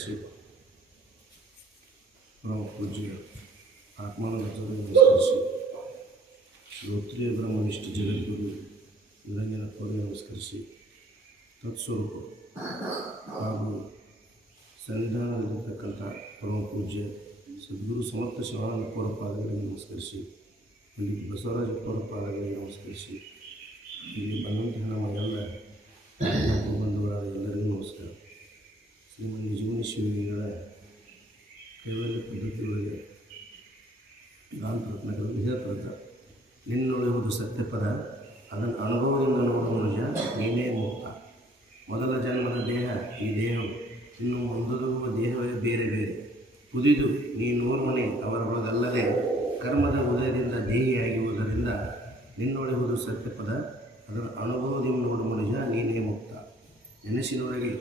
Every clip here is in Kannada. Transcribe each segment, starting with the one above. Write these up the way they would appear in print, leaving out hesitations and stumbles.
ನಮಸ್ಕರಿಸಿ, ಪರಮ ಪೂಜ್ಯ ಆತ್ಮಾನಂದರಿಗೆ ನಮಸ್ಕರಿಸಿ, ಶ್ರೋತ್ರಿಯ ಬ್ರಹ್ಮನಿಷ್ಠ ಜಗದ್ಗುರು ನಿರಂಜನಪ್ಪರಿಗೆ ನಮಸ್ಕರಿಸಿ, ತತ್ಸ್ವರೂಪ ಹಾಗೂ ಸನ್ನಿಧಾನದಲ್ಲಿರತಕ್ಕಂಥ ಪರಮ ಪೂಜ್ಯ ಸದ್ಗುರು ಸಮರ್ಥ ಶಿವಾನಂದಪ್ಪರ ಪಾದಗಳಿಗೆ ನಮಸ್ಕರಿಸಿ, ಪಂಡಿತ್ ಬಸವರಾಜಪ್ಪರ ಪಾದಗಳಿಗೆ ನಮಸ್ಕರಿಸಿ, ಇಲ್ಲಿ ಬಂದಂತಹ ನಮ್ಮ ಎಲ್ಲ ಬಂಧುಗಳಾದ ಎಲ್ಲರಿಗೂ ನಮಸ್ಕಾರ. ಶ್ರೀಮನ್ ನಿಜಗುಣ ಶಿವಲಿಂಗಗಳ ಕೈವಲ್ಯ ಪದ್ಧತಿಯೊಳಗೆ ಗಾಂತರತ್ನಗಳು ಹೇಳ್ಕೊಳ್ತ ನಿನ್ನೊಳೆಯುವುದು ಸತ್ಯಪದ, ಅದನ್ನು ಅನುಭವದಿಂದ ನೋಡುವ ನಿಜ ನೀನೇ ಮುಕ್ತ. ಮೊದಲ ಜನ್ಮದ ದೇಹ ಈ ದೇಹವು, ಇನ್ನು ಮುಂದೊದಗುವ ದೇಹವೇ ಬೇರೆ ಬೇರೆ. ಕುದಿದು ನೀ ನೋರ್ಮನೆ ಅವರೊಳಗಲ್ಲದೆ ಕರ್ಮದ ಉದಯದಿಂದ ದೇಹಿಯಾಗಿರುವುದರಿಂದ ನಿನ್ನೊಳೆಯುವುದು ಸತ್ಯಪದ, ಅದನ್ನು ಅನುಭವದಿಂದ ನೋಡುವ ನಿಜ ನೀನೇ ಮುಕ್ತ. ನೆನಸಿನೊಳಗೆ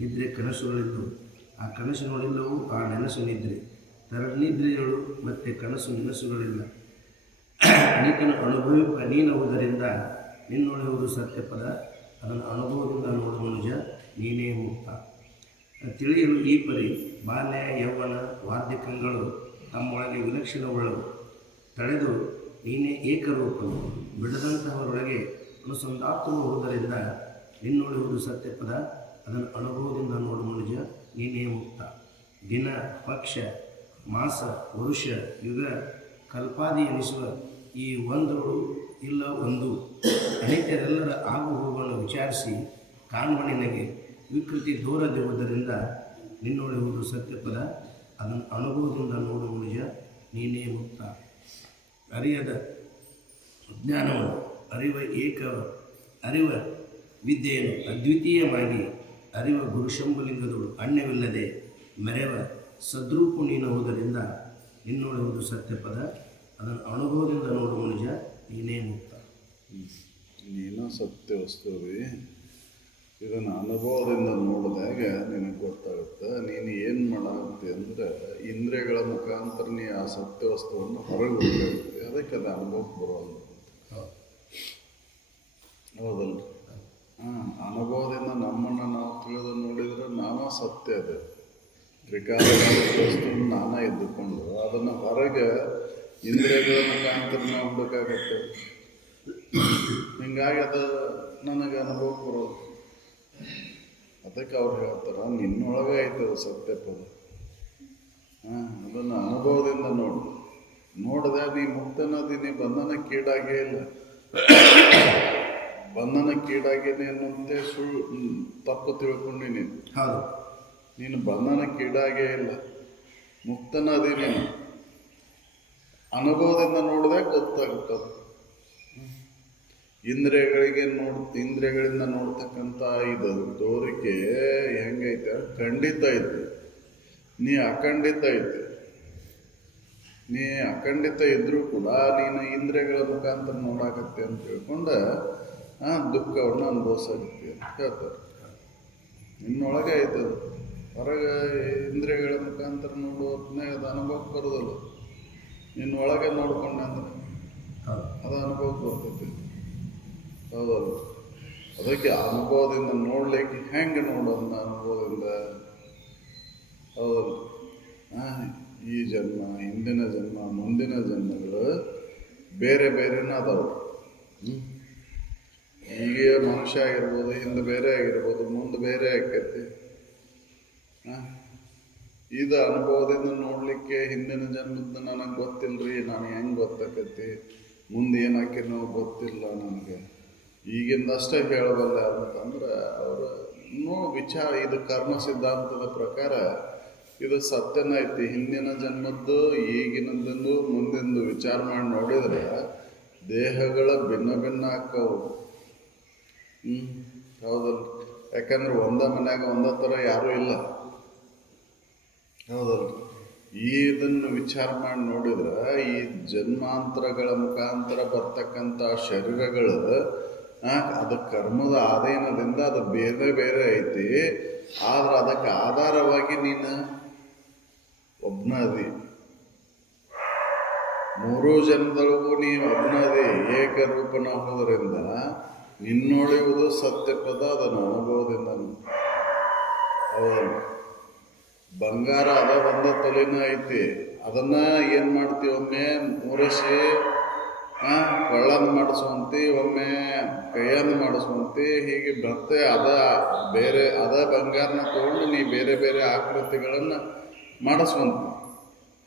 ನಿದ್ರೆ ಕನಸುಗಳಿದ್ದು ಆ ಕನಸಿನೊಳೆಲ್ಲವೂ ಆ ನೆನಸು ನಿದ್ರೆ. ನಿದ್ರೆಗಳು ಮತ್ತು ಕನಸು ನೆನಸುಗಳಿಲ್ಲ. ಅನೇಕನ ಅನುಭವಿಪ ನೀನುವುದರಿಂದ ನಿನ್ನೊಳೆಯುವುದು ಸತ್ಯಪದ, ಅದನ್ನು ಅನುಭವದಿಂದ ನೋಡುವ ನಿಜ ನೀನೇ ಮುಕ್ತ. ತಿಳಿಯಲು ಈ ಪರಿ ಬಾಲ್ಯ ಯೌವನ ವಾರ್ಧಿಕಗಳು ತಮ್ಮೊಳಗೆ ವಿಲಕ್ಷಣವುಳ್ಳವು. ತಳೆದು ನೀನೇ ಏಕರೂಪನು, ಬಿಡದಂತಹವರೊಳಗೆ ಅನುಸಂಧಾತ್ಮವುದರಿಂದ ನಿನ್ನೊಳೆಯುವುದು ಸತ್ಯಪದ, ಅದನ್ನು ಅನುಭವದಿಂದ ನೋಡುವ ನಿಜ ನೀನೇ ಮುಕ್ತ. ದಿನ ಪಕ್ಷ ಮಾಸ ವರುಷ ಯುಗ ಕಲ್ಪಾದಿ ಎನಿಸುವ ಈ ಒಂದೊಳು ಇಲ್ಲ ಒಂದು ಅನೇಕರೆಲ್ಲರ ಆಗು ಹೋಗುವನ್ನು ವಿಚಾರಿಸಿ ಕಾಣುವ ನಿನಗೆ ವಿಕೃತಿ ದೂರದಿರುವುದರಿಂದ ನಿನ್ನೊಳೆಯುವುದು ಸತ್ಯಪದ, ಅದನ್ನು ಅನುಭವದಿಂದ ನೋಡುವ ನಿಜ ನೀನೇ ಮುಕ್ತ. ಅರಿಯದ ಜ್ಞಾನವನ್ನು ಅರಿವ ವಿದ್ಯೆಯನ್ನು ಅದ್ವಿತೀಯವಾಗಿ ಅರಿವ ಗುರುಶಂಭುಲಿಂಗದಳು ಅನ್ಯವಿಲ್ಲದೆ ಮೆರೆವ ಸದ್ರೂಪು ನೀನುವುದರಿಂದ ನಿನ್ನೊಳೆಯುವುದು ಸತ್ಯಪದ, ಅದನ್ನು ಅನುಭವದಿಂದ ನೋಡುವ ನಿಜ ನೀನೇ ಮುಕ್ತ. ನೀನು ಸತ್ಯ ವಸ್ತು ರೀ. ಇದನ್ನು ಅನುಭವದಿಂದ ನೋಡಿದಾಗ ನಿನಗೆ ಗೊತ್ತಾಗುತ್ತೆ. ನೀನು ಏನು ಮಾಡಾಗುತ್ತೆ ಅಂದರೆ ಇಂದ್ರಿಯಗಳ ಮುಖಾಂತರ ನೀ ಆ ಸತ್ಯ ವಸ್ತುವನ್ನು ಹೊರಗೆ ಹೋಗ್ತಾಗುತ್ತೆ. ಅದಕ್ಕೆ ಅದು ಅನುಭವಕ್ಕೆ ಬರೋಲ್ಲ. ಹೌದಲ್ಲ? ಅನುಭವದಿಂದ ನಮ್ಮನ್ನು ನಾವು ತಿಳಿದು ನೋಡಿದರೆ ನಾನಾ ಸತ್ಯ ಅದು. ತ್ರಿಕಾಲ ವಸ್ತುವನ್ನು ನಾನಾ ಇದ್ದುಕೊಂಡು ಅದನ್ನು ಹೊರಗೆ ಇಂದ್ರಿಯಗಳ ಮುಖಾಂತರ ನಾವು ಹುಡುಕಾಗತ್ತೆ. ಹಿಂಗಾಗಿ ಅದು ನನಗೆ ಅನುಭವಕ್ಕೆ ಬರೋದು. ಅದಕ್ಕೆ ಅವ್ರು ಹೇಳ್ತಾರೆ ನಿನ್ನೊಳಗೆ ಐತದ ಸತ್ಯಪದ. ಅದನ್ನು ಅನುಭವದಿಂದ ನೋಡಿದೆ ನೀ ಮುಕ್ತನದೀನಿ, ಬಂಧನಕ್ಕೀಡಾಗೇ ಇಲ್ಲ. ಬಂಧನಕ್ಕೀಡಾಗೇನೆ ಅನ್ನುವಂತೆ ತಪ್ಪು ತಿಳ್ಕೊಂಡು ನೀನು ಬಂಧನಕ್ಕೀಡಾಗೇ ಇಲ್ಲ, ಮುಕ್ತನದೀನಿ. ಅನುಭವದಿಂದ ನೋಡಿದಾಗ ಗೊತ್ತಾಗುತ್ತದೆ. ಇಂದ್ರಿಯಗಳಿಂದ ನೋಡ್ತಕ್ಕಂಥ ಇದು ತೋರಿಕೆ ಹೆಂಗೈತೆ, ಖಂಡಿತ ಐತೆ. ನೀ ಅಖಂಡಿತ ಐತೆ. ನೀ ಅಖಂಡಿತ ಇದ್ರೂ ಕೂಡ ನೀನು ಇಂದ್ರಿಯಗಳ ಮುಖಾಂತರ ನೋಡಾಕತ್ತೆ ಅಂತ ತಿಳ್ಕೊಂಡು ದುಃಖವನ್ನು ಅನುಭವಿಸಾಗುತ್ತೆ ಅಂತ ಹೇಳ್ತಾರೆ. ನಿನ್ನೊಳಗೆ ಐತದ. ಹೊರಗೆ ಇಂದ್ರಿಯಗಳ ಮುಖಾಂತರ ನೋಡುವತ್ನಾಗ ಅದು ಅನುಭವಕ್ಕೆ ಬರೋದಲ್ಲ. ನಿನ್ನೊಳಗೆ ನೋಡ್ಕೊಂಡೆ ಅಂದ್ರೆ ಅದು ಅನುಭವಕ್ಕೆ ಬರ್ತೈತಿ. ಹೌದಲ್ಲ? ಅದಕ್ಕೆ ಅನುಭವದಿಂದ ನೋಡ್ಲಿಕ್ಕೆ ಹೆಂಗೆ ನೋಡೋದನ್ನ ಅನುಭವದಿಂದ. ಹೌದಲ್ಲ? ಈ ಜನ್ಮ, ಹಿಂದಿನ ಜನ್ಮ, ಮುಂದಿನ ಜನ್ಮಗಳು ಬೇರೆ ಬೇರೆನೇ ಅದಾವೆ. ಈಗ ಮನುಷ್ಯ ಆಗಿರ್ಬೋದು, ಹಿಂದೆ ಬೇರೆ ಆಗಿರ್ಬೋದು, ಮುಂದೆ ಬೇರೆ ಆಕೈತಿ. ಇದು ಅನುಭವದಿಂದ ನೋಡಲಿಕ್ಕೆ ಹಿಂದಿನ ಜನ್ಮದ ನನಗೆ ಗೊತ್ತಿಲ್ಲರಿ, ನಾನು ಹೆಂಗೆ ಗೊತ್ತಾಕೈತಿ, ಮುಂದೆ ಏನು ಹಾಕಿನೋ ಗೊತ್ತಿಲ್ಲ ನನಗೆ, ಈಗಿಂದಷ್ಟೇ ಹೇಳಬಲ್ಲ ಅಂತಂದ್ರೆ ಅವರು ಇದು ಕರ್ಮ ಸಿದ್ಧಾಂತದ ಪ್ರಕಾರ ಇದು ಸತ್ಯನ ಐತಿ. ಹಿಂದಿನ ಜನ್ಮದ್ದು ಈಗಿನದನ್ನು ಮುಂದಿಂದು ವಿಚಾರ ಮಾಡಿ ನೋಡಿದ್ರೆ ದೇಹಗಳ ಭಿನ್ನ ಭಿನ್ನ ಆಕ್ಕವು. ಹೌದಲ್ಲ? ಯಾಕಂದ್ರೆ ಒಂದೇ ಮನ್ಯಾಗ ಒಂದೇ ಥರ ಯಾರೂ ಇಲ್ಲ. ಹೌದಲ್ಲ? ಇದನ್ನು ವಿಚಾರ ಮಾಡಿ ನೋಡಿದ್ರೆ ಈ ಜನ್ಮಾಂತರಗಳ ಮುಖಾಂತರ ಬರ್ತಕ್ಕಂಥ ಶರೀರಗಳು ಅದು ಕರ್ಮದ ಆಧೀನದಿಂದ ಅದು ಬೇರೆ ಬೇರೆ ಐತಿ. ಆದ್ರೆ ಅದಕ್ಕೆ ಆಧಾರವಾಗಿ ನೀನು ಒಬ್ನದಿ. ಮೂರೂ ಜನ್ಮದೊಳಗೂ ನೀ ಒಬ್ನದಿ, ಏಕರೂಪನಾಗುವುದರಿಂದ ನಿನ್ನೊಳೆಯುವುದು ಸತ್ಯಪದ, ಅದನ್ನು ಅನುಭವದಿಂದ. ಹೌದಲ್ಲ? ಬಂಗಾರ ಅದ ಒಂದ ತೊಲೆನ ಐತಿ. ಅದನ್ನ ಏನ್ ಮಾಡ್ತೀವಿ, ಒಮ್ಮೆ ಮುರಸಿ ಕೊಳ್ಳನ್ನು ಮಾಡಿಸುವಂತಿ, ಒಮ್ಮೆ ಕೈಯನ್ನು ಮಾಡಿಸುವಂತಿ, ಹೀಗೆ ಬರ್ತೇ ಅದ ಬೇರೆ ಅದ ಬಂಗಾರನ ತಗೊಂಡು ನೀ ಬೇರೆ ಬೇರೆ ಆಕೃತಿಗಳನ್ನು ಮಾಡಿಸುವಂತಿ.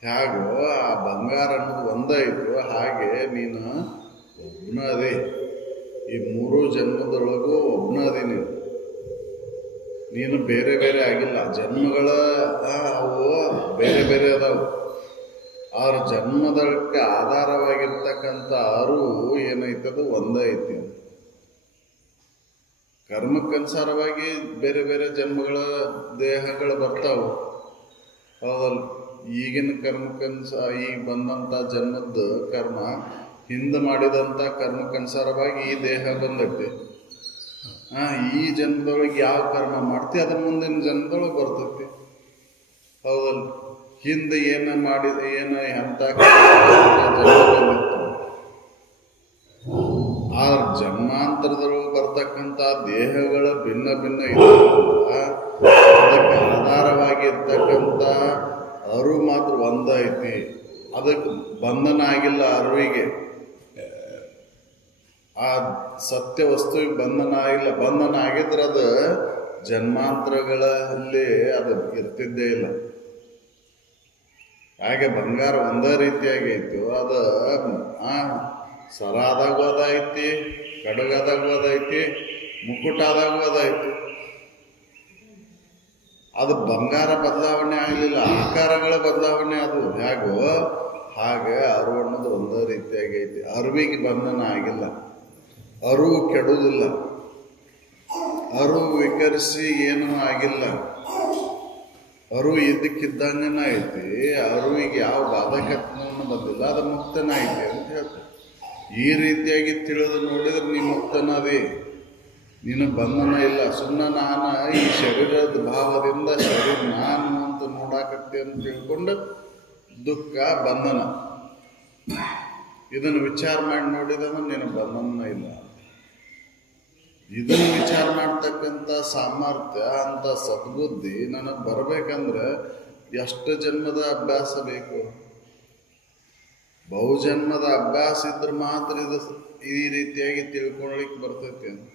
ಹೇಗೋ ಆ ಬಂಗಾರ ಅನ್ನೋದು ಒಂದಾಯಿತು, ಹಾಗೆ ನೀನು ಒಬ್ಬನ ಅದೇ. ಈ 3 ಜನ್ಮದೊಳಗೂ ಒಬ್ಬನ ಅದೇ ನೀನು ಬೇರೆ ಬೇರೆ ಆಗಿಲ್ಲ. ಜನ್ಮಗಳ ಅವು ಬೇರೆ ಬೇರೆ ಅದಾವು. ಅವ್ರ ಜನ್ಮದಕ್ಕೆ ಆಧಾರವಾಗಿರ್ತಕ್ಕಂಥ ಅರಿವು ಏನೈತದು ಒಂದೈತಿ. ಕರ್ಮಕ್ಕನುಸಾರವಾಗಿ ಬೇರೆ ಬೇರೆ ಜನ್ಮಗಳ ದೇಹಗಳು ಬರ್ತಾವು, ಹೌದಲ್ಲ. ಈಗಿನ ಈಗ ಬಂದಂಥ ಜನ್ಮದ ಕರ್ಮ ಹಿಂದೆ ಮಾಡಿದಂಥ ಕರ್ಮಕ್ಕನುಸಾರವಾಗಿ ಈ ದೇಹ ಬಂದೈತಿ. ಈ ಜನ್ಮದೊಳಗೆ ಯಾವ ಕರ್ಮ ಮಾಡ್ತಿ ಅದ್ರ ಮುಂದಿನ ಜನ್ಮದೊಳಗೆ ಬರ್ತೈತಿ, ಹೌದಲ್ಲ. ಹಿಂದೆ ಏನು ಮಾಡಿದ ಏನು ಎಂಥ ಆ ಜನ್ಮಾಂತರದೊಳಗೆ ಬರ್ತಕ್ಕಂಥ ದೇಹಗಳ ಭಿನ್ನ ಭಿನ್ನ ಅದಕ್ಕೆ ಆಧಾರವಾಗಿ ಇರ್ತಕ್ಕಂಥ ಅರಿವು ಮಾತ್ರ ಒಂದೈತಿ. ಅದಕ್ಕೆ ಬಂಧನ ಆಗಿಲ್ಲ ಅರಿವಿಗೆ. ಆ ಸತ್ಯ ವಸ್ತುವಿಗೆ ಬಂಧನ ಆಗಿಲ್ಲ. ಬಂಧನ ಆಗಿದ್ರೆ ಅದು ಜನ್ಮಾಂತರಗಳಲ್ಲಿ ಅದು ಇರ್ತಿದ್ದೇ ಇಲ್ಲ. ಹಾಗೆ ಬಂಗಾರ ಒಂದೇ ರೀತಿಯಾಗಿ ಐತಿ. ಅದು ಸರಾದಾಗ ಓದೈತಿ, ಕಡಗದಾಗ ಓದೈತಿ, ಮುಕ್ಕುಟಾದಾಗ ಓದೈತಿ. ಅದು ಬಂಗಾರ ಬದಲಾವಣೆ ಆಗಲಿಲ್ಲ, ಆಕಾರಗಳ ಬದಲಾವಣೆ ಅದು. ಹೇಗೋ ಹಾಗೆ ಅರಿವು ಅನ್ನೋದು ಒಂದೇ ರೀತಿಯಾಗಿ ಐತಿ. ಅರಿವಿಗೆ ಬಂಧನ ಆಗಿಲ್ಲ, ಅರಿವು ಕೆಡುವುದಿಲ್ಲ, ಅರಿವು ವಿಕರಿಸಿ ಏನೂ ಆಗಿಲ್ಲ. ಅರಿವು ಇದ್ದಕ್ಕಿದ್ದಂಗನ ಐತಿ. ಅರಿವಿಗೆ ಯಾವ ಬಾಧಕತ್ವವನ್ನು ಬಂದಿಲ್ಲ, ಅದು ಮುಕ್ತನ ಐತಿ ಅಂತ ಹೇಳ್ತಾರೆ. ಈ ರೀತಿಯಾಗಿ ತಿಳಿದು ನೋಡಿದ್ರೆ ನೀ ಮುಕ್ತನದೇ, ನೀನು ಬಂಧನ ಇಲ್ಲ. ಸುಮ್ಮನೆ ನಾನು ಈ ಶರೀರದ ಭಾವದಿಂದ ಶರೀರ ನಾನು ಅಂತ ನೋಡಾಕತ್ತೆ ಅಂತ ತಿಳ್ಕೊಂಡು ದುಃಖ ಬಂಧನ. ಇದನ್ನು ವಿಚಾರ ಮಾಡಿ ನೋಡಿದ್ರೆ ನೀನು ಬಂಧನ ಇಲ್ಲ. ಇದನ್ನು ವಿಚಾರ ಮಾಡ್ತಕ್ಕಂಥ ಸಾಮರ್ಥ್ಯ ಅಂತ ಸದ್ಬುದ್ಧಿ ನನಗೆ ಬರಬೇಕಂದ್ರೆ ಎಷ್ಟು ಜನ್ಮದ ಅಭ್ಯಾಸ ಬೇಕು? ಬಹುಜನ್ಮದ ಅಭ್ಯಾಸ ಇದ್ರೆ ಮಾತ್ರ ಇದು ಈ ರೀತಿಯಾಗಿ ತಿಳ್ಕೊಳ್ಲಿಕ್ಕೆ ಬರ್ತೈತಿ ಅಂತ.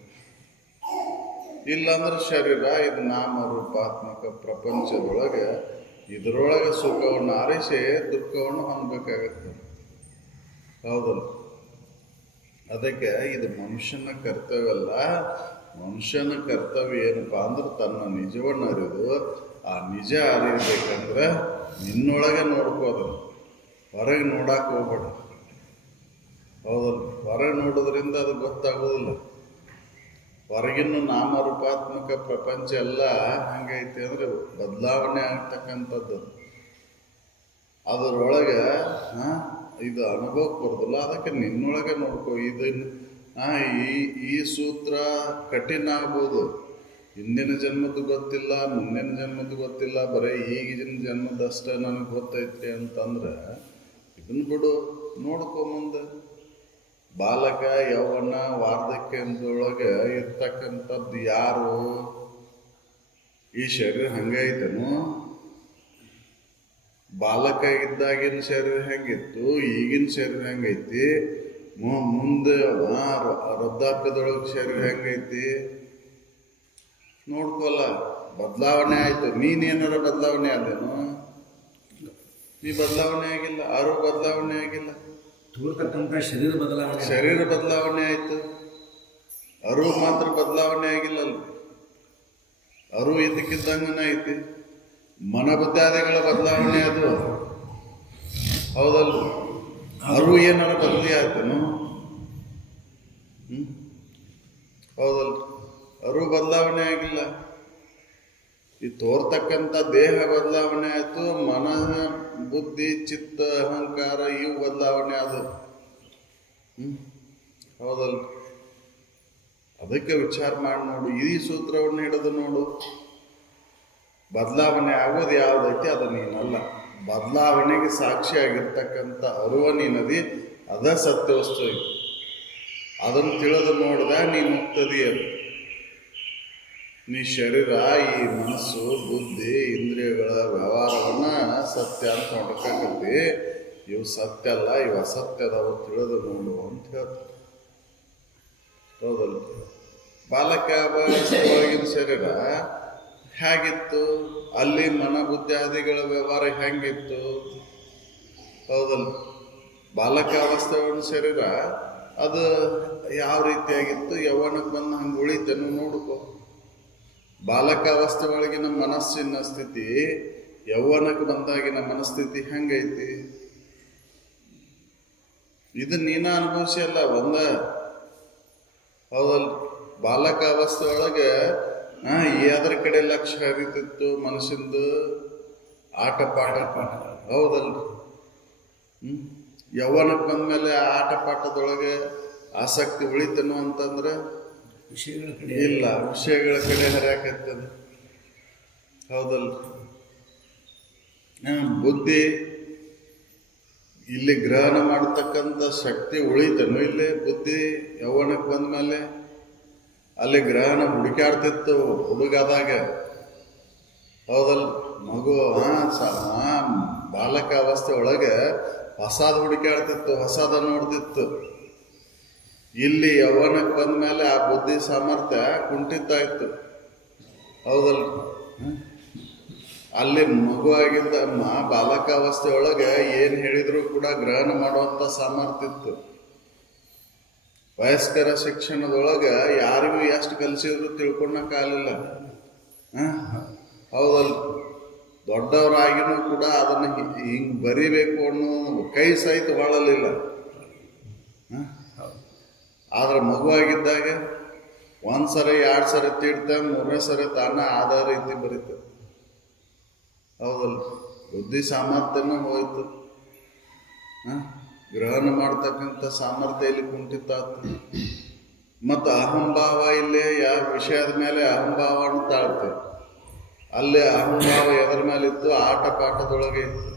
ಇಲ್ಲಾಂದ್ರೆ ಶರೀರ ಇದು ನಾಮರೂಪಾತ್ಮಕ ಪ್ರಪಂಚದೊಳಗೆ ಇದರೊಳಗೆ ಸುಖವನ್ನು ಆರಿಸಿ ದುಃಖವನ್ನು ಹೊಂದಬೇಕಾಗತ್ತೆ, ಹೌದಲ್ಲ. ಅದಕ್ಕೆ ಇದು ಮನುಷ್ಯನ ಕರ್ತವ್ಯ ಅಲ್ಲ. ಮನುಷ್ಯನ ಕರ್ತವ್ಯ ಏನಪ್ಪಾ ಅಂದ್ರೆ ತನ್ನ ನಿಜವನ್ನು ಅರಿದು, ಆ ನಿಜ ಅರಿಯಬೇಕಂದ್ರೆ ನಿನ್ನೊಳಗೆ ನೋಡ್ಕೋದಲ್ಲ, ಹೊರಗೆ ನೋಡಕ್ಕೆ ಹೋಗ್ಬೇಡ, ಹೌದಲ್ಲ. ಹೊರಗೆ ನೋಡೋದ್ರಿಂದ ಅದು ಗೊತ್ತಾಗೋದಿಲ್ಲ. ಹೊರಗಿನ ನಾಮರೂಪಾತ್ಮಕ ಪ್ರಪಂಚ ಎಲ್ಲ ಹಂಗೈತಿ ಅಂದ್ರೆ ಬದಲಾವಣೆ ಆಗ್ತಕ್ಕಂಥದ್ದು. ಅದರೊಳಗೆ ಇದು ಅನುಭವಕ್ಕೆ ಬರೋದಿಲ್ಲ. ಅದಕ್ಕೆ ನಿನ್ನೊಳಗೆ ನೋಡ್ಕೋ. ಇದನ್ನು ಈ ಸೂತ್ರ ಕಠಿಣ ಆಗ್ಬೋದು. ಹಿಂದಿನ ಜನ್ಮದ್ದು ಗೊತ್ತಿಲ್ಲ, ಮುಂದಿನ ಜನ್ಮದ್ದು ಗೊತ್ತಿಲ್ಲ, ಬರೀ ಈಗಿನ ಜನ್ಮದಷ್ಟೇ ನನಗೆ ಗೊತ್ತೈತಿ ಅಂತಂದ್ರೆ ಇದನ್ನು ಬಿಡು, ನೋಡ್ಕೊ ಮುಂದೆ. ಬಾಲಕ, ಯೌವನ, ವಾರ್ಧಕ್ಯದೊಳಗೆ ಇರ್ತಕ್ಕಂಥದ್ದು ಯಾರು? ಈ ಶರೀರ ಹಂಗೈತೇನು? ಬಾಲಕ ಇದ್ದಾಗಿನ ಶರೀರ ಹೆಂಗಿತ್ತು, ಈಗಿನ ಶರೀರ ಹೆಂಗೈತಿ, ಮುಂದೆ ವೃದ್ಧಾಪ್ಯದೊಳಗೆ ಶರೀರ ಹೆಂಗೈತಿ ನೋಡ್ಕೊಲ್ಲ. ಬದಲಾವಣೆ ಆಯ್ತು. ನೀನೇನಾರ ಬದಲಾವಣೆ ಆದೇನು? ನೀ ಬದಲಾವಣೆ ಆಗಿಲ್ಲ, ಯಾರು ಬದಲಾವಣೆ ಆಗಿಲ್ಲ. ಶರೀರ ಬದಲಾವಣೆ ಆಯ್ತು, ಅರಿವು ಮಾತ್ರ ಬದಲಾವಣೆ ಆಗಿಲ್ಲ. ಅರಿವು ಇದ್ದಕ್ಕಿದ್ದಂಗನ ಐತಿ. ಮನಬುದ್ಧಾದಿಗಳ ಬದಲಾವಣೆ ಅದು, ಹೌದಲ್ವ. ಅರಿವು ಏನಾರ ಬದಲಿ ಆಯ್ತೇನು? ಹೌದಲ್. ಅರಿವು ಬದಲಾವಣೆ ಆಗಿಲ್ಲ. ಈ ತೋರ್ತಕ್ಕಂಥ ದೇಹ ಬದಲಾವಣೆ ಆಯ್ತು, ಮನ, ಬುದ್ಧಿ, ಚಿತ್ತ, ಅಹಂಕಾರ ಇವು ಬದಲಾವಣೆ ಅದು. ಹೌದಲ್. ಅದಕ್ಕೆ ವಿಚಾರ ಮಾಡಿ ನೋಡು. ಈ ಸೂತ್ರವನ್ನು ಹಿಡಿದು ನೋಡು. ಬದಲಾವಣೆ ಆಗೋದು ಯಾವುದೈತಿ ಅದು ನೀನಲ್ಲ. ಬದಲಾವಣೆಗೆ ಸಾಕ್ಷಿಯಾಗಿರ್ತಕ್ಕಂಥ ಅರಿವು ನೀನದಿ, ಅದ ಸತ್ಯವಸ್ತು ಐತಿ. ಅದನ್ನು ತಿಳಿದು ನೋಡಿದ ನೀ ಮುಕ್ತದಿ ಅದು. ನೀ ಶರೀರ, ಈ ಮನಸ್ಸು, ಬುದ್ಧಿ, ಇಂದ್ರಿಯಗಳ ವ್ಯವಹಾರವನ್ನ ಸತ್ಯ ಅಂತ ನೋಡ್ಕತಿ. ಇವು ಸತ್ಯ ಅಲ್ಲ, ಇವು ಅಸತ್ಯದವು ತಿಳಿದು ನೋಡು ಅಂತ ಹೇಳ್ತಾರೆ. ಹೌದಲ್ಲ? ಬಾಲಕಾವಸ್ಥೆಯೊಳಗಿನ ಶರೀರ ಹೇಗಿತ್ತು, ಅಲ್ಲಿ ಮನ ಬುದ್ಧಿಯಾದಿಗಳ ವ್ಯವಹಾರ ಹೆಂಗಿತ್ತು? ಹೌದಲ್ಲ? ಬಾಲಕಾವಸ್ಥೆ ಒಳಗಿನ ಶರೀರ ಅದು ಯಾವ ರೀತಿಯಾಗಿತ್ತು, ಯೌವನಕ್ಕೆ ಬಂದು ಹಂಗೆ ಉಳಿತೇನು ನೋಡ್ಕೋ. ಬಾಲಕಾವಸ್ಥೆ ಒಳಗಿನ ಮನಸ್ಸಿನ ಸ್ಥಿತಿ ಯೌವನಕ್ಕೆ ಬಂದಾಗಿನ ಮನಸ್ಥಿತಿ ಹೆಂಗೈತಿ? ಇದು ನೀನ ಅನುಭವಿಸಿ ಅಲ್ಲ, ಒಂದ. ಹೌದಲ್? ಬಾಲಕಾವಸ್ಥೆ ಒಳಗೆ ಯಾವ್ದ್ರ ಕಡೆ ಲಕ್ಷ್ಯ ಹರಿತಿತ್ತು ಮನಸ್ಸಿಂದು? ಆಟ ಪಾಠ. ಹೌದಲ್ರಿ? ಯೌವನಕ್ಕೆ ಬಂದ್ಮೇಲೆ ಆಟ ಪಾಠದೊಳಗೆ ಆಸಕ್ತಿ ಉಳಿತೇನು ಅಂತಂದ್ರೆ ವಿಷಯಗಳ ಕಡೆ ಇಲ್ಲ, ವಿಷಯಗಳ ಕಡೆ ಹರಿಯಾಕತ್ತದ. ಹೌದಲ್ರಿ? ಬುದ್ಧಿ ಇಲ್ಲಿ ಗ್ರಹಣ ಮಾಡತಕ್ಕಂಥ ಶಕ್ತಿ ಉಳಿತನು ಇಲ್ಲಿ ಬುದ್ಧಿ ಯೌವನಕ್ಕೆ ಬಂದ್ಮೇಲೆ? ಅಲ್ಲಿ ಗ್ರಹಣ ಹುಡುಕಾಡ್ತಿತ್ತು ಹುಡುಗಾದಾಗ. ಹೌದಲ್? ಮಗು ಬಾಲಕ ಅವಸ್ಥೆ ಒಳಗೆ ಹೊಸಾದ ಹುಡುಕಾಡ್ತಿತ್ತು, ಹೊಸಾದ ನೋಡ್ತಿತ್ತು. ಇಲ್ಲಿ ಯೌವನಕ್ಕೆ ಬಂದ್ಮೇಲೆ ಆ ಬುದ್ಧಿ ಸಾಮರ್ಥ್ಯ ಕುಂಠಿತಾಯ್ತು. ಹೌದಲ್? ಅಲ್ಲಿ ಮಗು ಆಗಿದ್ದಮ್ಮ ಬಾಲಕಾವಸ್ಥೆ ಒಳಗೆ ಏನು ಹೇಳಿದ್ರು ಕೂಡ ಗ್ರಹಣ ಮಾಡುವಂಥ ಸಾಮರ್ಥ್ಯ ಇತ್ತು. ವಯಸ್ಕರ ಶಿಕ್ಷಣದೊಳಗೆ ಯಾರಿಗೂ ಎಷ್ಟು ಕಲಿಸಿದ್ರು ತಿಳ್ಕೊಳಕ್ಕಾಗಲಿಲ್ಲ. ಹೌದಲ್? ದೊಡ್ಡವರಾಗಿನೂ ಕೂಡ ಅದನ್ನು ಹಿಂಗೆ ಬರಿಬೇಕು ಅನ್ನೋ ಕೈ ಸಹಿತ ಹೊಳಲಿಲ್ಲ. ಆದ್ರೆ ಮಗುವಾಗಿದ್ದಾಗ ಒಂದ್ಸರಿ 2 ಸರಿ ತಿಡ್ತ, 3ನೇ ಸರಿ ತಾನ ಆದ ರೀತಿ ಬರೀತ. ಹೌದಲ್ಲ? ಬುದ್ಧಿ ಸಾಮರ್ಥ್ಯನೂ ಹೋಯ್ತು. ಗ್ರಹಣ ಮಾಡ್ತಕ್ಕಂಥ ಸಾಮರ್ಥ್ಯ ಇಲ್ಲಿ ಕುಂಠಿತ ಆಯ್ತು. ಮತ್ತು ಅಹಂಭಾವ ಇಲ್ಲೇ ಯಾವ ವಿಷಯದ ಮೇಲೆ ಅಹಂಭಾವವನ್ನು ತಾಳ್ತು. ಅಲ್ಲೇ ಅಹಂಭಾವ ಎದರ ಮೇಲೆ ಇತ್ತು? ಆಟ ಪಾಠದೊಳಗೆ ಇತ್ತು.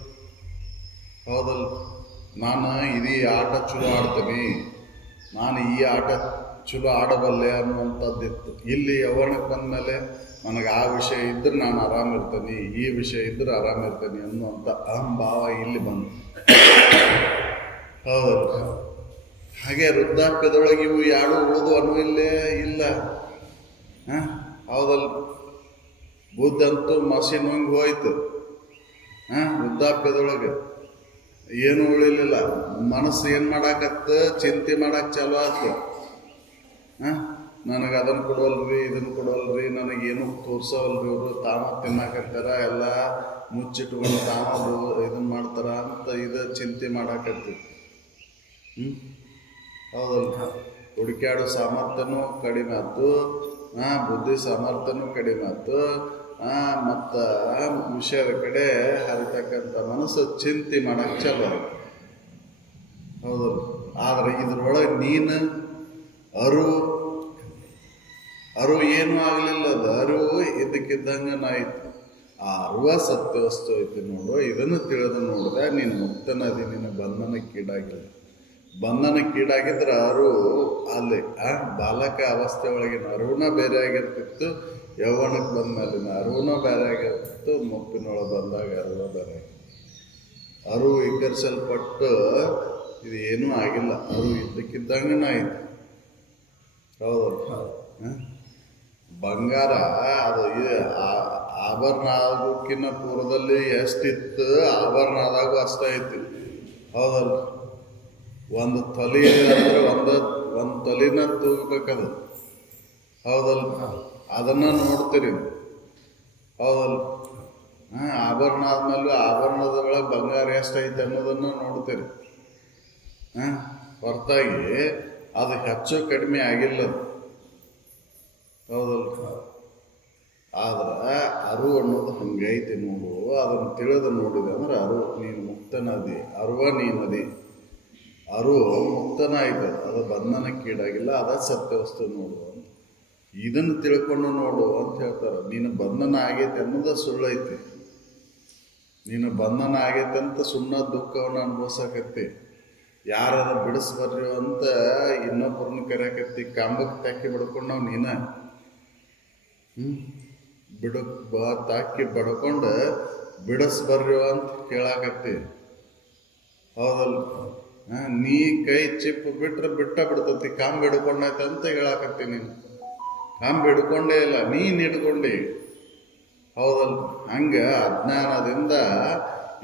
ಹೌದಲ್ಲ? ನಾನು ಇದೀ ಆಟ ಚಲೋ ಆಡ್ತೀನಿ, ನಾನು ಈ ಆಟ ಚಲೋ ಆಡಬಲ್ಲೆ ಅನ್ನುವಂಥದ್ದಿತ್ತು. ಇಲ್ಲಿ ಯೌವನಕ್ಕೆ ಬಂದಮೇಲೆ ನನಗೆ ಆ ವಿಷಯ ಇದ್ರೆ ನಾನು ಆರಾಮಿರ್ತೀನಿ, ಈ ವಿಷಯ ಇದ್ರೆ ಆರಾಮಿರ್ತೀನಿ ಅನ್ನುವಂಥ ಅಹಂಭಾವ ಇಲ್ಲಿ ಬಂತು. ಹೌದಲ್ಲ? ಹಾಗೆ ವೃದ್ಧಾಪ್ಯದೊಳಗೆ ಇವು ಯಾರು ಉಳಿದು ಅನ್ನುವಿಲ್ಲೇ ಇಲ್ಲ. ಹೌದಲ್ಲ? ಬುದ್ಧಂತೂ ಮಷಿನ್ ಹಂಗೆ ಹೋಯ್ತು. ವೃದ್ಧಾಪ್ಯದೊಳಗೆ ಏನು ಉಳಿಲಿಲ್ಲ. ಮನಸ್ಸು ಏನು ಮಾಡಾಕತ್ತ? ಚಿಂತೆ ಮಾಡಕ್ಕೆ ಚಾಲು ಆಯ್ತು. ನನಗೆ ಅದನ್ನು ಕೊಡವಲ್ರಿ, ಇದನ್ನು ಕೊಡವಲ್ರಿ, ನನಗೇನು ತೋರ್ಸವಲ್ರಿ ಇವರು, ತಾವ ತಿನ್ನಾಕತ್ತಾರ, ಎಲ್ಲ ಮುಚ್ಚಿಟ್ಕೊಂಡು ತಾವ ಇದನ್ನು ಮಾಡ್ತಾರ ಅಂತ ಇದು ಚಿಂತೆ ಮಾಡಾಕತ್ತಿ. ಹೌದಲ್ಲ? ಹುಡುಕ್ಯಾಡೋ ಸಾಮರ್ಥ್ಯನೂ ಕಡಿಮೆ ಆಯ್ತು, ಬುದ್ಧಿ ಸಾಮರ್ಥ್ಯನೂ ಕಡಿಮೆ ಆಯ್ತು. ಮತ್ತು ವಿಷಯದ ಕಡೆ ಹರಿತಕ್ಕಂಥ ಮನಸ್ಸು ಚಿಂತೆ ಮಾಡಕ್ಕೆ ಚಲೋ ಆಯ್ತು. ಹೌದಲ್ಲ? ಆದರೆ ಇದ್ರೊಳಗೆ ನೀನು ಅರಿವು ಏನೂ ಆಗಲಿಲ್ಲ. ಅದು ಅರಿವು ಇದ್ದಕ್ಕಿದ್ದಂಗನಾಯ್ತು. ಆ ಅರಿವ ಸತ್ಯ ವಸ್ತು ಐತಿ ನೋಡು. ಇದನ್ನು ತಿಳಿದು ನೋಡಿದ್ರೆ ನೀನು ಮುಕ್ತನದಿ, ನಿನ್ನ ಬಂಧನಕ್ಕೀಡಾಗಿಲ್ಲ. ಬಂಧನಕ್ಕೀಡಾಗಿದ್ರೆ ಅರಿವು ಅಲ್ಲಿ ಬಾಲಕ ಅವಸ್ಥೆ ಒಳಗಿನ ಅರಿವುನ ಬೇರೆ ಆಗಿರ್ತಿತ್ತು, ಯೌವನಕ್ಕೆ ಬಂದ ಮೇಲಿನ ಅರಿವುನ ಬೇರೆ ಆಗಿರ್ತಿತ್ತು, ಮುಪ್ಪಿನೊಳಗೆ ಬಂದಾಗ ಅರಿವ ಬೇರೆ ಆಗಿತ್ತು. ಅರಿವು ವಿಕರಿಸಲ್ಪಟ್ಟು ಇದು ಏನೂ ಆಗಿಲ್ಲ, ಅರಿವು ಇದ್ದಕ್ಕಿದ್ದಂಗನಾಯ್ತು. ಹೌದಲ್ಲ? ಬಂಗಾರ ಅದು ಆಭರಣ ಆಗೋಕ್ಕಿಂತ ಪೂರ್ವದಲ್ಲಿ ಎಷ್ಟಿತ್ತು, ಆಭರಣ ಆದಾಗೂ ಅಷ್ಟೇ ಐತಿ. ಹೌದಲ್ಲ? ಒಂದು ತೊಲಿ ಅಂದ್ರೆ ಒಂದು ತೊಲಿನ ತೂಗಬೇಕದು. ಹೌದಲ್ಲ? ಅದನ್ನು ನೋಡ್ತೀರಿ. ಹೌದಲ್ಲ? ಆಭರಣ ಆದ್ಮೇಲೆ ಆಭರಣದ ಒಳಗೆ ಬಂಗಾರ ಎಷ್ಟೈತೆ ಅನ್ನೋದನ್ನು ನೋಡ್ತೀರಿ. ಹೊರತಾಗಿ ಅದು ಹೆಚ್ಚು ಕಡಿಮೆ ಆಗಿಲ್ಲ. ಹೌದಲ್ಲ? ಆದ್ರೆ ಅರಿವು ಅನ್ನೋದು ಹಂಗೈತಿ ನೋಡು. ಅದನ್ನು ತಿಳಿದು ನೋಡಿದೆ ಅಂದ್ರೆ ಅರಿವು ನೀನು ಮುಕ್ತನದಿ, ಅರಿವ ನೀನದಿ. ಅರಿವು ಮುಕ್ತನ ಆಯ್ತು, ಅದು ಬಂಧನಕ್ಕೀಡಾಗಿಲ್ಲ, ಅದ ಸತ್ಯ ವಸ್ತು ನೋಡು ಅಂತ. ಇದನ್ನು ತಿಳ್ಕೊಂಡು ನೋಡು ಅಂತ ಹೇಳ್ತಾರೆ. ನೀನು ಬಂಧನ ಆಗೈತೆ ಅನ್ನೋದು ಸುಳ್ಳೈತಿ. ನೀನು ಬಂಧನ ಆಗೈತೆ ಅಂತ ಸುಮ್ಮನೆ ದುಃಖವನ್ನು ಅನುಭವಿಸಕತ್ತಿ. ಯಾರು ಬಿಡಿಸ್ಬರ್ರಿ ಅಂತ ಇನ್ನೊಬ್ಬರನ್ನ ಕರೆಯಕತ್ತಿ, ಕಾಂಬಕ್ಕೆ ತಾಕಿ ಬಿಡ್ಕೊಂಡವ್ ನೀನು. ತಾಕಿ ಬಡ್ಕೊಂಡು ಬಿಡಿಸ್ಬರ್ರಿ ಅಂತ ಕೇಳಾಕತ್ತಿ. ಹೌದಲ್ಲ? ನೀ ಕೈ ಚಿಪ್ಪು ಬಿಟ್ರೆ ಬಿಡ್ತತಿ, ಕಾಂಬ್ ಹಿಡ್ಕೊಂಡೈತೆ ಅಂತ ಹೇಳಾಕತ್ತಿ. ನೀನು ಕಾಂಬ್ ಹಿಡ್ಕೊಂಡೇ ಇಲ್ಲ, ನೀನು ಹಿಡ್ಕೊಂಡಿ. ಹೌದಲ್ಲ? ಹಂಗೆ ಅಜ್ಞಾನದಿಂದ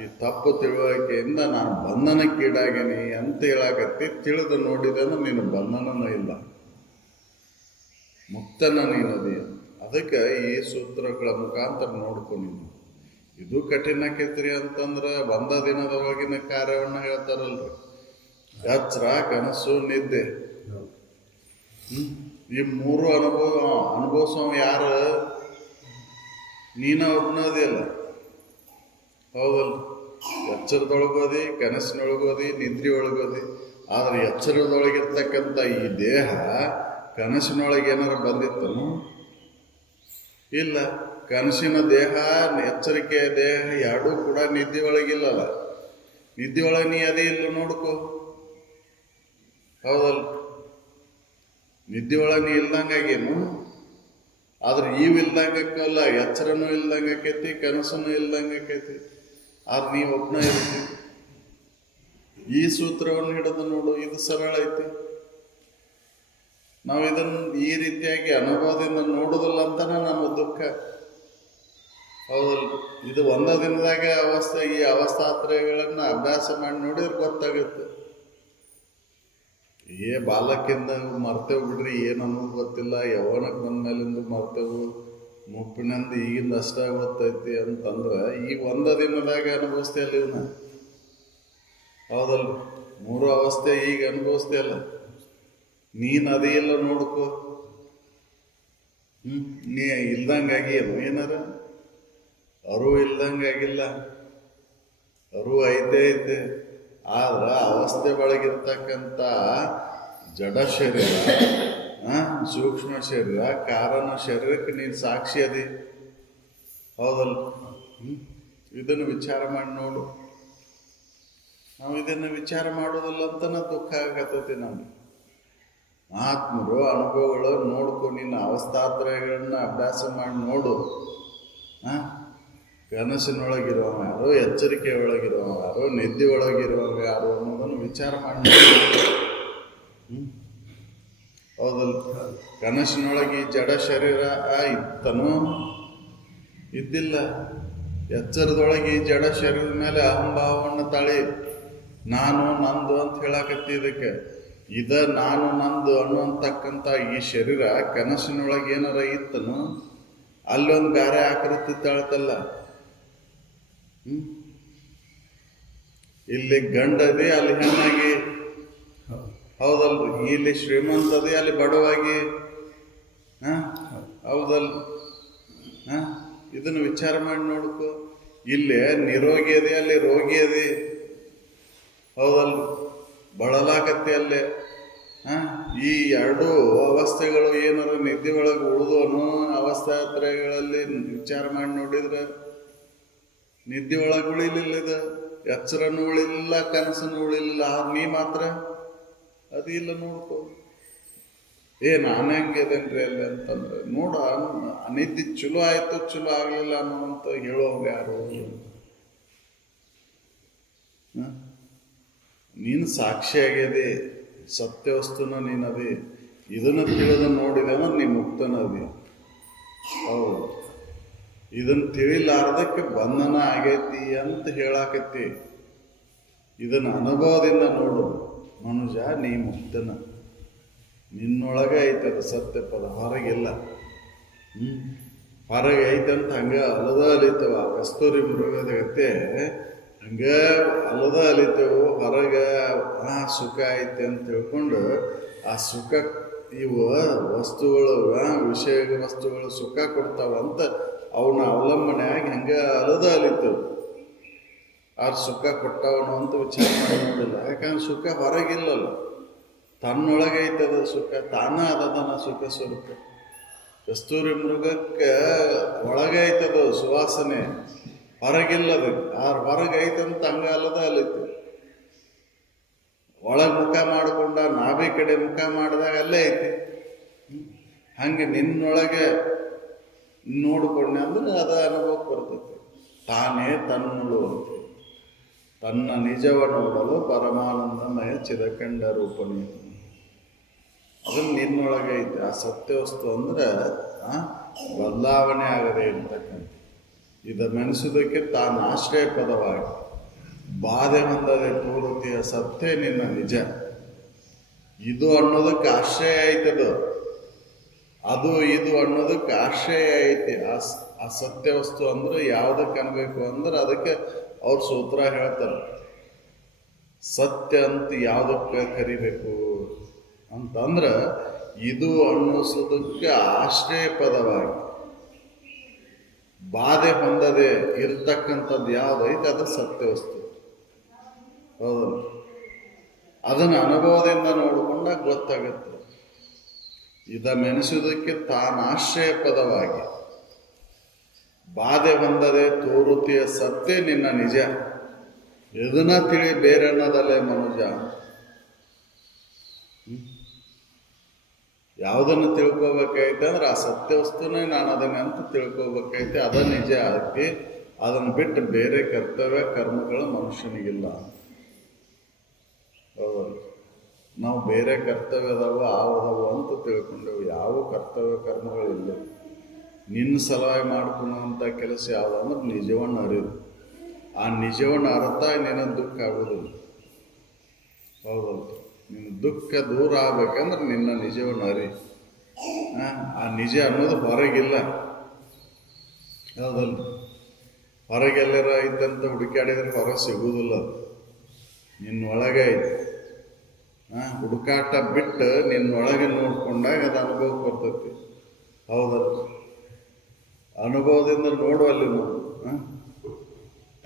ಈ ತಪ್ಪು ತಿಳುವಳಿಕೆಯಿಂದ ನಾನು ಬಂಧನಕ್ಕೀಡಾಗೀನಿ ಅಂತ ಹೇಳಾಕತ್ತಿ. ತಿಳಿದು ನೋಡಿದ್ರೆ ನೀನು ಬಂಧನನೂ ಇಲ್ಲ, ಮುಕ್ತನ ನೀನದಿ. ಅದಕ್ಕೆ ಈ ಸೂತ್ರಗಳ ಮುಖಾಂತರ ನೋಡ್ಕೊ ನೀನು. ಇದು ಕಠಿಣ ಆಕೈತ್ರಿ ಅಂತಂದ್ರೆ ಬಂದ ದಿನದೊಳಗಿನ ಕಾರ್ಯವನ್ನು ಹೇಳ್ತಾರಲ್ರಿ. ಎಚ್ಚರ, ಕನಸು, ನಿದ್ದೆ, ಈ ಮೂರು ಅನುಭವಿಸೋ ಯಾರು? ನೀನ ಒಬ್ಬನದಿಲ್ಲ. ಹೌದಲ್ಲ? ಎಚ್ಚರದೊಳಗೋದಿ, ಕನಸಿನೊಳಗೋದಿ, ನಿದ್ರೆ ಒಳಗೋದಿ. ಆದ್ರೆ ಎಚ್ಚರದೊಳಗಿರ್ತಕ್ಕಂಥ ಈ ದೇಹ ಕನಸಿನೊಳಗೆ ಏನಾರು ಬಂದಿತ್ತನು? ಇಲ್ಲ. ಕನಸಿನ ದೇಹ, ಎಚ್ಚರಿಕೆಯ ದೇಹ ಎರಡೂ ಕೂಡ ನಿದ್ದೆ ಒಳಗಿಲ್ಲಲ್ಲ. ನಿದ್ದೆ ಒಳಗೆ ನೀ ಅದೇ ಇಲ್ಲ, ನೋಡ್ಕೋ. ಹೌದಲ್ಲ? ನಿದ್ದೆ ಒಳಗೆ ನೀ ಇಲ್ದಂಗಾಗೇನು. ಆದ್ರೆ ಇಲ್ದಂಗಕ್ಕಲ್ಲ, ಎಚ್ಚರನೂ ಇಲ್ದಂಗಾಕೈತಿ, ಕನಸನ್ನು ಇಲ್ದಂಗಾಕೈತಿ. ಆದ್ರೆ ನೀವು ಒಬ್ಬನ ಇರ್ತಿ. ಈ ಸೂತ್ರವನ್ನು ಹಿಡಿದು ನೋಡು, ಇದು ಸರಳ ಐತಿ. ನಾವು ಇದನ್ನು ಈ ರೀತಿಯಾಗಿ ಅನುಭವದಿಂದ ನೋಡುದಿಲ್ಲ ಅಂತಾನೆ ನಮ್ಮ ದುಃಖ. ಹೌದಲ್ಲ? ಇದು ಒಂದ ದಿನದಾಗ ಈ ಅವಸ್ಥಾತ್ರಯಗಳನ್ನ ಅಭ್ಯಾಸ ಮಾಡಿ ನೋಡಿದ್ರೆ ಗೊತ್ತಾಗುತ್ತೆ. ಬಾಲಕಿಂದ ಮರ್ತೇವು ಬಿಡ್ರಿ, ಏನನ್ನೂ ಗೊತ್ತಿಲ್ಲ. ಯೌವನಕ್ಕೆ ಬಂದ ಮೇಲಿಂದ ಮರ್ತೇವು, ಮುಪ್ಪಿನಂದ ಈಗಿಂದ ಅಷ್ಟ ಗೊತ್ತೈತಿ ಅಂತಂದ್ರೆ ಈಗ ಒಂದ ದಿನದಾಗ ಅನುಭವಿಸ್ತೇಲ್ಲ ಇವನ್ನ. ಹೌದಲ್ಲ? ಮೂರು ಅವಸ್ಥೆ ಈಗ ಅನುಭವಿಸ್ತೇಲ್ಲ. ನೀನು ಅದೇ ಇಲ್ಲ, ನೋಡ್ಕೋ. ನೀ ಇಲ್ದಂಗಾಗಿ ಏನಾರ ಅರಿವು ಇಲ್ದಂಗಾಗಿಲ್ಲ, ಅರಿವು ಐತೆ. ಆದ್ರೆ ಅವಸ್ಥೆ ಒಳಗಿರ್ತಕ್ಕಂಥ ಜಡ ಶರೀರ, ಸೂಕ್ಷ್ಮ ಶರೀರ, ಕಾರಣ ಶರೀರಕ್ಕೆ ನೀನು ಸಾಕ್ಷಿ ಅದಿ. ಹೌದಲ್ಲ? ಇದನ್ನು ವಿಚಾರ ಮಾಡಿ ನೋಡು. ನಾವು ಇದನ್ನು ವಿಚಾರ ಮಾಡೋದಿಲ್ಲ ಅಂತನ ದುಃಖ ಆಗತ್ತೈತಿ ನಮ್ಗೆ. ಮಹಾತ್ಮರು ಅನುಭವಗಳು ನೋಡ್ಕೊ. ನಿನ್ನ ಅವಸ್ಥಾತ್ರಯಗಳನ್ನ ಅಭ್ಯಾಸ ಮಾಡಿ ನೋಡು. ಕನಸಿನೊಳಗಿರುವವ ಯಾರು, ಎಚ್ಚರಿಕೆ ಒಳಗಿರುವವ ಯಾರು, ನಿದ್ದೆ ಒಳಗಿರುವವ ಯಾರು ಅನ್ನೋದನ್ನು ವಿಚಾರ ಮಾಡಿ. ಹೌದಲ್ಲ? ಕನಸಿನೊಳಗೆ ಜಡ ಶರೀರ ಇತ್ತನೋ? ಇದ್ದಿಲ್ಲ. ಎಚ್ಚರದೊಳಗೆ ಈ ಜಡ ಶರೀರದ ಮೇಲೆ ಅಹಂಭಾವವನ್ನು ತಾಳಿ ನಾನು ನಂದು ಅಂತ ಹೇಳಾಕತ್ತಿ. ಇದಕ್ಕೆ ನಾನು ನಂದು ಅನ್ನುವಂತಕ್ಕಂಥ ಈ ಶರೀರ ಕನಸಿನೊಳಗೆ ಏನಾರ ಇತ್ತನು? ಅಲ್ಲೊಂದು ಬೇರೆ ಆಕೃತಿ ತಾಳ್ತಲ್ಲ. ಇಲ್ಲಿ ಗಂಡದಿ, ಅಲ್ಲಿ ಹೆಣ್ಣಾಗಿ. ಹೌದಲ್ರಿ? ಇಲ್ಲಿ ಶ್ರೀಮಂತದಿ, ಅಲ್ಲಿ ಬಡವಾಗಿ. ಹೌದಲ್? ಇದನ್ನು ವಿಚಾರ ಮಾಡಿ ನೋಡ್ಕೊ. ಇಲ್ಲಿ ನಿರೋಗಿ ಅದಿ, ಅಲ್ಲಿ ರೋಗಿ ಅದಿ. ಹೌದಲ್? ಬಳಲಾಕತ್ತಿ ಅಲ್ಲೇ. ಈ ಎರಡೂ ಅವಸ್ಥೆಗಳು ಏನಾರ ನಿದ್ದೆ ಒಳಗೆ ಉಳಿದು ಅನ್ನೋ ಅವಸ್ಥಾತ್ರಯಗಳಲ್ಲಿ ವಿಚಾರ ಮಾಡಿ ನೋಡಿದ್ರೆ ನಿದ್ದೆ ಒಳಗೆ ಉಳಿಲಿಲ್ಲ, ಇದು ಎಚ್ಚರನು ಉಳಿಲಿಲ್ಲ, ಕನಸನ್ನು ಉಳಿಲಿಲ್ಲ. ನೀ ಮಾತ್ರ ಅದಿಲ್ಲ, ನೋಡ್ಕೊ. ನಾನು ಹೆಂಗಿದೇನ್ರಿ ಅಲ್ಲಿ ಅಂತಂದ್ರೆ ನೋಡ, ನಿದ್ದೆ ಚಲೋ ಆಯ್ತು, ಚಲೋ ಆಗ್ಲಿಲ್ಲ ಅನ್ನೋಂತ ಹೇಳೋರು ಯಾರು? ನೀನು ಸಾಕ್ಷಿಯಾಗ್ಯದೆ, ಸತ್ಯವಸ್ತುನ ನೀನದಿ. ಇದನ್ನು ತಿಳಿದು ನೋಡಿದವ ನೀ ಮುಕ್ತನದಿ. ಹೌದು. ಇದನ್ನು ತಿಳಿಲಾರ್ದಕ್ಕೆ ಬಂಧನ ಆಗೈತಿ ಅಂತ ಹೇಳಾಕತ್ತಿ. ಇದನ್ನು ಅನುಭವದಿಂದ ನೋಡು ಮನುಜ, ನೀ ಮುಕ್ತನ. ನಿನ್ನೊಳಗೆ ಐತದ ಸತ್ಯ ಪದ, ಹೊರಗಿಲ್ಲ. ಹೊರಗೆ ಐತಂತ ಹಂಗ ಅಲದ ಅಲಿತವ. ಕಸ್ತೂರಿ ಮೃಗದ ಗತ್ತೆ ಹಂಗ ಅಲದ ಅಲಿತೇವು. ಹೊರಗೆ ಸುಖ ಐತೆ ಅಂತ ತಿಳ್ಕೊಂಡು ಆ ಸುಖ, ಇವು ವಸ್ತುಗಳು, ವಿಷಯ ವಸ್ತುಗಳು ಸುಖ ಕೊಡ್ತಾವಂತ ಅವನ್ನ ಅವಲಂಬನೆ ಆಗಿ ಹಂಗ ಅಲದ ಅಲಿತೇವು. ಅವ್ರು ಸುಖ ಕೊಟ್ಟವನು ಅಂತ ವಿಚಾರ ಮಾಡಿ ನೋಡಿಲ್ಲ. ಯಾಕಂದ್ರೆ ಸುಖ ಹೊರಗಿಲ್ಲಲ್ಲ, ತನ್ನೊಳಗೆ ಐತದ ಸುಖ. ತಾನ ಅದನ ಸುಖ ಸ್ವರೂಪ. ಕಸ್ತೂರಿ ಮೃಗಕ್ಕೆ ಒಳಗೆ ಐತದ ಸುವಾಸನೆ, ಹೊರಗಿಲ್ಲದ. ಹೊರಗೆ ಐತಂತ ಹಂಗ ಅಲ್ಲದ ಅಲ್ಲಿತ್ತು. ಒಳಗೆ ಮುಖ ಮಾಡಿಕೊಂಡ ನಾಭಿ ಕಡೆ ಮುಖ ಮಾಡಿದಾಗ ಅಲ್ಲೇ ಐತಿ. ಹಂಗೆ ನಿನ್ನೊಳಗೆ ನೋಡ್ಕೊಂಡೆ ಅಂದ್ರೆ ಅದ ಅನುಭವಕ್ಕೆ ಬರ್ತೈತಿ. ತಾನೇ ತನ್ನಳು ಅಂತ ತನ್ನ ನಿಜವ ನೋಡಲು ಪರಮಾನಂದಮಯ ಚಿದಖಂಡ ರೂಪಣಿ ಅದನ್ನು ನಿನ್ನೊಳಗೆ ಐತೆ. ಆ ಸತ್ಯ ವಸ್ತು ಅಂದ್ರೆ ಬದಲಾವಣೆ ಆಗದೆ ಇರ್ತಕ್ಕಂಥ ಇದನ್ನೆನಿಸುವುದಕ್ಕೆ ತಾನು ಆಶ್ರಯ ಪದವಾಗಿ ಬಾಧೆ ಹೊಂದದೆ ತೋರುತಿಯ ಸತ್ಯ ನಿನ್ನ ನಿಜ. ಇದು ಅನ್ನೋದಕ್ಕೆ ಆಶ್ರಯ ಐತದು, ಅದು ಇದು ಅನ್ನೋದಕ್ಕೆ ಆಶ್ರಯ ಐತಿ. ಆ ಸತ್ಯ ವಸ್ತು ಅಂದ್ರೆ ಯಾವುದಕ್ಕೆ ಅನ್ಬೇಕು ಅಂದ್ರೆ ಅದಕ್ಕೆ ಅವ್ರ ಸೂತ್ರ ಹೇಳ್ತಾರೆ. ಸತ್ಯ ಅಂತ ಯಾವುದಕ್ಕೆ ಕರಿಬೇಕು ಅಂತಂದ್ರೆ ಇದು ಅನ್ನಿಸೋದಕ್ಕೆ ಆಶ್ರಯ ಪದವಾಗಿ ಬಾಧೆ ಹೊಂದದೆ ಇರ್ತಕ್ಕಂಥದ್ದು ಯಾವುದೈತೆ ಅದು ಸತ್ಯ ವಸ್ತು. ಹೌದಲ್ಲ? ಅದನ್ನು ಅನುಭವದಿಂದ ನೋಡಿಕೊಂಡಾಗ ಗೊತ್ತಾಗುತ್ತೆ. ಇದನ್ನೆನಿಸುವುದಕ್ಕೆ ತಾನು ಆಶ್ರಯ ಪದವಾಗಿ ಬಾಧೆ ಹೊಂದದೆ ತೋರುತಿಯ ಸತ್ಯ ನಿನ್ನ ನಿಜ. ಇದನ್ನ ತಿಳಿ ಬೇರೆ ಅನ್ನೋದಲ್ಲೇ ಮನುಜ. ಯಾವುದನ್ನು ತಿಳ್ಕೊಬೇಕೈತೆ ಅಂದ್ರೆ ಆ ಸತ್ಯ ವಸ್ತುನೇ ನಾನು ಅದನ್ನ ಅಂತ ತಿಳ್ಕೊಬೇಕೈತೆ. ಅದ ನಿಜ. ಅದಕ್ಕೆ ಅದನ್ನು ಬಿಟ್ಟು ಬೇರೆ ಕರ್ತವ್ಯ ಕರ್ಮಗಳು ಮನುಷ್ಯನಿಗಿಲ್ಲ. ಹೌದಲ್ಲ? ನಾವು ಬೇರೆ ಕರ್ತವ್ಯದವ ಆವದವ ಅಂತ ತಿಳ್ಕೊಂಡೆವು. ಯಾವ ಕರ್ತವ್ಯ ಕರ್ಮಗಳಿಲ್ಲ. ನಿನ್ನ ಸಲುವಾಗಿ ಮಾಡ್ಕೊಳ್ಳುವಂಥ ಕೆಲಸ ಯಾವುದು ಅಂದ್ರೆ ನಿಜವನ್ನು ಅರಿವು. ಆ ನಿಜವನ್ನು ಅರ್ಥ ನಿನ್ನ ದುಃಖ ಆಗೋದಿಲ್ಲ. ಹೌದಲ್ಲ? ನಿನ್ನ ದುಃಖ ದೂರ ಆಗ್ಬೇಕಂದ್ರೆ ನಿನ್ನ ನಿಜವನ್ನು ಅರಿ. ಆ ನಿಜ ಅನ್ನೋದು ಹೊರಗಿಲ್ಲ. ಹೌದಲ್ಲ? ಹೊರಗೆಲ್ಲರ ಐತಂತ ಹುಡುಕಾಡಿದ್ರೆ ಹೊರಗೆ ಸಿಗುವುದಿಲ್ಲ. ನಿನ್ನೊಳಗೆ ಐತಿ. ಹುಡುಕಾಟ ಬಿಟ್ಟು ನಿನ್ನೊಳಗೆ ನೋಡ್ಕೊಂಡಾಗ ಅದು ಅನುಭವಕ್ಕೆ ಬರ್ತೈತಿ. ಹೌದಲ್ಲ? ಅನುಭವದಿಂದ ನೋಡುವಲ್ಲಿ ನೋಡು.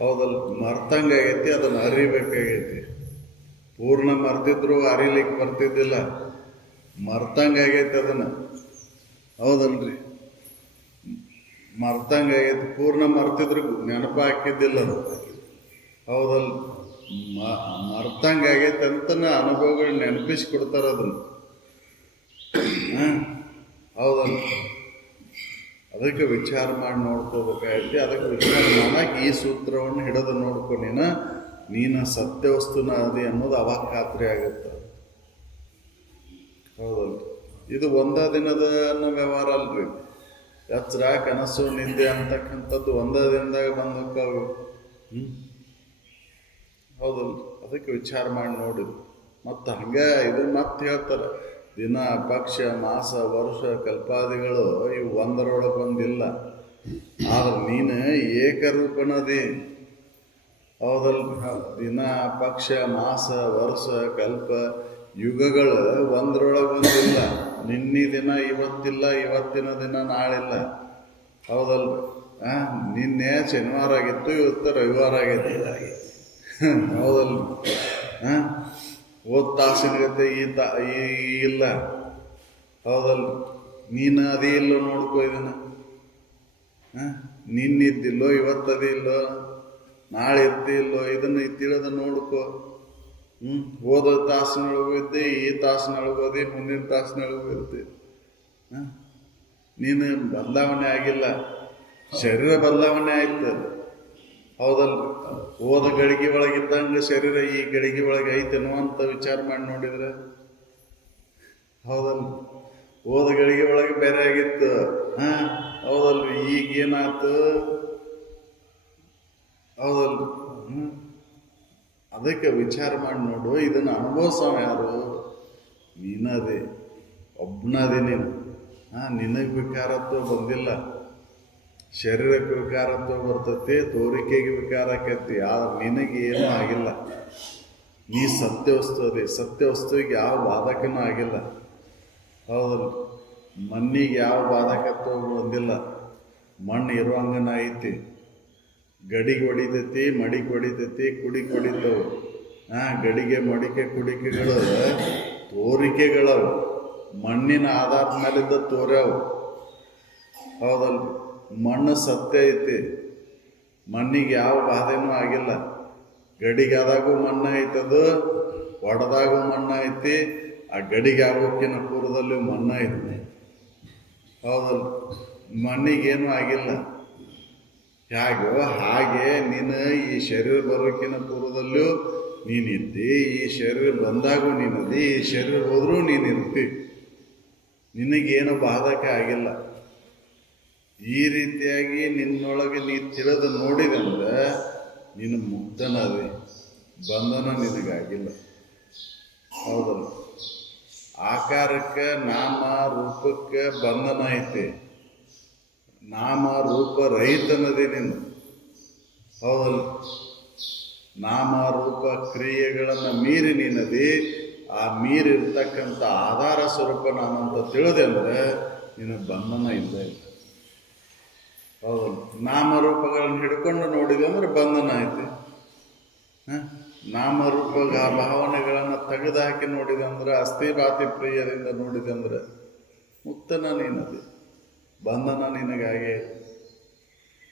ಹೌದಲ್ಲ? ಮರ್ತಂಗಾಗೈತಿ, ಅದನ್ನು ಅರಿಬೇಕಾಗೈತಿ. ಪೂರ್ಣ ಮರ್ತಿದ್ರು ಅರಿಲಿಕ್ಕೆ ಬರ್ತಿದ್ದಿಲ್ಲ. ಮರ್ತಂಗಾಗೈತಿ ಅದನ್ನು. ಹೌದಲ್ರಿ? ಮರ್ತಂಗಾಗೈತಿ. ಪೂರ್ಣ ಮರ್ತಿದ್ರು ನೆನಪ ಹಾಕಿದ್ದಿಲ್ಲ ಅದು. ಹೌದಲ್ಲ? ಮರ್ತಂಗಾಗೈತೆ ಅಂತನ ಅನುಭವಗಳು ನೆನಪಿಸ್ಕೊಡ್ತಾರ ಅದನ್ನು. ಹೌದಲ್ಲ? ಅದಕ್ಕೆ ವಿಚಾರ ಮಾಡಿ ನೋಡ್ಕೋಬೇಕಾಗೈತಿ. ಅದಕ್ಕೆ ವಿಚಾರ ಮಾಡಕ್ಕೆ ಈ ಸೂತ್ರವನ್ನು ಹಿಡಿದು ನೋಡ್ಕೊಂಡಿನ ನೀನು ಸತ್ಯ ವಸ್ತುನ ಅದಿ ಅನ್ನೋದು ಅವಾಗ ಖಾತ್ರಿ ಆಗುತ್ತೆ. ಹೌದಲ್ಲ? ಇದು ಒಂದ ದಿನದ ಅನ್ನೋ ವ್ಯವಹಾರ ಅಲ್ರಿ. ಎಚ್ಚರ ಕನಸು ನಿದ್ದೆ ಅಂತಕ್ಕಂಥದ್ದು ಒಂದ ದಿನದಾಗ ಬಂದಕ್ಕವು. ಹೌದಲ್ಲ? ಅದಕ್ಕೆ ವಿಚಾರ ಮಾಡಿ ನೋಡಿದ್ರು. ಮತ್ತು ಹಂಗೆ ಇದು ಮತ್ತೆ ಹೇಳ್ತಾರೆ, ದಿನ ಪಕ್ಷ ಮಾಸ ವರ್ಷ ಕಲ್ಪಾದಿಗಳು ಇವು ಒಂದರೊಳಗೆ ಬಂದಿಲ್ಲ. ಆದ್ರೆ ನೀನು ಏಕರೂಪನದಿ. ಹೌದಲ್ಲ? ದಿನ ಪಕ್ಷ ಮಾಸ ವರ್ಷ ಕಲ್ಪ ಯುಗಗಳು ಒಂದರೊಳಗೆ ಬಂದಿಲ್ಲ. ನಿನ್ನೆ ದಿನ ಇವತ್ತಿಲ್ಲ, ಇವತ್ತಿನ ದಿನ ನಾಳಿಲ್ಲ. ಹೌದಲ್ಲ? ನಿನ್ನೆ ಶನಿವಾರ ಆಗಿತ್ತು, ಇವತ್ತು ರವಿವಾರ ಆಗೈತಿ. ಹೌದಲ್ಲ? ಓದ್ ತಾಸಿನ ಗತೆ ಇಲ್ಲ. ಹೌದಲ್ಲ? ನೀನು ಅದೇ ಇಲ್ಲೋ ನೋಡ್ಕೋ. ಇದನ್ನ ನಿನ್ನಿದ್ದಿಲ್ಲೋ, ಇವತ್ತದೇ ಇಲ್ಲೋ, ನಾಳೆ ಇರ್ತಿಲ್ಲೋ, ಇದನ್ನು ತಿಳಿದ ನೋಡ್ಕೋ. ಓದೋ ತಾಸಿನೊಳಗೂ ಇದ್ದೆ, ಈ ತಾಸಿನೊಳಗೂ ಅದೇ, ಮುಂದಿನ ತಾಸಿನೊಳಗೂ ಇರ್ತಿ. ನೀನು ಬದಲಾವಣೆ ಆಗಿಲ್ಲ. ಶರೀರ ಬದಲಾವಣೆ ಆಯ್ತು. ಹೌದಲ್ಲ? ಓದ ಗಳಿಗೆ ಒಳಗಿದ್ದಂಗೆ ಶರೀರ ಈ ಗಳಿಗೆ ಒಳಗೆ ಐತೇನೋ ಅಂತ ವಿಚಾರ ಮಾಡಿ ನೋಡಿದ್ರೆ. ಹೌದಲ್ಲ? ಓದ ಗಳಿಗೆ ಒಳಗೆ ಬೇರೆ ಆಗಿತ್ತು. ಹೌದಲ್ರಿ? ಈಗ ಏನಾಯ್ತು? ಹೌದಲ್ರಿ? ಅದಕ್ಕೆ ವಿಚಾರ ಮಾಡಿ ನೋಡು. ಇದನ್ನು ಅನುಭವಿಸವ ಯಾರು? ನೀನದೇ, ಒಬ್ಬನದೇ ನೀನು. ನಿನಗೆ ವಿಕಾರತ್ವ ಬಂದಿಲ್ಲ. ಶರೀರಕ್ಕೆ ವಿಕಾರತ್ವ ಬರ್ತೈತಿ, ತೋರಿಕೆಗೆ ವಿಕಾರ ಆಕೈತಿ. ಆದ್ರೆ ನಿನಗೆ ಏನೂ ಆಗಿಲ್ಲ. ನೀ ಸತ್ಯ ವಸ್ತು ಅದೇ. ಸತ್ಯ ವಸ್ತುವಿಗೆ ಯಾವ ಬಾಧಕನೂ ಆಗಿಲ್ಲ. ಹೌದಲ್ಲ? ಮಣ್ಣಿಗೆ ಯಾವ ಬಾಧಕತ್ವ ಬಂದಿಲ್ಲ. ಮಣ್ಣು ಇರುವಂಗನ ಐತಿ. ಗಡಿಗೆ ಹೊಡಿತೈತಿ, ಮಡಿಗೆ ಹೊಡಿತೈತಿ, ಕುಡಿಗೆ ಹೊಡಿತವು. ಗಡಿಗೆ ಮಡಿಕೆ ಕುಡಿಕೆಗಳು ತೋರಿಕೆಗಳವು. ಮಣ್ಣಿನ ಆಧಾರದ ಮೇಲಿದ್ದ ತೋರ್ಯಾವು. ಹೌದಲ್ಲ? ಮಣ್ಣು ಸತ್ಯ ಐತಿ. ಮಣ್ಣಿಗೆ ಯಾವ ಬಾಧೆನೂ ಆಗಿಲ್ಲ. ಗಡಿಗೆ ಆದಾಗೂ ಮಣ್ಣು ಐತದು, ಒಡೆದಾಗೂ ಮಣ್ಣು ಐತಿ. ಆ ಗಡಿಗೆ ಆಗೋಕ್ಕಿನ ಪೂರ್ವದಲ್ಲಿ ಮಣ್ಣು ಐತಿ. ಹೌದಲ್ಲ? ಮಣ್ಣಿಗೇನು ಆಗಿಲ್ಲ. ಹೇಗೋ ಹಾಗೆ ನೀನು ಈ ಶರೀರ ಬರೋಕಿನ ಪೂರ್ವದಲ್ಲೂ ನೀನಿದ್ದಿ, ಈ ಶರೀರ ಬಂದಾಗೂ ನೀನದಿ, ಈ ಶರೀರ ಹೋದ್ರೂ ನೀನಿರ್ತಿ. ನಿನಗೇನು ಬಾಧಕ ಆಗಿಲ್ಲ. ಈ ರೀತಿಯಾಗಿ ನಿನ್ನೊಳಗೆ ನೀ ತಿಳಿದು ನೋಡಿದಂದ್ರೆ ನೀನು ಮುಕ್ತನದಿ, ಬಂಧನ ನಿನಗಾಗಿಲ್ಲ. ಹೌದಲ್ಲ? ಆಕಾರಕ್ಕೆ ನಾಮ ರೂಪಕ್ಕೆ ಬಂಧನ ಐತಿ, ನಾಮ ರೂಪ ರಹಿತನದಿ ನೀನು. ಹೌದಲ್ಲ? ನಾಮ ರೂಪ ಕ್ರಿಯೆಗಳನ್ನು ಮೀರಿ ನೀನದಿ. ಆ ಮೀರಿರ್ತಕ್ಕಂಥ ಆಧಾರ ಸ್ವರೂಪ ನಾನಂತ ತಿಳಿದೆ ಅಂದರೆ ನಿನ್ನ ಬಂಧನ ಇಲ್ಲ. ಹೌದಲ್ಲ? ನಾಮರೂಪಗಳನ್ನು ಹಿಡ್ಕೊಂಡು ನೋಡಿದೆ ಅಂದ್ರೆ ಬಂಧನ ಐತಿ. ನಾಮರೂಪ ಭಾವನೆಗಳನ್ನು ತೆಗೆದು ಹಾಕಿ ನೋಡಿದೆ ಅಂದ್ರೆ, ಅಸ್ಥಿಭಾತಿ ಪ್ರಿಯದಿಂದ ನೋಡಿದೆ ಅಂದ್ರೆ ಮುಕ್ತನ ನೀನದಿ, ಬಂಧನ ನಿನಗಾಗೆ.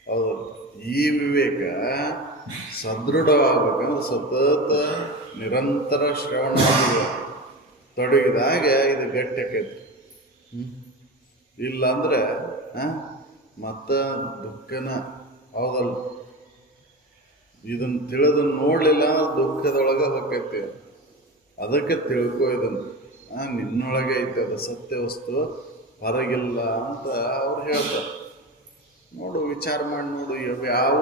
ಹೌದು. ಈ ವಿವೇಕ ಸದೃಢವಾಗಬೇಕಂದ್ರೆ ಸತತ ನಿರಂತರ ಶ್ರವಣ ತೊಡಗಿದಾಗ ಇದು ಗಟ್ಟಿ ಆಕೈತಿ. ಇಲ್ಲಾಂದ್ರೆ ಮತ್ತು ದುಃಖನ. ಹೌದಲ್ಲ? ಇದನ್ನು ತಿಳಿದು ನೋಡಲಿಲ್ಲ ಅಂದ್ರೆ ದುಃಖದೊಳಗೆ ಹೋಗೈತಿ. ಅದಕ್ಕೆ ತಿಳ್ಕೊ ಇದನ್ನು. ನಿನ್ನೊಳಗೆ ಐತೆ ಅದು ಸತ್ಯ ವಸ್ತು, ಹೊರಗಿಲ್ಲ ಅಂತ ಅವ್ರು ಹೇಳ್ತಾರೆ. ನೋಡು, ವಿಚಾರ ಮಾಡಿ ನೋಡು. ಯಾವ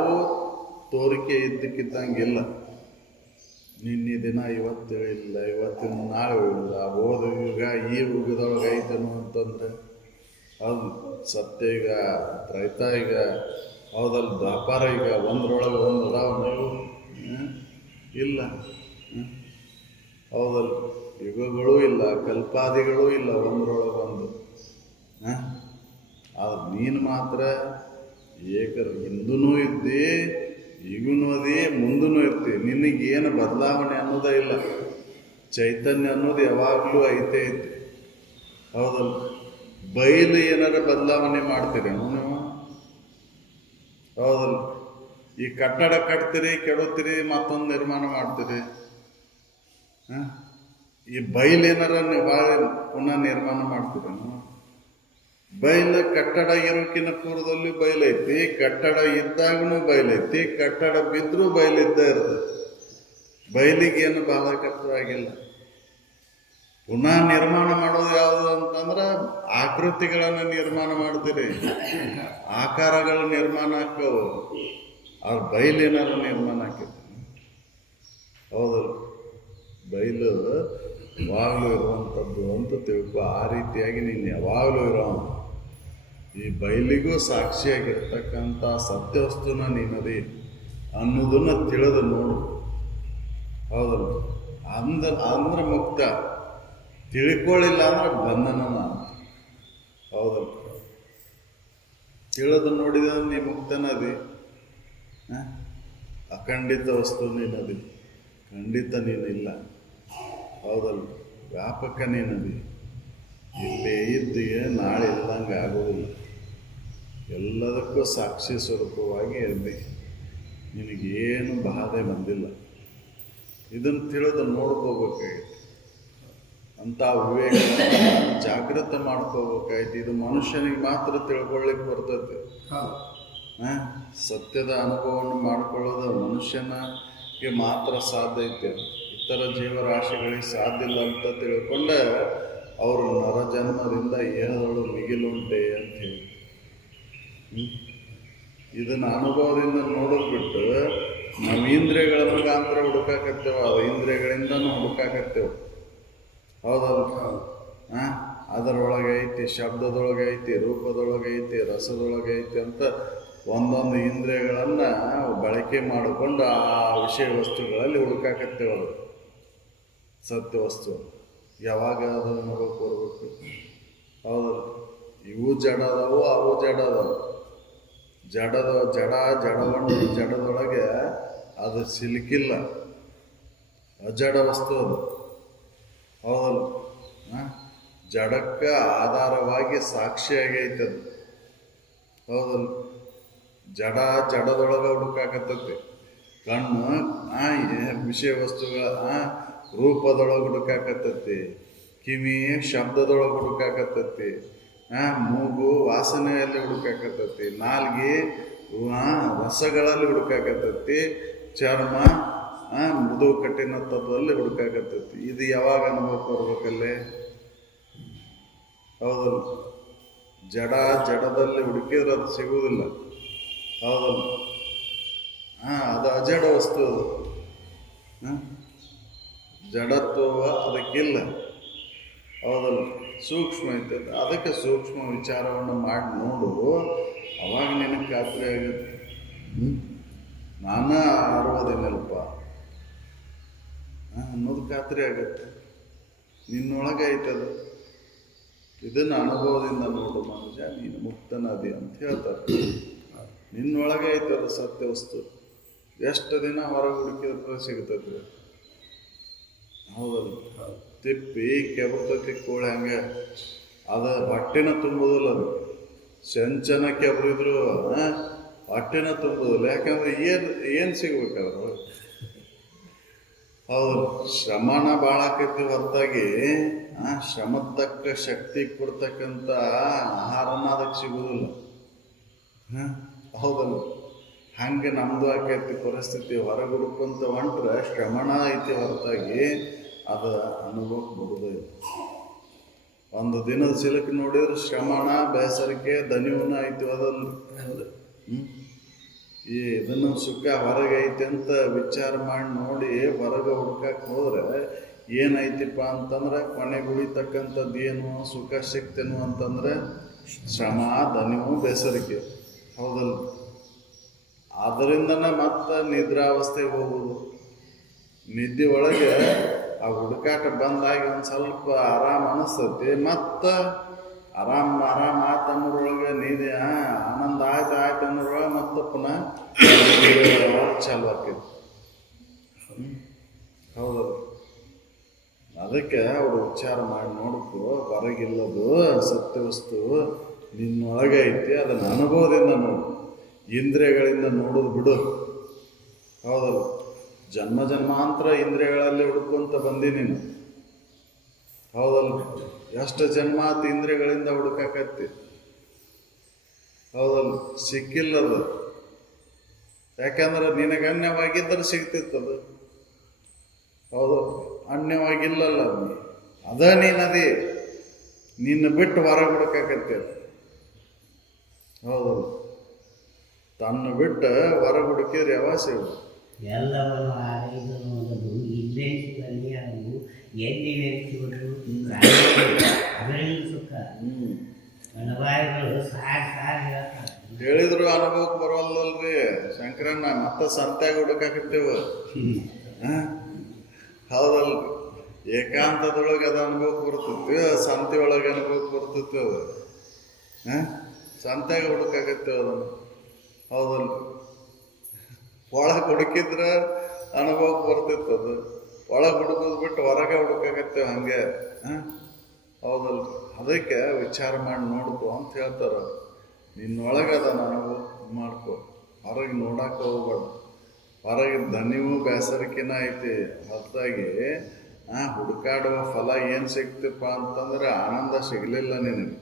ತೋರಿಕೆ ಇದ್ದಕ್ಕಿದ್ದಂಗಿಲ್ಲ. ನಿನ್ನೆ ದಿನ ಇವತ್ತು ಇಲ್ಲ, ಇವತ್ತಿನ ನಾಳೆ ಇಲ್ಲ, ಓದು ಯುಗ ಈ ಯುಗದೊಳಗೆ ಐತೇನು ಅಂತಂದ್ರೆ ಹೌದು. ಸತ್ಯ ಈಗ, ತ್ರೈತ ಈಗ, ಹೌದಲ್ಲ, ದ್ವಾಪಾರ ಈಗ, ಒಂದರೊಳಗೆ ಒಂದು ಅದಾವ ನೀವು ಇಲ್ಲ. ಹೌದಲ್ಲ? ಯುಗಗಳೂ ಇಲ್ಲ, ಕಲ್ಪಾದಿಗಳೂ ಇಲ್ಲ, ಒಂದರೊಳಗೆ ಒಂದು. ಆದ್ರೆ ನೀನು ಮಾತ್ರ ಏಕರು, ಹಿಂದೂ ಇದ್ದಿ, ಈಗೂ ಅದೇ, ಮುಂದೂ ಇರ್ತಿ. ನಿನಗೇನು ಬದಲಾವಣೆ ಅನ್ನೋದೇ ಇಲ್ಲ. ಚೈತನ್ಯ ಅನ್ನೋದು ಯಾವಾಗಲೂ ಐತೆ ಐತಿ. ಹೌದಲ್ಲ? ಬಯಲು ಏನಾರ ಬದಲಾವಣೆ ಮಾಡ್ತೀರಿ ನೀವು? ಹೌದಲ್ಲ? ಈ ಕಟ್ಟಡ ಕಟ್ತೀರಿ, ಕೆಡುತ್ತೀರಿ, ಮತ್ತೊಂದು ನಿರ್ಮಾಣ ಮಾಡ್ತೀರಿ. ಈ ಬಯಲು ಏನಾರ ನೀವು ಭಾಳ ಪುನಃ ನಿರ್ಮಾಣ ಮಾಡ್ತೀರಿ. ಬಯಲು ಕಟ್ಟಡ ಇರೋಕಿನ ಪೂರ್ವದಲ್ಲಿ ಬಯಲೈತಿ, ಕಟ್ಟಡ ಇದ್ದಾಗೂ ಬಯಲೈತಿ, ಕಟ್ಟಡ ಬಿದ್ದರೂ ಬಯಲಿದ್ದ ಇರ್ತದೆ. ಬಯಲಿಗೇನು ಬಹಳ ಕಷ್ಟವಾಗಿಲ್ಲ. ಪುನಃ ನಿರ್ಮಾಣ ಮಾಡೋದು ಯಾವುದು ಅಂತಂದ್ರೆ ಆಕೃತಿಗಳನ್ನು ನಿರ್ಮಾಣ ಮಾಡ್ತೀರಿ, ಆಕಾರಗಳ ನಿರ್ಮಾಣ ಹಾಕವು. ಅವ್ರ ಬಯಲೇನಾರ ನಿರ್ಮಾಣ ಹಾಕಿತ್ತು. ಹೌದಲ್ಲ? ಬಯಲು ಯಾವಾಗಲೂ ಇರುವಂಥದ್ದು ಅಂತ ತಿಳ್ಕೊ. ಆ ರೀತಿಯಾಗಿ ನೀನು ಯಾವಾಗಲೂ ಇರೋ ಈ ಬಯಲಿಗೂ ಸಾಕ್ಷಿಯಾಗಿರ್ತಕ್ಕಂಥ ಸತ್ಯವಸ್ತುನ ನೀನದಿ ಅನ್ನೋದನ್ನು ತಿಳಿದು ನೋಡು. ಹೌದಲ್ಲ? ಅಂದ್ರೆ ಮುಕ್ತ. ತಿಳ್ಕೊಳ್ಳಿಲ್ಲ ಅಂದ್ರೆ ಬಂಧನನ. ಹೌದಲ್ಲ? ತಿಳಿದು ನೋಡಿದ ನೀ ಮುಕ್ತನದಿ. ಅಖಂಡಿತ ವಸ್ತು ನೀನದಿ, ಖಂಡಿತ ನೀನಿಲ್ಲ. ಹೌದಲ್ಲ? ವ್ಯಾಪಕ ನೀನದಿ. ಇಲ್ಲೇ ಇದ್ದೀಯ, ನಾಳೆ ಇಲ್ದಂಗೆ ಆಗೋದಿಲ್ಲ. ಎಲ್ಲದಕ್ಕೂ ಸಾಕ್ಷಿ ಸ್ವರೂಪವಾಗಿ ಇರಲಿ. ನಿನಗೇನು ಬಾಧೆ ಬಂದಿಲ್ಲ. ಇದನ್ನು ತಿಳಿದು ನೋಡ್ಕೋಬೇಕಾಗಿತ್ತು. ಅಂಥ ವಿವೇಕ ಜಾಗೃತ ಮಾಡ್ಕೋಬೇಕಾಯ್ತು. ಇದು ಮನುಷ್ಯನಿಗೆ ಮಾತ್ರ ತಿಳ್ಕೊಳ್ಳಿಕ್ಕೆ ಬರ್ತೈತಿ. ಸತ್ಯದ ಅನುಭವವನ್ನು ಮಾಡಿಕೊಳ್ಳೋದು ಮನುಷ್ಯನಿಗೆ ಮಾತ್ರ ಸಾಧ್ಯ ಐತೆ. ಇತರ ಜೀವರಾಶಿಗಳಿಗೆ ಸಾಧ್ಯ ಇಲ್ಲ ಅಂತ ತಿಳ್ಕೊಂಡೆ ಅವರು ನರಜನ್ಮದಿಂದ ಏಳದಳು ಮಿಗಿಲುಂಟೆ ಅಂತ ಹೇಳಿ ಇದನ್ನು ಅನುಭವದಿಂದ ನೋಡೋದು ಬಿಟ್ಟು ನಾವು ಇಂದ್ರಿಯಗಳ ಮುಖಾಂತರ ಹುಡುಕಾಕತ್ತೇವೆ, ಅದು ಇಂದ್ರಿಯಗಳಿಂದನೂ ಹುಡುಕಾಕತ್ತೇವೆ. ಹೌದಲ್ಲ? ಅದರೊಳಗೆ ಐತಿ, ಶಬ್ದದೊಳಗೆ ಐತಿ, ರೂಪದೊಳಗೆ ಐತಿ, ರಸದೊಳಗೆ ಐತಿ ಅಂತ ಒಂದೊಂದು ಇಂದ್ರಿಯಗಳನ್ನು ಬಳಕೆ ಮಾಡಿಕೊಂಡು ಆ ವಿಷಯ ವಸ್ತುಗಳಲ್ಲಿ ಹುಡುಕಾಕತ್ತೇವೆ. ಅದು ಸತ್ಯ ವಸ್ತು ಯಾವಾಗ ಅದನ್ನು ನೋಡೋಕೆ ಬರಬೇಕು. ಹೌದಲ್ಲ? ಇವು ಜಡ ಅದಾವು, ಅವು ಜಡ ಅದಾವು. ಜಡದೊಳಗೆ ಅದು ಸಿಲುಕಿಲ್ಲ, ಅಜಡ ವಸ್ತು ಅದು. ಹೌದಲ್ಲ? ಜಡಕ್ಕೆ ಆಧಾರವಾಗಿ ಸಾಕ್ಷಿಯಾಗೈತದು. ಹೌದಲ್ಲ? ಜಡದೊಳಗೆ ಹುಡುಕಾಕತ್ತೈತಿ. ಕಣ್ಣು ವಿಷಯ ವಸ್ತುಗಳ ರೂಪದೊಳಗೆ ಹುಡುಕಾಕತ್ತೈತಿ, ಕಿವಿ ಶಬ್ದದೊಳಗೆ ಹುಡುಕಾಕತ್ತೈತಿ, ಮೂಗು ವಾಸನೆಯಲ್ಲಿ ಹುಡುಕಾಕತ್ತೈತಿ, ನಾಲ್ಗೆ ರಸಗಳಲ್ಲಿ ಹುಡುಕಾಕತ್ತೈತಿ, ಚರ್ಮ ಮೃದು ಕಠಿಣ ತತ್ವದಲ್ಲಿ ಹುಡುಕಾಕತ್ತೈತಿ. ಇದು ಯಾವಾಗ ಅನುಭವಕ್ಕೆ ಬರ್ಬೇಕಲ್ಲೇ? ಹೌದಲ್ಲ? ಜಡದಲ್ಲಿ ಹುಡುಕಿದ್ರೆ ಅದು ಸಿಗುವುದಿಲ್ಲ. ಹೌದಲ್ಲ? ಅದು ಅಜಡ ವಸ್ತು. ಅದು ಜಡತ್ವ ಅದಕ್ಕಿಲ್ಲ. ಹೌದಲ್ಲ? ಸೂಕ್ಷ್ಮ ಐತೆ. ಅದಕ್ಕೆ ಸೂಕ್ಷ್ಮ ವಿಚಾರವನ್ನು ಮಾಡಿ ನೋಡು, ಅವಾಗ ನಿನಗೆ ಖಾತ್ರಿ ಆಗುತ್ತೆ. ನಾನು ಆರೋದಿಲ್ಲಪ್ಪ ಅನ್ನೋದು ಖಾತ್ರಿ ಆಗುತ್ತೆ. ನಿನ್ನೊಳಗೆ ಐತದ. ಇದನ್ನು ಅನುಭವದಿಂದ ನೋಡು ಮನುಷ್ಯ, ನೀನು ಮುಕ್ತನಾದಿ ಅಂತ ಹೇಳ್ತಾರೆ. ನಿನ್ನೊಳಗೆ ಐತದ ಸತ್ಯ ವಸ್ತು. ಎಷ್ಟು ದಿನ ಹೊರಗೆ ಹುಡುಕಿದ್ರೆ ಸಿಗ್ತದೆ. ಹೌದಲ್ಲ? ತಿಪ್ಪಿ ಕೆಬರ್ತೈತಿ ಕೋಳಿ ಹಂಗೆ. ಅದು ಹೊಟ್ಟೆನ ತುಂಬುದಿಲ್ಲ. ಅದು ಸೆಂಚನ ಕೆಬರಿದ್ರು ಹೊಟ್ಟೆನ ತುಂಬುದಿಲ್ಲ. ಯಾಕಂದ್ರೆ ಏನು ಸಿಗ್ಬೇಕಾದ್ರು. ಹೌದು, ಶ್ರಮನ ಭಾಳ ಆಕೈತಿ ಹೊರತಾಗಿ ಶ್ರಮದ ತಕ್ಕ ಶಕ್ತಿ ಕೊಡ್ತಕ್ಕಂಥ ಆಹಾರನ ಅದಕ್ಕೆ ಸಿಗುವುದಿಲ್ಲ. ಹೌದಲ್ಲ? ಹಂಗೆ ನಮ್ಮದು ಆಕೈತಿ ಪರಿಸ್ಥಿತಿ. ಹೊರಗೆ ಹುಡುಕೊಂತ ಹೊಂಟ್ರೆ ಶ್ರಮಣ ಐತಿ ಹೊರತಾಗಿ ಅದು ಅನುಭವಕ್ಕೆ ಬರೋದೇ ಇಲ್ಲ. ಒಂದು ದಿನದ ಸಿಲುಕು ನೋಡಿದ್ರೆ ಶ್ರಮಣ, ಬೇಸರಿಕೆ, ದನಿವನ್ನ ಐತಿ. ಅದಲ್ಲ? ಇದನ್ನು ಸುಖ ಹೊರಗೆ ಐತಿ ಅಂತ ವಿಚಾರ ಮಾಡಿ ನೋಡಿ ಹೊರಗೆ ಹುಡ್ಕಕ್ಕೆ ಹೋದ್ರೆ ಏನೈತಿಪ್ಪ ಅಂತಂದ್ರೆ ಕೊನೆಗೆ ಉಳಿತಕ್ಕಂಥದ್ದು ಏನು? ಸುಖ ಸಿಕ್ತೇನು ಅಂತಂದ್ರೆ ಶ್ರಮ, ದನಿವು, ಬೇಸರಿಕೆ. ಹೌದಲ್ಲ? ಅದರಿಂದನೇ ಮತ್ತೆ ನಿದ್ರಾವಸ್ಥೆಗೆ ಹೋಗೋದು. ನಿದ್ದೆ ಒಳಗೆ ಆ ಹುಡುಕಾಟ ಬಂದಾಗಿ ಒಂದು ಸ್ವಲ್ಪ ಆರಾಮ ಅನಿಸ್ತೈತಿ. ಮತ್ತು ಆರಾಮ ಆತನ್ನೋದ್ರೊಳಗೆ ನಿಧಿ ಆನಂದ ಆಯ್ತು ಅನ್ನೋದ್ರೊಳಗೆ ಮತ್ತೆ ಪುನಃ ಚಾಲು ಆಕೈತಿ. ಹೌದಲ್ಲ? ಅದಕ್ಕೆ ಅವರು ವಿಚಾರ ಮಾಡಿ ನೋಡ್ಕೊ, ಹೊರಗಿಲ್ಲದು ಸತ್ಯವಸ್ತು ನಿನ್ನೊಳಗೆ ಐತಿ. ಅದನ್ನು ಅನುಭವದಿಂದ ನೋಡು, ಇಂದ್ರಿಯಗಳಿಂದ ನೋಡೋದು ಬಿಡು. ಹೌದಲ್ಲ? ಜನ್ಮಾಂತರ ಇಂದ್ರಿಯಗಳಲ್ಲಿ ಹುಡುಕೊಂತ ಬಂದಿ ನೀನು. ಹೌದಲ್ಲ? ಎಷ್ಟು ಜನ್ಮಾತ್ ಇಂದ್ರಿಯಗಳಿಂದ ಹುಡುಕಾಕತ್ತಿ. ಹೌದಲ್ಲ? ಸಿಕ್ಕಿಲ್ಲದು. ಯಾಕಂದ್ರೆ ನಿನಗೆ ಅನ್ಯವಾಗಿದ್ದರೆ ಸಿಗ್ತಿತ್ತದು. ಹೌದು? ಅನ್ಯವಾಗಿಲ್ಲಲ್ಲ. ಅದ ನೀನದಿ ನಿನ್ನ ಬಿಟ್ಟು ಹೊರಗೆ ಹುಡುಕಾಕತ್ತಿ. ಹೌದಲ್ಲ? ತನ್ನ ಬಿಟ್ಟು ಹೊರಗೆ ಹುಡುಕಿದ್ರೆ ಯಾವಾಗ ಸಿಗೋದು? ಎಲ್ಲವನ್ನು ಆರೈದು ನೋಡೋದು, ಇಲ್ಲೇ ಸಿಗಲಿ ಅದು ಎಲ್ಲಿ ನೆನೆಸಿಬಿಟ್ಟು ಅದರಿಂದ ಸುಖ. ಮನವಾಯಿಗಳು ಸಾರಿ ಹೇಳ್ತಾರೆ. ಹೇಳಿದ್ರು ಅನುಭವಕ್ಕೆ ಬರೋಲ್ಲಲ್ರಿ ಶಂಕರಣ್ಣ. ಮತ್ತೆ ಸಂತ್ಯಾಗ ಹುಡುಕಾಕತ್ತೇವ. ಹೌದಲ್ರಿ? ಏಕಾಂತದೊಳಗೆ ಅದು ಅನುಭವಕ್ಕೆ ಬರ್ತೈತಿ, ಸಂತೆ ಒಳಗೆ ಅನುಭವಕ್ಕೆ ಬರ್ತೈತಿ. ಅದು ಸಂತ್ಯಾಗ ಹುಡುಕಾಕತ್ತೇವ ಅದನ್ನು. ಹೌದಲ್ರಿ? ಒಳಗೆ ಹುಡುಕಿದ್ರೆ ಅನುಭವಕ್ಕೆ ಬರ್ತಿತ್ತು. ಅದು ಒಳಗೆ ಹುಡುಕೋದು ಬಿಟ್ಟು ಹೊರಗೆ ಹುಡುಕಾಕತ್ತೇವೆ ಹಂಗೆ. ಹೌದಲ್ರಿ? ಅದಕ್ಕೆ ವಿಚಾರ ಮಾಡಿ ನೋಡ್ಕೊ ಅಂತ ಹೇಳ್ತಾರೆ. ನಿನ್ನೊಳಗೆ ಅದನ್ನು ಅನುಭವ ಮಾಡ್ಕೊ, ಹೊರಗೆ ನೋಡಕ್ಕೆ ಹೋಗ್ಬೇಡ. ಹೊರಗೆ ದನಿವು ಬೇಸರಿಕೆನ ಐತಿ ಹೊರತಾಗಿ ಹುಡುಕಾಡುವ ಫಲ ಏನು ಸಿಗ್ತಪ್ಪ ಅಂತಂದ್ರೆ ಆನಂದ ಸಿಗಲಿಲ್ಲ ನಿನಗೆ.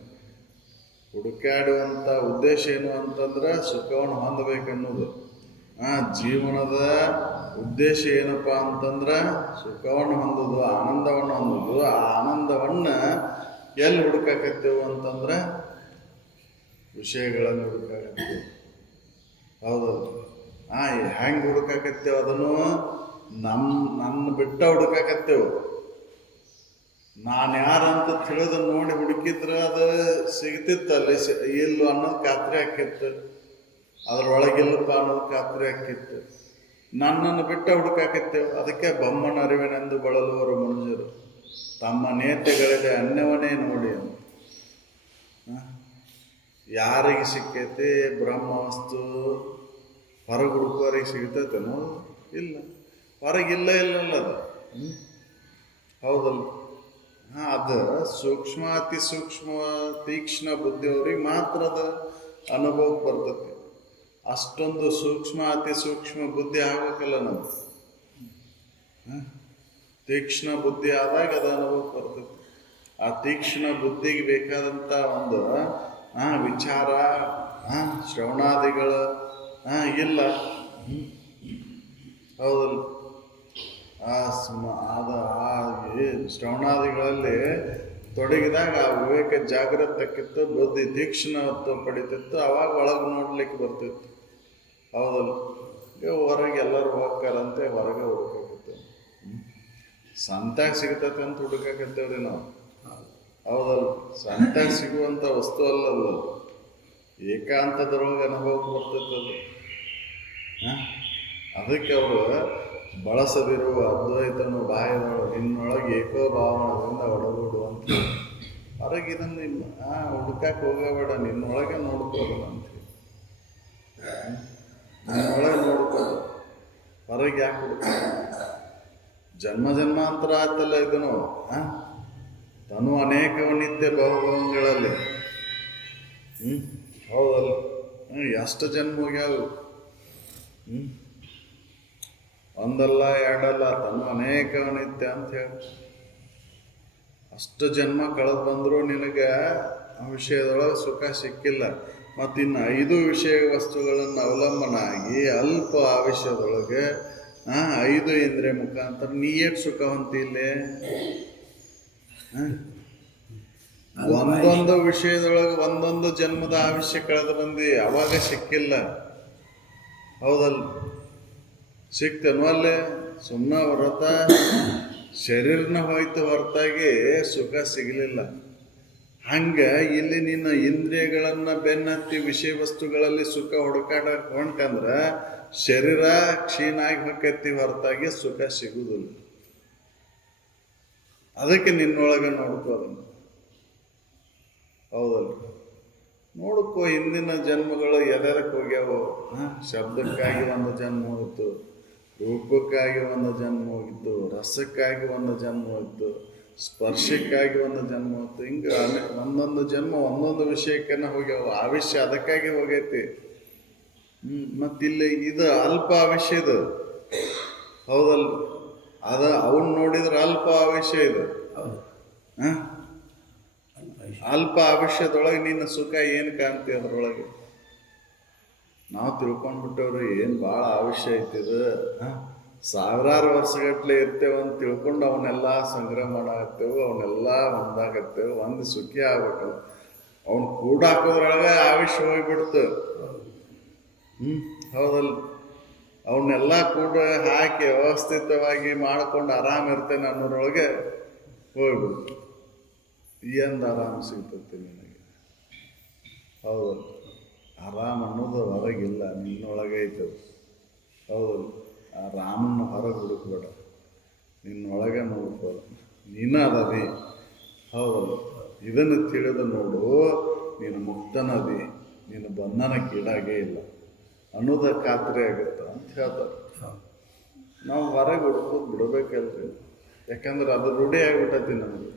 ಹುಡುಕಾಡುವಂಥ ಉದ್ದೇಶ ಏನು ಅಂತಂದ್ರೆ ಸುಖವನ್ನು ಹೊಂದಬೇಕನ್ನೋದು. ಜೀವನದ ಉದ್ದೇಶ ಏನಪ್ಪ ಅಂತಂದ್ರೆ ಸುಖವನ್ನು ಹೊಂದೋದು, ಆನಂದವನ್ನು ಹೊಂದೋದು. ಆ ಆನಂದವನ್ನು ಎಲ್ಲಿ ಹುಡುಕಾಕತ್ತೇವು ಅಂತಂದ್ರೆ ವಿಷಯಗಳನ್ನು ಹುಡುಕಾಕತ್ತೇವೆ. ಹೌದಲ್ಲ? ಹೆಂಗೆ ಹುಡುಕಾಕತ್ತೇವೆ? ಅದನ್ನು ನನ್ನ ಬಿಟ್ಟ ಹುಡುಕಾಕತ್ತೇವೆ. ನಾನು ಯಾರಂತ ತಿಳಿದು ನೋಡಿ ಹುಡುಕಿದ್ರೆ ಅದು ಸಿಗ್ತಿತ್ತು. ಅಲ್ಲಿ ಇಲ್ಲು ಅನ್ನೋದು ಖಾತ್ರಿ ಆಕಿತ್ತು. ಅದರೊಳಗಿಲ್ಲಪ್ಪ ಅನ್ನೋದು ಖಾತ್ರಿ ಆಕಿತ್ತು. ನನ್ನನ್ನು ಬಿಟ್ಟ ಹುಡುಕಾಕತ್ತೇವೆ. ಅದಕ್ಕೆ ಬೊಮ್ಮನ ಅರಿವಿನೆಂದು ಬಳಲುವರು ಮನುಷ್ಯರು ತಮ್ಮ ನೇತೆಗಳಲ್ಲಿ ಅನ್ಯವನೇ ನೋಡಿ ಅಂತ. ಯಾರಿಗೆ ಸಿಕ್ಕೈತಿ ಬ್ರಹ್ಮವಸ್ತು? ಹೊರಗೆ ಹುಡುಕೋರಿಗೆ ಸಿಗ್ತೈತೇನೋ? ಇಲ್ಲ. ಹೊರಗಿಲ್ಲ ಇಲ್ಲಲ್ಲ ಅದು. ಹೌದಲ್ಲ? ಅದು ಸೂಕ್ಷ್ಮ, ಅತಿ ಸೂಕ್ಷ್ಮ ತೀಕ್ಷ್ಣ ಬುದ್ಧಿಯವ್ರಿಗೆ ಮಾತ್ರ ಅದು ಅನುಭವಕ್ಕೆ ಬರ್ತೈತಿ. ಅಷ್ಟೊಂದು ಸೂಕ್ಷ್ಮ ಅತಿ ಸೂಕ್ಷ್ಮ ಬುದ್ಧಿ ಆಗ್ಬೇಕಲ್ಲ ನಮ್ಗೆ. ತೀಕ್ಷ್ಣ ಬುದ್ಧಿ ಆದಾಗ ಅದು ಅನುಭವಕ್ಕೆ ಬರ್ತೈತಿ. ಆ ತೀಕ್ಷ್ಣ ಬುದ್ಧಿಗೆ ಬೇಕಾದಂಥ ಒಂದು ವಿಚಾರ ಶ್ರವಣಾದಿಗಳು ಇಲ್ಲ. ಹೌದಲ್ಲ? ಶ್ರವಣಾದಿಗಳಲ್ಲಿ ತೊಡಗಿದಾಗ ಆ ವಿವೇಕ ಜಾಗೃತಕ್ಕಿತ್ತು, ಬುದ್ಧಿ ತೀಕ್ಷ್ಣತ್ವ ಪಡಿತಿತ್ತು, ಅವಾಗ ಒಳಗೆ ನೋಡ್ಲಿಕ್ಕೆ ಬರ್ತಿತ್ತು. ಹೌದಲ್ಲ? ಹೊರಗೆ ಎಲ್ಲರೂ ಹೋಗ್ತಾರಂತೆ, ಹೊರಗೆ ಹುಡುಕಾಕತ್ತೇವೆ. ಸಂತಾಗ ಸಿಗ್ತೈತೆ ಅಂತ ಹುಡುಕಾಕತ್ತೇವ್ರಿ ನಾವು. ಹೌದಲ್ಲ? ಸಂತಾಗ ಸಿಗುವಂಥ ವಸ್ತು ಅಲ್ಲಲ್ಲ, ಏಕಾಂತದೊಳಗೆ ಅನುಭವಕ್ಕೆ ಬರ್ತೈತಲ್ಲ. ಅದಕ್ಕೆ ಅವರು ಬಳಸದಿರುವ ಅದ್ವೈತನು ಬಾಯದೊಳಗೆ ನಿನ್ನೊಳಗೆ ಏಕೋಭಾವನದಿಂದ ಒಳಗೂಡುವಂತ. ಹೊರಗೆ ಇದನ್ನು ಹುಡುಕಕ್ಕೆ ಹೋಗಬೇಡ, ನಿನ್ನೊಳಗೆ ನೋಡ್ಕೋದು ಅಂತ. ನಿನ್ನೊಳಗೆ ನೋಡ್ಕೋದು, ಹೊರಗೆ ಯಾಕೆ ಹುಡುಕ? ಜನ್ಮ ಜನ್ಮಾಂತರ ಆಯ್ತಲ್ಲ ಇದನ್ನು. ತನು ಅನೇಕವನಿದ್ದೆ ಬಹುಭವಗಳಲ್ಲಿ. ಹೌದಲ್ಲ? ಎಷ್ಟು ಜನ್ಮ ಹೋಗ್ಯಾವ? ಒಂದಲ್ಲ ಎರಡಲ್ಲ, ತನು ಅನೇಕವನಿದ್ದೆ ಅಂತ ಹೇಳಿ ಅಷ್ಟು ಜನ್ಮ ಕಳೆದು ಬಂದರೂ ನಿನಗೆ ಆ ವಿಷಯದೊಳಗೆ ಸುಖ ಸಿಕ್ಕಿಲ್ಲ. ಮತ್ತಿನ್ನು 5 ವಿಷಯ ವಸ್ತುಗಳನ್ನು ಅವಲಂಬನಾಗಿ ಅಲ್ಪ ಆವಿಷ್ಯದೊಳಗೆ 5 ಇಂದ್ರಿಯ ಮುಖಾಂತರ ನೀ ಏಟ್ ಸುಖ ಹೊಂತಿಲ್ಲೇ? ಒಂದೊಂದು ವಿಷಯದೊಳಗೆ ಒಂದೊಂದು ಜನ್ಮದ ಆವಿಷ್ಯ ಕಳೆದು ಬಂದು ಅವಾಗ ಸಿಕ್ಕಿಲ್ಲ. ಹೌದಲ್ಲ? ಸಿಕ್ತನೋ ಅಲ್ಲೇ? ಸುಮ್ಮನೆ ಹೊರತ ಶರೀರನ ಹೋಯ್ತು ಹೊರತಾಗಿ ಸುಖ ಸಿಗಲಿಲ್ಲ. ಹಂಗೆ ಇಲ್ಲಿ ನಿನ್ನ ಇಂದ್ರಿಯಗಳನ್ನು ಬೆನ್ನತ್ತಿ ವಿಷಯ ವಸ್ತುಗಳಲ್ಲಿ ಸುಖ ಹುಡುಕಾಟ ಹೊಂಟಂದ್ರೆ ಶರೀರ ಕ್ಷೀಣ ಆಗಿ ಹೊಕ್ಕತ್ತಿ ಹೊರತಾಗಿ ಸುಖ ಸಿಗುವುದಿಲ್ಲ. ಅದಕ್ಕೆ ನಿನ್ನೊಳಗೆ ನೋಡ್ಕೋದನ್ನು. ಹೌದಲ್ಲ? ನೋಡ್ಕೋ, ಹಿಂದಿನ ಜನ್ಮಗಳು ಎದಕ್ಕೆ ಹೋಗ್ಯಾವೋ. ಶಬ್ದಕ್ಕಾಗಿ ಒಂದು ಜನ್ಮ ಹೋಗಿತ್ತು, ರೂಪಕ್ಕಾಗಿ ಒಂದು ಜನ್ಮ ಹೋಗಿತ್ತು, ರಸಕ್ಕಾಗಿ ಒಂದು ಜನ್ಮ ಹೋಗಿತ್ತು, ಸ್ಪರ್ಶಕ್ಕಾಗಿ ಒಂದು ಜನ್ಮ ಹೋಯ್ತು. ಹಿಂಗೆ ಒಂದೊಂದು ಜನ್ಮ ಒಂದೊಂದು ವಿಷಯಕ್ಕೆ ಹೋಗ್ಯಾವ. ಆವಿಷ್ಯ ಅದಕ್ಕಾಗಿ ಹೋಗೈತಿ. ಮತ್ತಿಲ್ಲಿ ಇದು ಅಲ್ಪ ಆವಿಷ್ಯದು. ಹೌದಲ್ಲ? ಅವನ್ ನೋಡಿದ್ರೆ ಅಲ್ಪ ಆವಿಷ್ಯ ಇದು. ಅಲ್ಪ ಆವಿಷ್ಯದೊಳಗೆ ನಿನ್ನ ಸುಖ ಏನು ಕಾಣ್ತಿ? ಅದ್ರೊಳಗೆ ನಾವು ತಿಳ್ಕೊಂಡ್ಬಿಟ್ಟವ್ರಿ, ಏನು ಭಾಳ ಆವಿಷ್ಯ ಐತಿದು. ಸಾವಿರಾರು ವರ್ಷಗಟ್ಟಲೆ ಇರ್ತೇವೆ ಅಂತ ತಿಳ್ಕೊಂಡು ಅವನ್ನೆಲ್ಲ ಸಂಗ್ರಹ ಮಾಡಾಕತ್ತೇವೆ, ಅವನ್ನೆಲ್ಲ ಹೊಂದಾಕತ್ತೇವೆ. ಒಂದು ಸುಖಿ ಆಗ್ಬೇಕು. ಅವ್ನು ಕೂಡ ಹಾಕೋದ್ರೊಳಗೆ ಆವಿಷ್ಯ ಹೋಗ್ಬಿಡ್ತು. ಹೌದಲ್ಲ? ಅವನ್ನೆಲ್ಲ ಕೂಡ ಹಾಕಿ ವ್ಯವಸ್ಥಿತವಾಗಿ ಮಾಡ್ಕೊಂಡು ಆರಾಮ ಇರ್ತೇನೆ ಅನ್ನೋದ್ರೊಳಗೆ ಹೋಗ್ಬಿಡ್ತು. ಎಂದು ಆರಾಮ ಸಿಗ್ತೈತಿ ನಿನಗೆ? ಹೌದಲ್ಲ? ಆರಾಮ ಅನ್ನೋದು ಹೊರಗಿಲ್ಲ, ನಿನ್ನೊಳಗೆ ಐತದ. ಹೌದಲ್ಲ? ಆ ರಾಮನ ಹೊರಗೆ ಹುಡುಕ್ಬೇಡ, ನಿನ್ನೊಳಗೆ ನೋಡ್ಕೋದ. ನೀನು ಅದದಿ. ಹೌದಲ್ಲ? ಇದನ್ನು ತಿಳಿದು ನೋಡು, ನೀನು ಮುಕ್ತನದಿ, ನೀನು ಬಂಧನಕ್ಕೀಡಾಗೇ ಇಲ್ಲ ಅನ್ನೋದ ಖಾತ್ರಿ ಆಗುತ್ತೆ ಅಂತ ಹೇಳ್ತಾರೆ. ನಾವು ಹೊರಗೆ ಹುಡುಕೋದು ಬಿಡಬೇಕಲ್ರಿ, ಯಾಕಂದ್ರೆ ಅದು ರೂಢಿ ಆಗಿಬಿಟ್ಟೈತಿ ನಮಗೆ.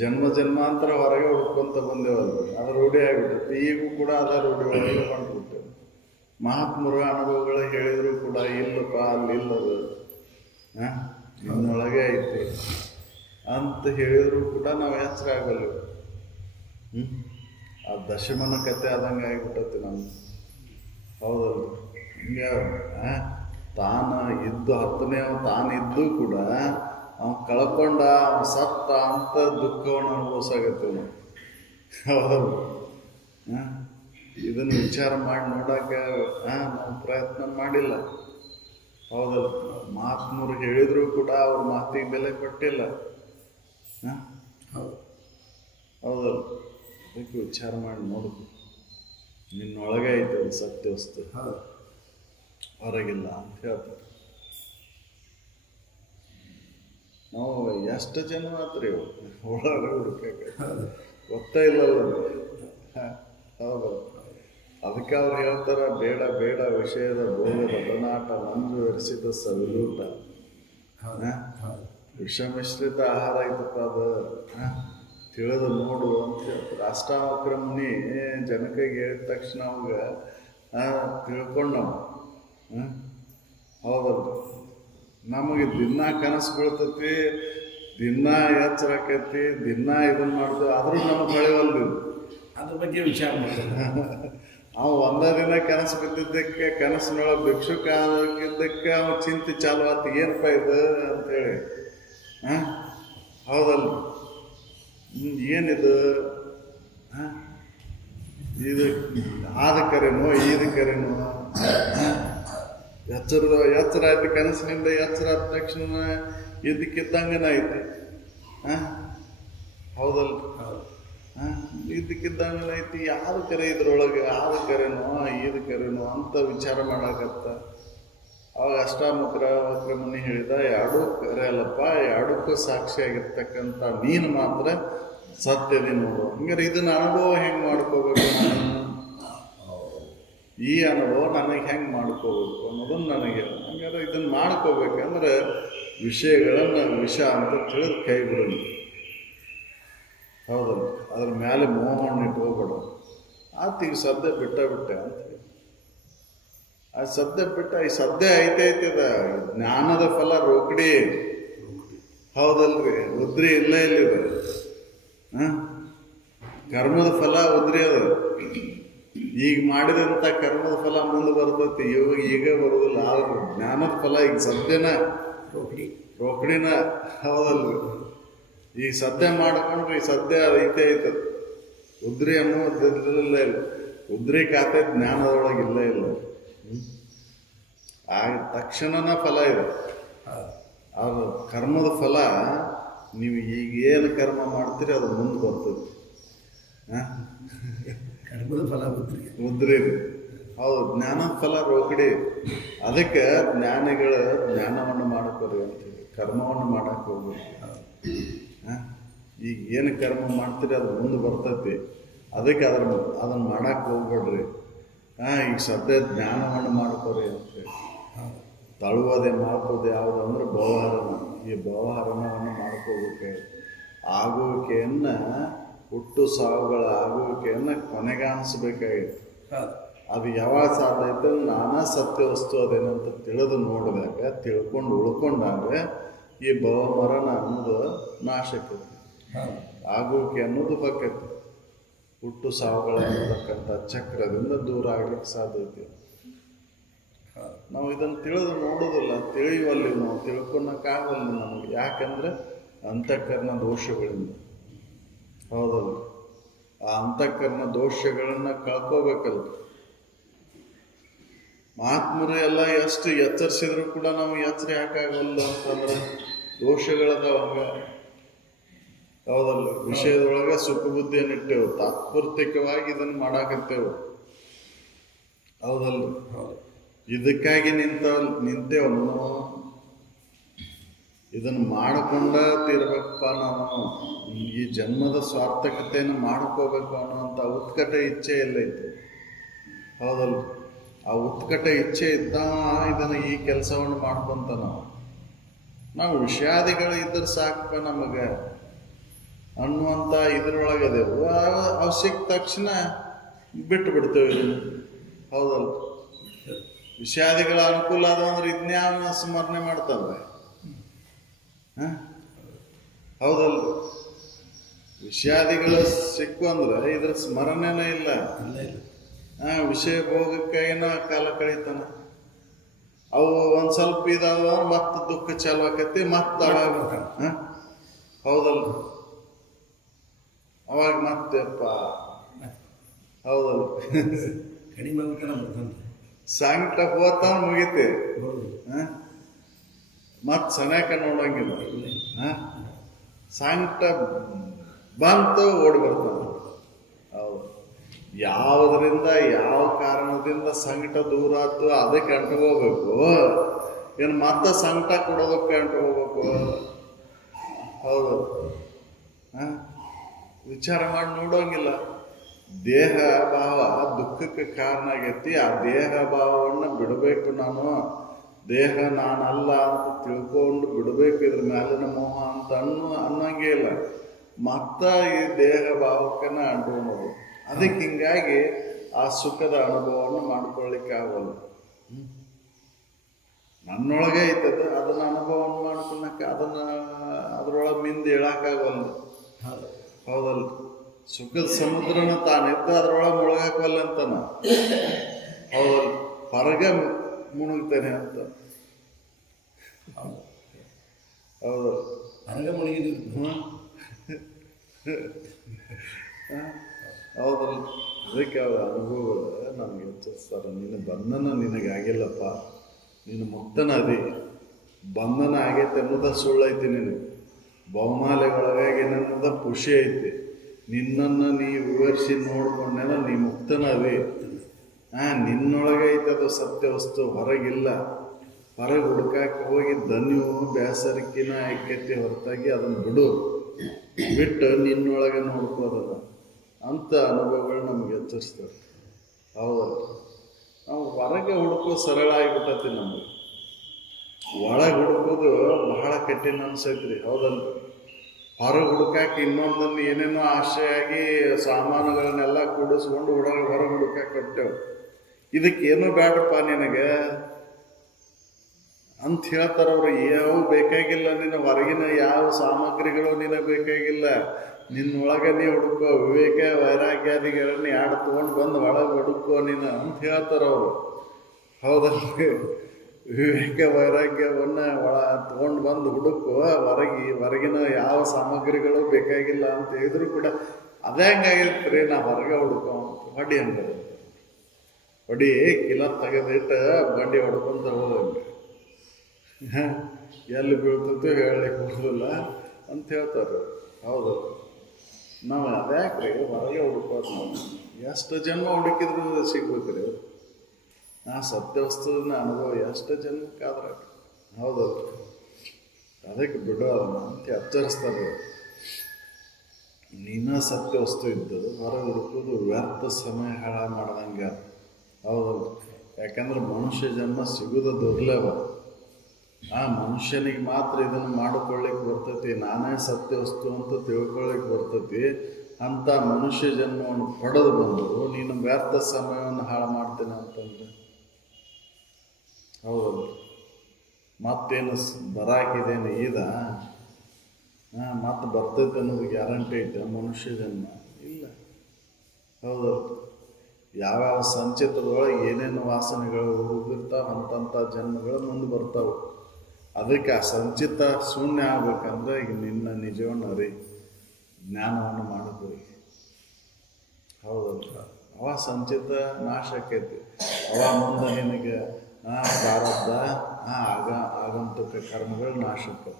ಜನ್ಮ ಜನ್ಮಾಂತರ ಹೊರಗೆ ಹುಡ್ಕೊಂತ ಬಂದೇವಲ್ರಿ, ಅದು ರೂಢಿ ಆಗಿಬಿಟ್ಟೈತಿ. ಈಗೂ ಕೂಡ ಅದ ರೂಢಿ ಒಳಗೆ ಹೊಂಟ್ಬಿಟ್ಟೇವೆ. ಮಹಾತ್ಮರ ಅನುಭವಗಳು ಹೇಳಿದ್ರು ಕೂಡ ಇಲ್ಲಪ್ಪ, ಅಲ್ಲಿ ಇಲ್ಲದು, ನಿನ್ನೊಳಗೆ ಐತಿ ಅಂತ ಹೇಳಿದ್ರು ಕೂಡ ನಾವು ಎಚ್ಚರ ಆಗಲ್ಲ. ಆ ದಶಮನ ಕತೆ ಆದಂಗೆ ಆಗಿಬಿಟ್ಟತಿ ನಮ್ಗೆ. ಹೌದಲ್ಲ? ಹಿಂಗೆ ತಾನು ಇದ್ದು 10ನೇ ತಾನಿದ್ದು ಕೂಡ ಅವ್ನು ಕಳ್ಕೊಂಡ, ಅವ್ನು ಸತ್ತ ಅಂತ ದುಃಖವನ್ನು ಅನುಭವಿಸಾಗತ್ತೇವೆ ನಾವು. ಹೌದಲ್ಲ? ಇದನ್ನು ವಿಚಾರ ಮಾಡಿ ನೋಡೋಕೆ ನಾವು ಪ್ರಯತ್ನ ಮಾಡಿಲ್ಲ. ಹೌದಲ್ಲ? ಮಹಾತ್ಮರು ಹೇಳಿದ್ರು ಕೂಡ ಅವ್ರ ಮಾತಿಗೆ ಬೆಲೆ ಕೊಟ್ಟಿಲ್ಲ. ಹೌದಲ್ಲ? ಅದಕ್ಕೆ ವಿಚಾರ ಮಾಡಿ ನೋಡುದು. ನಿನ್ನೊಳಗೆ ಐತೆ ಅದು ಸತ್ಯ ವಸ್ತು, ಹೊರಗಿಲ್ಲ ಅಂತ ಹೇಳ್ತಾರೆ. ನಾವು ಎಷ್ಟು ಜನ ಮಾತ್ರ ಒಳಗೆ ಹುಡುಕಕ್ಕೆ ಗೊತ್ತೇ ಇಲ್ಲಲ್ಲ. ಹೌದು. ಅದಕ್ಕೆ ಅವ್ರು ಹೇಳ್ತಾರ, ಬೇಡ ಬೇಡ ವಿಷಯದ ಭೋಗದ ಬನಾಟ ಮಂಜುವರಿಸಿದ ಸವಿಲೂಟ. ವಿಷಮಿಶ್ರಿತ ಆಹಾರ ಐತಪ್ಪ ಅದು, ತಿಳಿದು ನೋಡು ಅಂತ ಹೇಳ್ತಾರೆ. ಅಷ್ಟಾವಕ್ರ ಮುನಿ ಜನಕಗೆ ಹೇಳಿದ ತಕ್ಷಣ ಅವಾಗ ತಿಳ್ಕೊಂಡು ನಾವು ಹೌದಲ್ಲ, ನಮಗೆ ದಿನ ಕನಸು ಬೀಳ್ತತಿ, ದಿನ ಎಚ್ಚರ ಆಕೈತಿ, ದಿನ ಇದನ್ನ ಮಾಡ್ತೀವಿ, ಆದ್ರೂ ನಮಗೆ ಹೊಳೆವಲ್ದು. ಅದ್ರ ಬಗ್ಗೆ ವಿಚಾರ ಮಾಡ್ತಾರೆ. ಅವ ಒಂದ ದಿನ ಕನಸು ಬಿದ್ದಿದ್ದಕ್ಕೆ, ಕನಸಿನೊಳಗೆ ಭಿಕ್ಷುಕ ಆಗಿದ್ದಕ್ಕೆ ಅವ ಚಿಂತೆ ಚಾಲು ಆತು, ಏನಪ್ಪ ಇದು ಅಂತೇಳಿ. ಹೌದಲ್ಲ, ಏನಿದು ಇದು ಆದ ಕರೆನೋ ಈದ ಕರೆನೋ. ಎಚ್ಚರ ಆಯ್ತು, ಕನಸಿನಿಂದ ಎಚ್ಚರ ಆದ ತಕ್ಷಣ ಇದ್ದಕ್ಕಿದ್ದಂಗನ ಐತಿ. ಹೌದಲ್ಲ, ಇದ್ದಕ್ಕಿದ್ದಂಗನ ಐತಿ. ಯಾರು ಕರೆ ಇದ್ರೊಳಗೆ, ಆದ ಕರೆನೋ ಈದ ಕರೆನೋ ಅಂತ ವಿಚಾರ ಮಾಡಾಕತ್ತ. ಅವಾಗ ಅಷ್ಟಾಮುಖರ ವಕ್ರಮುನಿ ಹೇಳಿದ, ಎರಡೂ ಕರೆ ಅಲ್ಲಪ್ಪ, ಎರಡಕ್ಕೂ ಸಾಕ್ಷಿಯಾಗಿರ್ತಕ್ಕಂಥ ನೀನು ಮಾತ್ರ ಸತ್ಯದಿ ನೋಡು. ಹಂಗಾರೆ ಇದನ್ನ ಅನುಭವ ಹೆಂಗೆ ಮಾಡ್ಕೋಬೇಕು ನಾನು? ಈ ಅನುಭವ ನನಗೆ ಹೆಂಗೆ ಮಾಡ್ಕೋಬೇಕು ಅನ್ನೋದನ್ನು ನನಗೆ. ಹಂಗಾರೆ ಇದನ್ನು ಮಾಡ್ಕೋಬೇಕಂದ್ರೆ ವಿಷಯಗಳನ್ನು ವಿಷ ಅಂತ ತಿಳಿದು ಕೈ ಬಿಡೋದು. ಹೌದಲ್ಲ, ಅದ್ರ ಮೇಲೆ ಮೋಹವನ್ನು ಇಟ್ಕೋಬೇಡ. ಆತೀಗ ಸದ್ಯ ಬಿಟ್ಟೆ ಅಂತ. ಆ ಸದ್ಯ ಬಿಟ್ಟ, ಈ ಸದ್ಯ ಐತೈತದ ಜ್ಞಾನದ ಫಲ ರೋಕಡಿ. ಹೌದಲ್ರಿ, ಉದ್ರಿ ಇಲ್ಲ ಇಲ್ಲಿದೆ. ಕರ್ಮದ ಫಲ ಉದ್ರಿ ಅದ. ಈಗ ಮಾಡಿದಂಥ ಕರ್ಮದ ಫಲ ಮುಂದೆ ಬರ್ತೈತಿ, ಈಗ ಬರೋದಿಲ್ಲ. ಆದ್ರೆ ಜ್ಞಾನದ ಫಲ ಈಗ ಸದ್ಯನ ರೋಕಡಿನ. ಹೌದಲ್ರಿ, ಈಗ ಸದ್ಯ ಮಾಡ್ಕೊಂಡ್ರೆ ಈ ಸದ್ಯ ಐತೆ ಐತದ. ಉದ್ರಿ ಅನ್ನೋದಿಲ್ಲ ಇಲ್ಲ. ಉದ್ರಿ ಖಾತೆ ಜ್ಞಾನದೊಳಗೆ ಇಲ್ಲ ಇಲ್ಲ. ಆ ತಕ್ಷಣನ ಫಲ ಇದೆ. ಅದು ಕರ್ಮದ ಫಲ ನೀವು ಈಗ ಏನು ಕರ್ಮ ಮಾಡ್ತೀರಿ ಅದು ಮುಂದೆ ಬರ್ತದೆ. ಕರ್ಮದ ಫಲ ಉದ್ರಿ. ಹೌದು, ಜ್ಞಾನದ ಫಲ ರೋಕಡಿ. ಅದಕ್ಕೆ ಜ್ಞಾನಿಗಳ ಜ್ಞಾನವನ್ನು ಮಾಡಕ್ಕೋರಿ ಅಂತೇಳಿ, ಕರ್ಮವನ್ನು ಮಾಡಕ್ಕೆ ಹೋಗ್ಬೇಕು. ಈಗ ಏನು ಕರ್ಮ ಮಾಡ್ತೀರಿ ಅದು ಮುಂದೆ ಬರ್ತೈತಿ. ಅದಕ್ಕೆ ಅದನ್ನು ಮಾಡಕ್ಕೆ ಹೋಗ್ಬೇಡ್ರಿ. ಈಗ ಸದ್ಯ ಜ್ಞಾನವನ್ನು ಮಾಡ್ಕೋರಿ ಅಂತೇಳಿ. ತಳುವುದೇ ಮಾಡ್ಕೋದು ಯಾವುದು ಅಂದ್ರೆ ವ್ಯವಹಾರನ. ಈ ವ್ಯವಹಾರವನ್ನು ಮಾಡ್ಕೋಬೇಕು. ಆಗುವಿಕೆಯನ್ನು, ಹುಟ್ಟು ಸಾವುಗಳ ಆಗುವಿಕೆಯನ್ನು ಕೊನೆಗಾಣಿಸ್ಬೇಕಾಗಿತ್ತು. ಅದು ಯಾವಾಗ ಸಾಧ್ಯ ಐತೆ? ನಾನಾ ಸತ್ಯ ವಸ್ತು ಅದೇನಂತ ತಿಳಿದು ನೋಡಿದಾಗ, ತಿಳ್ಕೊಂಡು ಉಳ್ಕೊಂಡಾಗ ಈ ಮರಣ ಅನ್ನೋದು ನಾಶಕ್ಕೈತಿ. ಆಗುವಿಕೆ ಅನ್ನೋದು ಬಕ್ಕೈತಿ. ಹುಟ್ಟು ಸಾವುಗಳ ಅನ್ನತಕ್ಕಂಥ ಚಕ್ರದಿಂದ ದೂರ ಆಗ್ಲಿಕ್ಕೆ ಸಾಧ್ಯ ಐತಿ. ನಾವು ಇದನ್ನು ತಿಳಿದು ನೋಡೋದಿಲ್ಲ, ತಿಳಿಯುವಲ್ಲಿ ನಾವು ತಿಳ್ಕೊಳಕ್ಕಾಗಲ್ಲ ನಮಗೆ. ಯಾಕಂದ್ರೆ ಅಂತಃಕರಣ ದೋಷಗಳಿಂದ. ಹೌದಲ್ಲ, ಆ ಅಂತಃಕರಣ ದೋಷಗಳನ್ನ ಕಳ್ಕೋಬೇಕಲ್ಲ. ಮಹಾತ್ಮರು ಎಲ್ಲ ಎಷ್ಟು ಎಚ್ಚರಿಸಿದ್ರು ಕೂಡ ನಾವು ಎಚ್ಚರ ಯಾಕಾಗಲ್ಲ ಅಂತಂದ್ರೆ ದೋಷಗಳದಾವಂಗ. ಹೌದಲ್ಲ, ವಿಷಯದೊಳಗೆ ಸುಖ ಬುದ್ಧಿಯನ್ನು ಇಟ್ಟೆವು, ತಾತ್ಪೂರ್ತಿಕವಾಗಿ ಇದನ್ನು ಮಾಡಾಕತ್ತೇವು. ಹೌದಲ್ಲ, ಇದಕ್ಕಾಗಿ ನಿಂತೇವನು. ಇದನ್ನು ಮಾಡಿಕೊಂಡ ತೀರ್ಬೇಕಪ್ಪ ನಾವು. ಈ ಜನ್ಮದ ಸ್ವಾರ್ಥಕತೆಯನ್ನು ಮಾಡ್ಕೋಬೇಕು ಅನ್ನೋಂಥ ಉತ್ಕಟ ಇಚ್ಛೆ ಎಲ್ಲ ಐತಿ. ಹೌದಲ್ಲ, ಆ ಉತ್ಕಟ ಇಚ್ಛೆ ಇದ್ದಾವ ಇದನ್ನು ಈ ಕೆಲಸವನ್ನು ಮಾಡ್ಕೊಂತ ನಾವು ವಿಷಯಾದಿಗಳು ಇದ್ರೆ ಸಾಕಪ್ಪ ನಮಗೆ ಅನ್ನುವಂಥ ಇದ್ರೊಳಗದೇವು. ಅವು ಸಿಕ್ಕ ತಕ್ಷಣ ಬಿಟ್ಟು ಬಿಡ್ತೇವೆ ಇದನ್ನು. ಹೌದಲ್ಲ, ವಿಷಯಾದಿಗಳ ಅನುಕೂಲ ಆದ ಅಂದ್ರೆ ಇದನ್ಯಾವ ಸ್ಮರಣೆ ಮಾಡ್ತಾವೆ. ಹೌದಲ್ಲ, ವಿಷಯಾದಿಗಳು ಸಿಕ್ಕು ಅಂದ್ರೆ ಇದ್ರ ಸ್ಮರಣೆನೇ ಇಲ್ಲ. ವಿಷಯ ಭೋಗಕ್ಕಾಗಿನ ಕಾಲ ಕಳೀತಾನ. ಅವು ಒಂದು ಸ್ವಲ್ಪ ಇದಾವ, ಮತ್ತೆ ದುಃಖ ಚಾಲು ಆಕತಿ, ಮತ್ತೆ ಅವಾಗ ಹೌದಲ್ಲ, ಅವಾಗ ಮತ್ತೆಪ್ಪ. ಹೌದಲ್ಲ, ಕಡಿಮೆ ಸಂಕಟ ಹೋತ ಮುಗಿತೆ. ಮತ್ತೆ ಸನೇಕ ನೋಡಂಗಿಲ್ಲ. ಸಂಕಟ ಬಂತು ಓಡಿ ಬರ್ತಾನೆ. ಹೌದು, ಯಾವುದರಿಂದ ಯಾವ ಕಾರಣದಿಂದ ಸಂಕಟ ದೂರ ಆಯ್ತು ಅದಕ್ಕೆ ಅಂಟ್ಕೋಬೇಕು. ಏನು ಮತ್ತೆ ಸಂಕಟ ಕೊಡೋದಕ್ಕೆ ಅಂಟ್ಕೋಬೇಕು. ಹೌದು, ವಿಚಾರ ಮಾಡಿ ನೋಡೋಂಗಿಲ್ಲ. ದೇಹ ಭಾವ ದುಃಖಕ್ಕೆ ಕಾರಣ ಆಗೈತಿ. ಆ ದೇಹ ಭಾವವನ್ನು ಬಿಡಬೇಕು. ನಾನು ದೇಹ ನಾನಲ್ಲ ಅಂತ ತಿಳ್ಕೊಂಡು ಬಿಡಬೇಕು. ಇದ್ರ ಮೇಲಿನ ಮೋಹ ಅಂತ ಅನ್ನಂಗೆ ಇಲ್ಲ. ಮತ್ತ ಈ ದೇಹ ಭಾವಕ್ಕನ ಅಂಟ್ಕೊಳೋದು. ಅದಕ್ಕೆ ಹಿಂಗಾಗಿ ಆ ಸುಖದ ಅನುಭವವನ್ನು ಮಾಡ್ಕೊಳ್ಳಿಕ್ಕೆ ಆಗೋಲ್ಲ. ನನ್ನೊಳಗೆ ಐತದ ಅದನ್ನ ಅನುಭವವನ್ನು ಮಾಡ್ಕೊಳಕ್ಕೆ ಅದನ್ನ ಅದ್ರೊಳಗೆ ಮಣ್ಣಿಂದ ಹೇಳಕ್ಕಾಗಲ್ಲ. ಹೌದು. ಹೌದಲ್ಲ? ಸುಖದ ಸಮುದ್ರನ ತಾನಿದ್ದ ಅದ್ರೊಳಗೆ ಮುಳುಗಾಕವಲ್ಲ ಅಂತಾನ. ಹೌದಲ್ಲ? ಹೊರಗೆ ಮುಳುಗ್ತೇನೆ ಅಂತ. ಹೌದು. ಹೌದಲ್ಲ? ಹೊರಗೆ ಮುಳುಗಿದ್ರು. ಹೌದಲ್ಲ? ಅದಕ್ಕೆ ಅವ್ರ ಅನುಭವಗಳು ನಮ್ಗೆ ಹೆಚ್ಚಿಸ್ತಾರೆ. ನಿನ್ನ ಬಂಧನ ನಿನಗಾಗಿಲ್ಲಪ್ಪ, ನೀನು ಮುಕ್ತನ ಅದಿ. ಬಂಧನ ಆಗೈತೆ ಅನ್ನೋದ ಸುಳ್ಳೈತಿ. ನಿನಗೆ ಬಹುಮಾಲೆಗೊಳಗಾಗಿ ನನ್ನದ ಖುಷಿ ಐತಿ. ನಿನ್ನನ್ನು ನೀ ವಿವರಿಸಿ ನೋಡ್ಕೊಂಡೇನ ನೀ ಮುಕ್ತನ ಅದಿ. ನಿನ್ನೊಳಗೆ ಐತೆ ಅದು ಸತ್ಯ ವಸ್ತು, ಹೊರಗಿಲ್ಲ. ಹೊರಗೆ ಹುಡುಕಾಕೆ ಹೋಗಿ ದನ್ಯು ಬೇಸರಿಕಿನ ಐಕ್ಯತೆ ಹೊರತಾಗಿ ಅದನ್ನು ಬಿಟ್ಟು ನಿನ್ನೊಳಗೆ ನೋಡ್ಕೋದಲ್ಲ ಅಂತ ಅನುಭವಗಳು ನಮ್ಗೆ ಎಚ್ಚರಿಸ್ತವೆ. ಹೌದಲ್ಲ? ನಾವು ಹೊರಗೆ ಹುಡುಕೋ ಸರಳ ಆಗಿಬಿಟ್ಟತಿ. ನಮಗೆ ಒಳಗೆ ಹುಡುಕೋದು ಬಹಳ ಕಠಿಣ ಅನ್ಸೈತ್ರಿ. ಹೌದಲ್ಲ? ಹೊರಗೆ ಹುಡುಕಾಕೆ ಇನ್ನೊಂದನ್ನು ಏನೇನೋ ಆಶೆಯಾಗಿ ಸಾಮಾನುಗಳನ್ನೆಲ್ಲ ಕೂಡಿಸ್ಕೊಂಡು ಹೊರಗೆ ಹುಡುಕಾಕೆ ಕೊಟ್ಟೆವು. ಇದಕ್ಕೇನು ಬೇಡಪ್ಪ ನಿನಗೆ ಅಂತ ಹೇಳ್ತಾರವ್ರು. ಯಾವ ಬೇಕಾಗಿಲ್ಲ, ನಿನ್ನ ಹೊರಗಿನ ಯಾವ ಸಾಮಗ್ರಿಗಳು ನಿನಗೆ ಬೇಕಾಗಿಲ್ಲ. ನಿನ್ನೊಳಗೆ ನೀ ಹುಡುಕೋ. ವಿವೇಕ ವೈರಾಗ್ಯಾದಿಗಳನ್ನ ಯಾರು ತೊಗೊಂಡು ಬಂದು ಒಳಗೆ ಹುಡುಕೋ ನೀನು ಅಂತ ಹೇಳ್ತಾರವ್ರು. ಹೌದಲ್ಲ? ವಿವೇಕ ವೈರಾಗ್ಯವನ್ನು ತೊಗೊಂಡು ಬಂದು ಹುಡುಕೋ. ಹೊರಗಿನ ಯಾವ ಸಾಮಗ್ರಿಗಳು ಬೇಕಾಗಿಲ್ಲ ಅಂತ ಹೇಳಿದ್ರು ಕೂಡ ಅದೇ ಹಂಗಾಗಿರ್ತೀರಿ. ನಾ ಹೊರಗೆ ಹುಡುಕೋ ಅಂತ ಹೊಡಿ ಹಂಗಾರೆ ಹೊಡಿ ಕಿಲ ತೆಗೆದಿಟ್ಟು ಬಂಡಿ ಹೊಡ್ಕೊಂತ ಹೋದಂಗೆ ಎಲ್ಲಿ ಬೀಳ್ತೈತೋ ಹೇಳಲಿಕ್ಕೆ ಬರೋದಿಲ್ಲ ಅಂತ ಹೇಳ್ತಾರೆ. ಹೌದು. ನಾವು ಅದ್ಯಾಕ್ರಿ ಹೊರಗೆ ಹುಡುಕೋದು. ನಾವು ಎಷ್ಟು ಜನ್ಮ ಹುಡುಕಿದ್ರು ಸಿಗ್ಬೇಕ್ರಿ. ಸತ್ಯ ವಸ್ತುವಿನ ಅನುಭವ ಎಷ್ಟು ಜನ್ಮಕ್ಕಾದ್ರೆ. ಹೌದಲ್ಲ? ಅದಕ್ಕೆ ಬಿಡೋದನ್ನ ಅಂತ ಎಚ್ಚರಿಸ್ತಾರೆ. ನೀನ ಸತ್ಯ ವಸ್ತು ಇದ್ದು ಹೊರಗೆ ಹುಡುಕೋದು ವ್ಯರ್ಥ ಸಮಯ ಹಾಳ ಮಾಡ್ದಂಗೆ. ಹೌದಲ್ಲ? ಯಾಕಂದ್ರೆ ಮನುಷ್ಯ ಜನ್ಮ ಸಿಗೋದು ದುರ್ಲಭ. ಮನುಷ್ಯನಿಗೆ ಮಾತ್ರ ಇದನ್ನು ಮಾಡಿಕೊಳ್ಳಿಕ್ಕೆ ಬರ್ತೈತಿ. ನಾನೇ ಸತ್ಯ ವಸ್ತು ಅಂತ ತಿಳ್ಕೊಳ್ಳಿಕ್ಕೆ ಬರ್ತೈತಿ. ಅಂತ ಮನುಷ್ಯ ಜನ್ಮವನ್ನು ಪಡೆದು ಬಂದು ನೀನು ವ್ಯರ್ಥ ಸಮಯವನ್ನು ಹಾಳು ಮಾಡ್ತೇನೆ ಅಂತಂದ್ರೆ ಹೌದಲ್ಲ? ಮತ್ತೇನು ಬರಾಕಿದೇನು ಮತ್ತೆ ಬರ್ತೈತೆ ಅನ್ನೋದು ಗ್ಯಾರಂಟಿ ಐತೆ ಮನುಷ್ಯ ಜನ್ಮ? ಇಲ್ಲ. ಹೌದಲ್ಲ? ಯಾವ್ಯಾವ ಸಂಚಿತದೊಳಗೆ ಏನೇನು ವಾಸನೆಗಳು ಹೋಗಿರ್ತಾವೆ ಅಂತಂಥ ಜನ್ಮಗಳು ಮುಂದೆ ಬರ್ತಾವೆ. ಅದಕ್ಕೆ ಆ ಸಂಚಿತ ಶೂನ್ಯ ಆಗ್ಬೇಕಂದ್ರೆ ಈಗ ನಿನ್ನ ನಿಜವನ್ನು ಅರಿ, ಜ್ಞಾನವನ್ನು ಮಾಡಬೇಕು. ಹೌದಲ್ಲ? ಅವ ಸಂಚಿತ ನಾಶ ಆಕೈತಿ. ಅವ ಮುಂದೆ ನಿನಗೆ ಪ್ರಾರಬ್ಧ ಆಗಂತುಕ ಕರ್ಮಗಳು ನಾಶಕ್ಕೆ.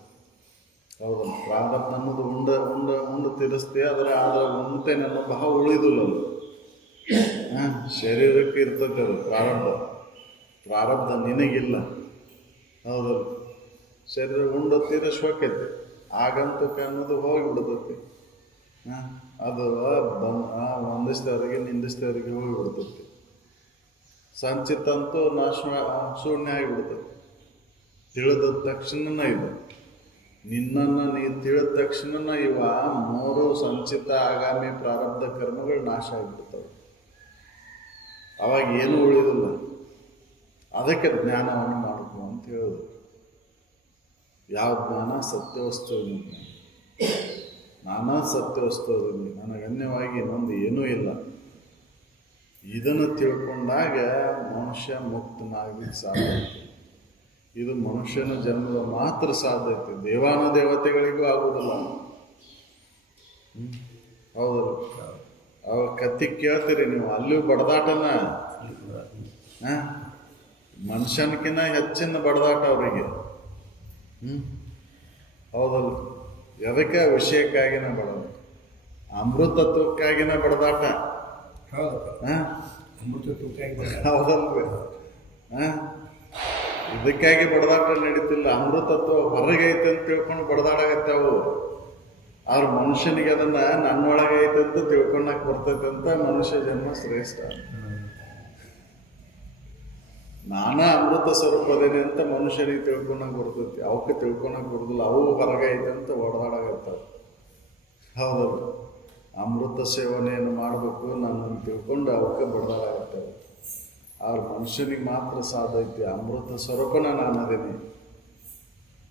ಹೌದಲ್ಲ? ಪ್ರಾರಬ್ಧ ಅನ್ನೋದು ಉಂಡು ತಿರ್ಸ್ತಿ. ಆದರೆ ಉಣ್ತೇನೆ ಅನ್ನೋ ಭಾವ ಉಳಿದಿಲ್ಲ. ಶರೀರಕ್ಕೆ ಇರ್ತೈತೆ ಅದು ಪ್ರಾರಬ್ಧ ನಿನಗಿಲ್ಲ. ಹೌದಲ್ಲ? ಶರೀರ ಉಂಡು ತೀರಿಸ್ಬೇಕೈತಿ. ಆಗಂತುಕ ಅನ್ನೋದು ಹೋಗಿಬಿಡ್ತೈತಿ. ಅದು ವಂದಿಸಿದವರಿಗೆ ನಿಂದಿಸಿದವರಿಗೆ ಹೋಗಿಬಿಡ್ತೈತಿ. ಸಂಚಿತ ಅಂತೂ ಶೂನ್ಯ ಆಗಿಬಿಡ್ತೈತಿ. ತಿಳಿದ ತಕ್ಷಣ ಇದು ನಿನ್ನನ್ನು ನೀ ತಿಳಿದ ತಕ್ಷಣ ಇವ 3 ಸಂಚಿತ ಆಗಾಮಿ ಪ್ರಾರಬ್ಧ ಕರ್ಮಗಳು ನಾಶ ಆಗಿಬಿಡ್ತವೆ. ಅವಾಗ ಏನೂ ಉಳಿದಿಲ್ಲ. ಅದಕ್ಕೆ ಜ್ಞಾನವನ್ನು ಮಾಡ್ಕೊ ಅಂತ ಹೇಳೋದು. ಯಾವ ಜ್ಞಾನ? ಸತ್ಯವಸ್ತುವಿನ ನಾನಾ ಸತ್ಯವಸ್ತುವಿನ ನನಗೆ ಅನ್ಯವಾಗಿ ಇನ್ನೊಂದು ಏನೂ ಇಲ್ಲ. ಇದನ್ನು ತಿಳ್ಕೊಂಡಾಗ ಮನುಷ್ಯ ಮುಕ್ತನಾಗಿ ಸಾಧ್ಯ. ಇದು ಮನುಷ್ಯನ ಜನ್ಮದ ಮಾತ್ರ ಸಾಧ್ಯ ಐತಿ. ದೇವಾನ ದೇವತೆಗಳಿಗೂ ಆಗುವುದಿಲ್ಲ. ಹೌದಲ್ಲ? ಅವ ಕತ್ತಿ ಕೇಳ್ತೀರಿ ನೀವು, ಅಲ್ಲಿಯೂ ಬಡದಾಟನ. ಮನುಷ್ಯನಕ್ಕಿಂತ ಹೆಚ್ಚಿನ ಬಡದಾಟ ಅವರಿಗೆ. ಹೌದಲ್ಲ? ಎದಕ್ಕೆ? ವಿಷಯಕ್ಕಾಗಿನ ಬಡದಾಟ, ಅಮೃತತ್ವಕ್ಕಾಗಿನ ಬಡದಾಟ. ಹೌದಲ್ರಿ? ಇದಕ್ಕಾಗಿ ಬಡದಾಟ ನಡೀತಿಲ್ಲ. ಅಮೃತತ್ವ ಹೊರಗೈತೆ ಅಂತ ತಿಳ್ಕೊಂಡು ಬಡದಾಡಾಗತ್ತವು. ಅವ್ರ ಮನುಷ್ಯನಿಗೆ ಅದನ್ನ ನನ್ನೊಳಗೆ ಐತೆ ಅಂತ ತಿಳ್ಕೊಳಕ್ ಬರ್ತೈತೆ ಅಂತ ಮನುಷ್ಯ ಜನ್ಮ ಶ್ರೇಷ್ಠ. ನಾನಾ ಅಮೃತ ಸ್ವರೂಪದೇನೆ ಅಂತ ಮನುಷ್ಯನಿಗೆ ತಿಳ್ಕೊಳಕ್ ಬರ್ತೈತಿ. ಅವಕ್ಕೆ ತಿಳ್ಕೊಳಕ್ ಬರೋದಿಲ್ಲ. ಅವು ಹೊರಗೆ ಐತೆ ಅಂತ ಹೊಡೆದಾಡಾಗತ್ತವೆ. ಹೌದಲ್ಲ? ಅಮೃತ ಸೇವನೆಯನ್ನು ಮಾಡಬೇಕು ನನ್ನನ್ನು ತಿಳ್ಕೊಂಡು ಅವಕ್ಕೆ ಬಡದಾಡಾಗತ್ತವೆ. ಅವ್ರ ಮನುಷ್ಯನಿಗೆ ಮಾತ್ರ ಸಾಧ್ಯ ಐತಿ. ಅಮೃತ ಸ್ವರೂಪನ ನಾನು ಅದೇನೆ.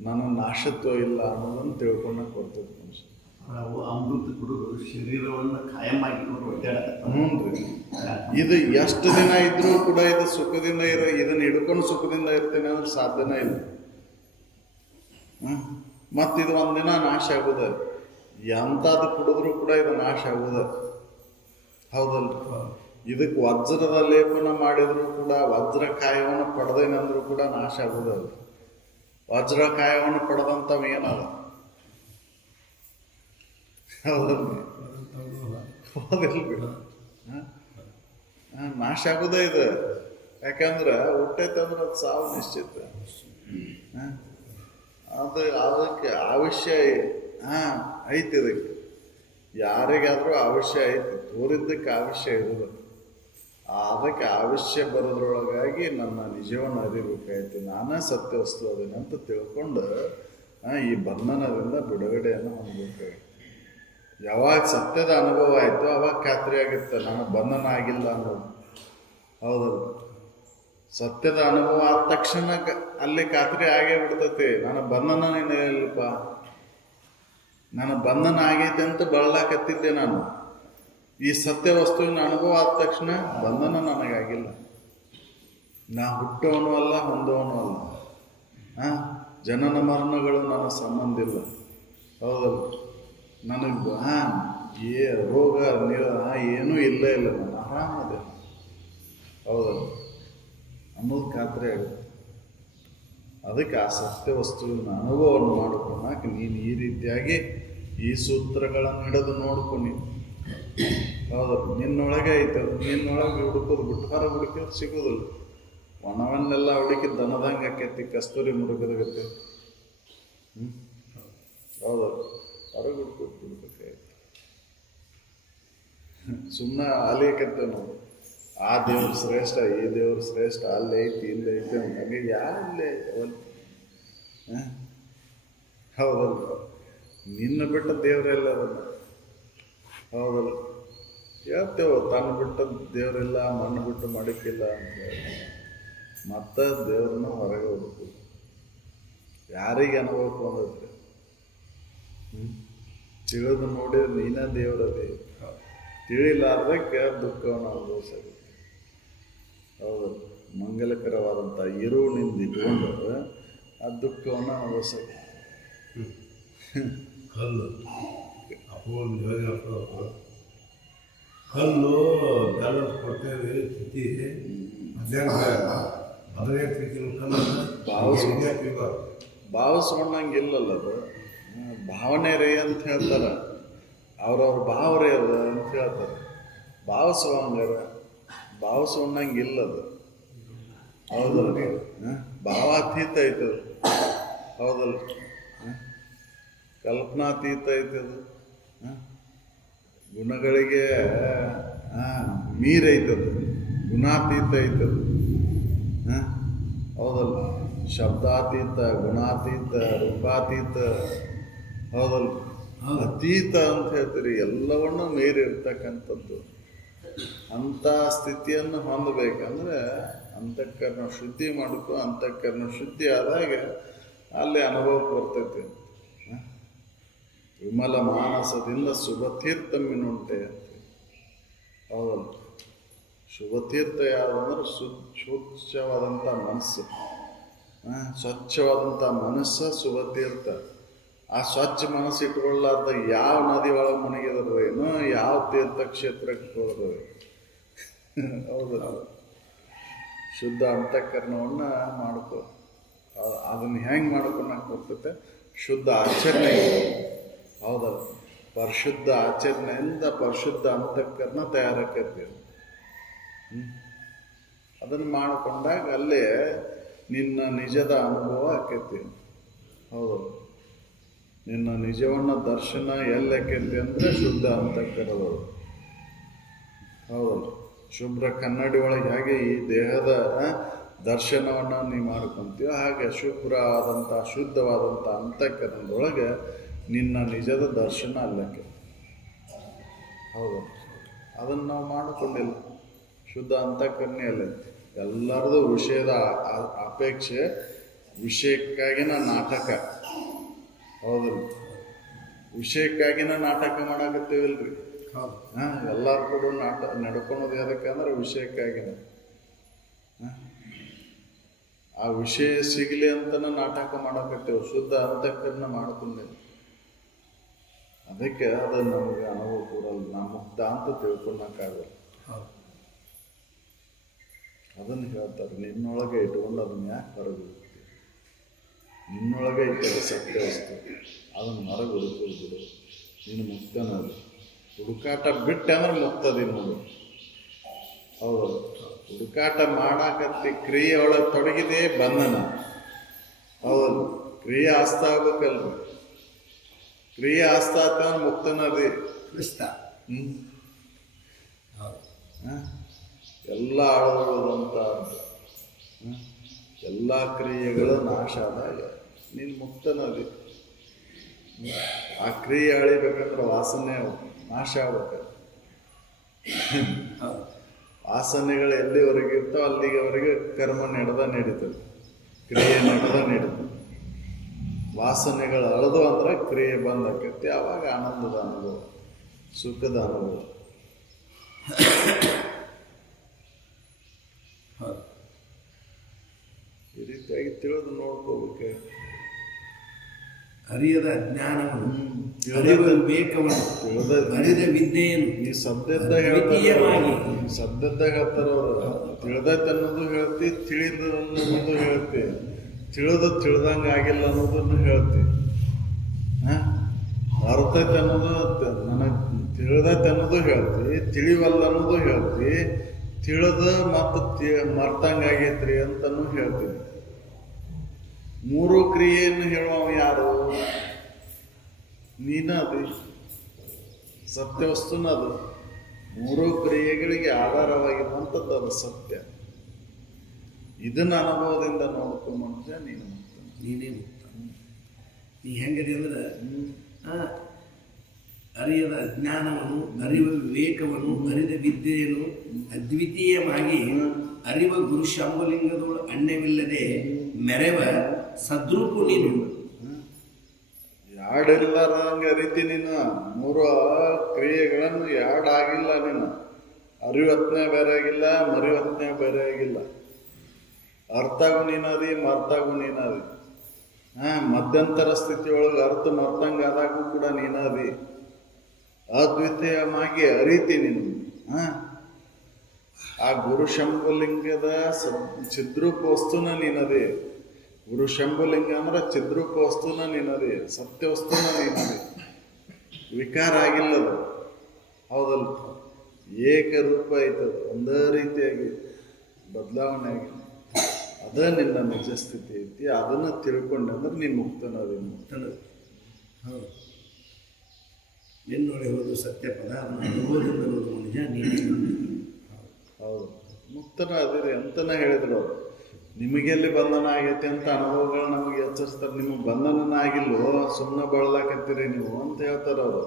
ನನ್ನ ನಾಶತ್ವ ಇಲ್ಲ ಅನ್ನೋದನ್ನು ತಿಳ್ಕೊಂಡಾಗ ಬರ್ತದೆ ಮನುಷ್ಯ. ನಾವು ಅಮೃತ ಕುಡಿದು ಶರೀರವನ್ನು ಕಾಯಂ ಆಗಿಕೊಂಡು ಒದ್ದಾಡಕತ್ತಾವ. ಹ್ಞೂ ರೀ. ಇದು ಎಷ್ಟು ದಿನ ಇದ್ರೂ ಕೂಡ ಇದು ಸುಖದಿಂದ ಇದನ್ನ ಹಿಡ್ಕೊಂಡು ಸುಖದಿಂದ ಇರ್ತೇನೆ ಅಂದ್ರೆ ಸಾಧ್ಯನೇ ಇಲ್ಲ. ಮತ್ತು ಇದು ಒಂದಿನ ನಾಶ ಆಗುದ. ಎಂಥದ್ದು ಕುಡಿದ್ರೂ ಕೂಡ ಇದು ನಾಶ ಆಗುದ. ಹೌದಲ್ರಿ? ಇದಕ್ಕೆ ವಜ್ರದ ಲೇಪನ ಮಾಡಿದ್ರು ಕೂಡ ವಜ್ರ ಕಾಯವನ್ನು ಪಡೆದೇನಂದ್ರೂ ಕೂಡ ನಾಶ ಆಗುದಲ್ಲ. ವಜ್ರ ಕಾಯವನ್ನು ಪಡೆದಂಥವು ಏನದ? ಹೌದಲ್ರಿ? ಹೌದಿಲ್ರಿ? ನಾಶ ಆಗುದೇ ಇದು. ಯಾಕಂದ್ರೆ ಹುಟ್ಟೈತಂದ್ರೆ ಅದು ಸಾವು ನಿಶ್ಚಿತ. ಅದಕ್ಕೆ ಅವಶ್ಯ ಐತಿ. ಇದಕ್ಕೆ ಯಾರಿಗಾದ್ರೂ ಅವಶ್ಯ ಐತಿ. ತೋರಿದ್ದಕ್ಕೆ ಅವಶ್ಯ ಇರೋದು. ಅದಕ್ಕೆ ಅವಶ್ಯ ಬರೋದ್ರೊಳಗಾಗಿ ನನ್ನ ನಿಜವನ್ನು ಅರಿಬೇಕಾಯ್ತು. ನಾನೇ ಸತ್ಯ ವಸ್ತು ಅದೇನೆ ಅಂತ ತಿಳ್ಕೊಂಡು ಈ ಬಂಧನದಿಂದ ಬಿಡುಗಡೆಯನ್ನು ಹೊಂದಬೇಕಾಗಿತ್ತು. ಯಾವಾಗ ಸತ್ಯದ ಅನುಭವ ಆಯಿತು ಅವಾಗ ಖಾತ್ರಿ ಆಗುತ್ತೆ ನಾನು ಬಂಧನ ಆಗಿಲ್ಲ ಅನ್ನೋದು. ಹೌದಲ್ಲ? ಸತ್ಯದ ಅನುಭವ ಆದ ತಕ್ಷಣ ಅಲ್ಲಿ ಖಾತ್ರಿ ಆಗೇ ಬಿಡ್ತೈತಿ. ನನ್ನ ಬಂಧನ ಇಲ್ಲಪ್ಪ, ನನ್ನ ಬಂಧನ ಆಗೈತೆ ಅಂತ ಬಳಲಾಕತ್ತಿದ್ದೆ ನಾನು. ಈ ಸತ್ಯ ವಸ್ತುವಿನ ಅನುಭವ ಆದ ತಕ್ಷಣ ಬಂಧನ ನನಗಾಗಿಲ್ಲ. ನಾ ಹುಟ್ಟೋನು ಅಲ್ಲ, ಹೊಂದೋನು ಅಲ್ಲ. ಜನನ ಮರಣಗಳು ನನ್ನ ಸಂಬಂಧ ಇಲ್ಲ. ಹೌದಲ್ಲ? ನನಗೆ ರೋಗ ಏನೂ ಇಲ್ಲ ನಾನು ಆರಾಮದೆ. ಹೌದಲ್ಲ? ಅನ್ನೋದು ಖಾತ್ರಿ ಆಗುತ್ತೆ. ಅದಕ್ಕೆ ಆ ಸತ್ಯ ವಸ್ತುವಿನ ಅನುಭವವನ್ನು ಮಾಡಿಕೊಂಡಾಕ ನೀನು ಈ ರೀತಿಯಾಗಿ ಈ ಸೂತ್ರಗಳನ್ನು ಹಿಡಿದು ನೋಡ್ಕೊಂಡು ಹೌದಲ್ಲ? ನಿನ್ನೊಳಗೆ ಐತೆ. ನಿನ್ನೊಳಗೆ ಹುಡುಕೋದು ಬಿಟ್ಟು ಹೊರಗೆ ಹುಡುಕಿದ್ರೆ ಸಿಗೋದಿಲ್ಲ. ಒಣವನ್ನೆಲ್ಲ ಹುಡುಕಿ ದನದಂಗೆ ಆಕೈತಿ, ಕಸ್ತೂರಿ ಮುರುಗದಾಗತ್ತೆ. ಹೌದಲ್ಲ? ಹೊರಗೆ ಹುಡುಕೋದು ಬಿಡ್ಬೇಕಾಯ್ತು. ಸುಮ್ಮನೆ ಅಲಿಯಕತ್ತೆ ನಾವು. ಆ ದೇವ್ರು ಶ್ರೇಷ್ಠ, ಈ ದೇವ್ರು ಶ್ರೇಷ್ಠ, ಅಲ್ಲಿ ಐತಿ ಇಲ್ಲಿ ಐತಿ ಹಂಗೆ ಯಾರಲ್ಲೇ ಹೌದಲ್ಲ? ನಿನ್ನ ಬಿಟ್ಟ ದೇವರೆಲ್ಲ ಅದನ್ನು. ಹೌದಲ್ಲ? ಹೇಳ್ತೇವೆ ತನ್ನ ಬಿಟ್ಟ ದೇವರೆಲ್ಲ, ಮಣ್ಣು ಬಿಟ್ಟು ಮಡಕಿಲ್ಲ ಅಂತ ಹೇಳಿ ಮತ್ತೆ ದೇವ್ರನ್ನ ಹೊರಗೆ ಹುಡುಕೋದು. ಯಾರಿಗೆ ಅನುಭವಕ್ಕೆ ಬಂದೈತೆ? ತಿಳಿದು ನೋಡಿದ್ರೆ ನೀನೇ ದೇವರದೇ. ತಿಳಿಲಾರ್ದಕ್ಕೆ ದುಃಖವನ್ನು ಅನುಭವಿಸಾಗುತ್ತೆ. ಹೌದು? ಮಂಗಲಕರವಾದಂಥ ಇರುವಿನಿಂದ ಇಟ್ಕೊಂಡು ಆ ದುಃಖವನ್ನು ಅನುಭವಿಸಾಗುತ್ತೆ. ಕಲ್ಲು ಕಲ್ಲು ಬೆಲ್ಲ ಕೊಡ್ತೇವೆ ತಿತ್ತಿ ಮಧ್ಯಾಹ್ನ ಮೊದಲೇ ತಿಂತಿನ ಕಲ್ಲು ಭಾವಿಸ್ಕೊಂಡಂಗಿಲ್ಲಲ್ಲ ಅದು. ಭಾವನೆ ರೇ ಅಂತ ಹೇಳ್ತಾರೆ. ಅವ್ರವ್ರ ಭಾವರೇ ಅದ ಅಂತ ಹೇಳ್ತಾರೆ. ಭಾವಿಸ್ಕೊಂಡಂಗಿಲ್ಲದು. ಹೌದಲ್ಲ? ಭಾವಾತೀತ ಐತದು. ಹೌದಲ್ಲ? ಕಲ್ಪನಾತೀತ ಐತದು. ಗುಣಗಳಿಗೆ ಮೀರೈತದು. ಗುಣಾತೀತ ಐತದು. ಹೌದಲ್ಲ? ಶಬ್ದಾತೀತ, ಗುಣಾತೀತ, ರೂಪಾತೀತ. ಹೌದಲ್ಲ? ಅತೀತ ಅಂತ ಹೇಳ್ತೀರಿ. ಎಲ್ಲವನ್ನೂ ಮೀರಿರ್ತಕ್ಕಂಥದ್ದು. ಅಂಥ ಸ್ಥಿತಿಯನ್ನು ಹೊಂದಬೇಕಂದ್ರೆ ಅಂತಃಕರಣ ಶುದ್ಧಿ ಮಾಡ್ಕೊ. ಅಂತಃಕರಣ ಶುದ್ಧಿ ಆದಾಗ ಅಲ್ಲಿ ಅನುಭವಕ್ಕೆ ಬರ್ತೈತಿ. ವಿಮಲ ಮಾನಸದಿಂದ ಶುಭತೀರ್ಥಮ್ಮಿನುಂಟೆ ಅಂತ. ಹೌದಲ್ಲ? ಶುಭತೀರ್ಥ ಯಾವುದಂದ್ರೆ ಸ್ವಚ್ಛವಾದಂಥ ಮನಸ್ಸು. ಸ್ವಚ್ಛವಾದಂಥ ಮನಸ್ಸು ಶುಭತೀರ್ಥ. ಆ ಸ್ವಚ್ಛ ಮನಸ್ಸು ಇಟ್ಕೊಳ್ಳಾರ್ದ ಯಾವ ನದಿ ಒಳಗೆ ಮುಳುಗಿದ್ರೇನು, ಯಾವ ತೀರ್ಥಕ್ಷೇತ್ರಕ್ಕೆ ಹೋದ್ರೆ ಹೌದಲ್ಲ? ಶುದ್ಧ ಅಂತಃಕರಣವನ್ನು ಮಾಡ್ಕೊ. ಅದನ್ನು ಹೆಂಗೆ ಮಾಡ್ಕೊಳಕ್ಕೆ ಬರ್ತೈತೆ? ಶುದ್ಧ ಆಚರಣೆ. ಹೌದಲ್ಲ? ಪರಿಶುದ್ಧ ಆಚರಣೆಯಿಂದ ಪರಿಶುದ್ಧ ಅಂತಃಕರಣ ತಯಾರಾಕೈತಿ. ಅದನ್ನು ಮಾಡಿಕೊಂಡಾಗ ಅಲ್ಲೇ ನಿನ್ನ ನಿಜದ ಅನುಭವ ಆಕೈತಿ. ಹೌದಲ್ಲ? ನಿನ್ನ ನಿಜವನ್ನ ದರ್ಶನ ಎಲ್ಲಾಕೈತಿ ಅಂದರೆ ಶುದ್ಧ ಅಂತಃಕರಣದೊಳಗೆ. ಹೌದಲ್ಲ? ಶುಭ್ರ ಕನ್ನಡಿ ಒಳಗೆ ಹೇಗೆ ಈ ದೇಹದ ದರ್ಶನವನ್ನು ನೀವು ಮಾಡ್ಕೊತೀವೋ ಹಾಗೆ ಶುಭ್ರ ಆದಂಥ ಶುದ್ಧವಾದಂಥ ಅಂತಃಕರಣದೊಳಗೆ ನಿನ್ನ ನಿಜದ ದರ್ಶನ ಅಲ್ಲಕ್ಕೆ. ಹೌದು? ಅದನ್ನು ನಾವು ಮಾಡಿಕೊಂಡಿಲ್ಲ. ಶುದ್ಧ ಅಂತಃಕರಣೆ ಅಲ್ಲ. ಎಲ್ಲರದು ವಿಷಯದ ಅಪೇಕ್ಷೆ ವಿಷಯಕ್ಕಾಗಿನ ನಾಟಕ. ಹೌದಲ್ಲ, ವಿಷಯಕ್ಕಾಗಿನ ನಾಟಕ ಮಾಡಾಕತ್ತೀವಲ್ರಿ. ಹೌದು. ಎಲ್ಲರೂ ಕೂಡ ನಡ್ಕೊಳೋದು ಯಾಕಂದ್ರೆ ವಿಷಯಕ್ಕಾಗಿನ. ಆ ವಿಷಯ ಸಿಗಲಿ ಅಂತನ ನಾಟಕ ಮಾಡಾಕತ್ತೇವೆ, ಶುದ್ಧ ಅಂತಃಕರಣ ಮಾಡ್ಕೊಂಡೇವೆ. ಅದಕ್ಕೆ ಅದು ನಮಗೆ ಅನುಭವ ಕೊಡಲ್ಲ, ನಾ ಮುಕ್ತ ಅಂತ ತಿಳ್ಕೊಳಕ್ಕಾಗಲ್ಲ. ಅದನ್ನು ಹೇಳ್ತಾರೆ, ನಿನ್ನೊಳಗೆ ಇಟ್ಕೊಂಡು ಅದನ್ನ ಯಾಕೆ ಹೊರಗೆ ಹುಡುಕ್ತೀವಿ? ನಿನ್ನೊಳಗೆ ಇಟ್ಟರೆ ಸತ್ಯ ವಸ್ತು, ಅದನ್ನು ಹೊರಗೆ ಹುಡುಕೋದು ಬಿಡು, ನೀನು ಮುಕ್ತನದು. ಹುಡುಕಾಟ ಬಿಟ್ಟೆ ಅಂದ್ರೆ ಮುಕ್ತದಿ ನೋಡು. ಹೌದು, ಹುಡುಕಾಟ ಮಾಡಾಕತ್ತಿ ಕ್ರಿಯೆ ಒಳಗೆ ತೊಡಗಿದೆ ಬಂಧನ. ಹೌದಲ್ಲ, ಕ್ರಿಯೆ ಆಸ್ತ ಆಗ್ಬೇಕಲ್ರಿ. ಕ್ರಿಯೆ ಆಸ್ತ ಆತಂದ್ರೆ ಮುಕ್ತನದಿ ಕ್ರಿಸ್ತ. ಎಲ್ಲ ಆಳೋದಂತ ಎಲ್ಲ ಕ್ರಿಯೆಗಳು ನಾಶ ಆದಾಗ ನೀನು ಮುಕ್ತನದಿ. ಆ ಕ್ರಿಯೆ ಅಳಿಬೇಕಂದ್ರೆ ವಾಸನೆ ನಾಶ ಆಗ್ಬೇಕು. ವಾಸನೆಗಳು ಎಲ್ಲಿವರೆಗೆ ಇರ್ತೋ ಅಲ್ಲಿಗೆವರೆಗೆ ಕರ್ಮ ನಡೀತದೆ, ಕ್ರಿಯೆ ನಡೀತದೆ. ವಾಸನೆಗಳು ಅಳದು ಅಂದ್ರೆ ಕ್ರಿಯೆ ಬಂದಾಕೈತಿ, ಆವಾಗ ಆನಂದದ ಅನುಭವ, ಸುಖದ ಅನುಭವ. ಈ ರೀತಿಯಾಗಿ ತಿಳಿದು ನೋಡ್ಕೋಬೇಕು. ಅರಿಯದ ಅಜ್ಞಾನವನ್ನು, ಅರಿವ ವಿವೇಕವನ್ನು, ಅರಿದ ವಿದ್ಯೆಯನ್ನು ಈ ಸದ್ಯದ ಹೇಳ್ತಾರ ಅವರು. ತಿಳಿದೈತೆ ಅನ್ನೋದು ಹೇಳ್ತಿ, ತಿಳಿದ ಅನ್ನೋದು ಹೇಳ್ತಿ, ತಿಳಿದಂಗೆ ಆಗಿಲ್ಲ ಅನ್ನೋದನ್ನು ಹೇಳ್ತಿ. ಅರ್ಥೈತೆ ಅನ್ನೋದು ನನಗೆ ತಿಳಿದೈತೆ ಅನ್ನೋದು ಹೇಳ್ತಿ, ತಿಳಿವಲ್ಲ ಅನ್ನೋದು ಹೇಳ್ತಿ, ತಿಳಿದ ಮತ್ತು ಮರ್ತಂಗಾಗೈತ್ರಿ ಅಂತನೂ ಹೇಳ್ತೀನಿ. ಮೂರು ಕ್ರಿಯೆಯನ್ನು ಹೇಳುವ ಯಾರು? ನೀನ ಅದು ಸತ್ಯ ವಸ್ತುನ. ಅದು ಮೂರು ಕ್ರಿಯೆಗಳಿಗೆ ಆಧಾರವಾಗಿರುವಂಥದ್ದು ಅದು ಸತ್ಯ. ಇದನ್ನ ಅನುಭವದಿಂದ ನೋಡ್ಕೊ ಮನುಷ್ಯ, ನೀನು ಮುಕ್ತ, ನೀನೇ ಮುಕ್ತ. ನೀ ಹೆಂಗದಿ ಅಂದ್ರೆ ಅರಿಯದ ಅಜ್ಞಾನವನ್ನು, ಅರಿವ ವಿವೇಕವನ್ನು, ಅರಿದ ವಿದ್ಯೆಯನ್ನು ಅದ್ವಿತೀಯವಾಗಿ ಅರಿವ ಗುರು ಶಾಂಬಲಿಂಗದೋಳು ಅಣ್ಣವಿಲ್ಲದೆ ಮೆರೆವ ಸದ್ರೂಪು ನೀನು. ಯಾಡಿಲ್ಲಾರಂಗೆ ಅರಿತಿ ನೀನು. ಮೂರು ಕ್ರಿಯೆಗಳನ್ನು ಯಾಡಾಗಿಲ್ಲ ನೀನು. ಅರಿವತ್ನೇ ಬೇರೆ ಆಗಿಲ್ಲ, ಮರಿವತ್ನೇ ಬೇರೆ ಆಗಿಲ್ಲ. ಅರ್ಥಗೂ ನೀನದಿ, ಮರ್ತಾಗೂ ನೀನದಿ. ಮಧ್ಯಂತರ ಸ್ಥಿತಿಯೊಳಗೆ ಅರ್ಥ ಮರ್ತಂಗ ಆದಾಗೂ ಕೂಡ ನೀನದಿ. ಅದ್ವಿತೀಯವಾಗಿ ಅರಿತಿ ನೀನು. ಆ ಗುರು ಶಂಭುಲಿಂಗದ ಚಿದ್ರೂಪ ವಸ್ತುನ ನೀನದಿ. ಗುರು ಶಂಭುಲಿಂಗ ಅಂದ್ರೆ ಚಿದ್ರೂಪ ವಸ್ತುನ ನೀನದಿ, ಸತ್ಯ ವಸ್ತುನ ನೀನದಿ. ವಿಕಾರ ಆಗಿಲ್ಲದು. ಹೌದಲ್ಲ, ಏಕರೂಪ ಐತದ, ಒಂದೇ ರೀತಿಯಾಗಿ ಬದಲಾವಣೆ ಆಗಿಲ್ಲ. ಅದ ನಿನ್ನ ನಿಜ ಸ್ಥಿತಿ ಐತಿ. ಅದನ್ನು ತಿಳ್ಕೊಂಡೆ ಅಂದ್ರೆ ನೀನು ಮುಕ್ತನದಿ. ಹೌದು, ನಿನ್ನೊಳಗೆ ಹೋದು ಸತ್ಯ ಪದ, ಅದನ್ನು ಅನುಭವದಿಂದ ನೋಡುವ ನಿಜ ನೀನೇ. ಹೌದು, ಮುಕ್ತನ ಅದಿರಿ ಅಂತನ ಹೇಳಿದ್ರು ಅವರು. ನಿಮಗೆಲ್ಲಿ ಬಂಧನ ಆಗೈತಿ ಅಂತ ಅನುಭವಗಳು ನಮಗೆ ಎಚ್ಚರಿಸ್ತಾರೆ. ನಿಮಗೆ ಬಂಧನ ಆಗಿಲ್ವೋ, ಸುಮ್ಮನೆ ಬಳಲಾಕತ್ತೀರಿ ನೀವು ಅಂತ ಹೇಳ್ತಾರೆ ಅವರು.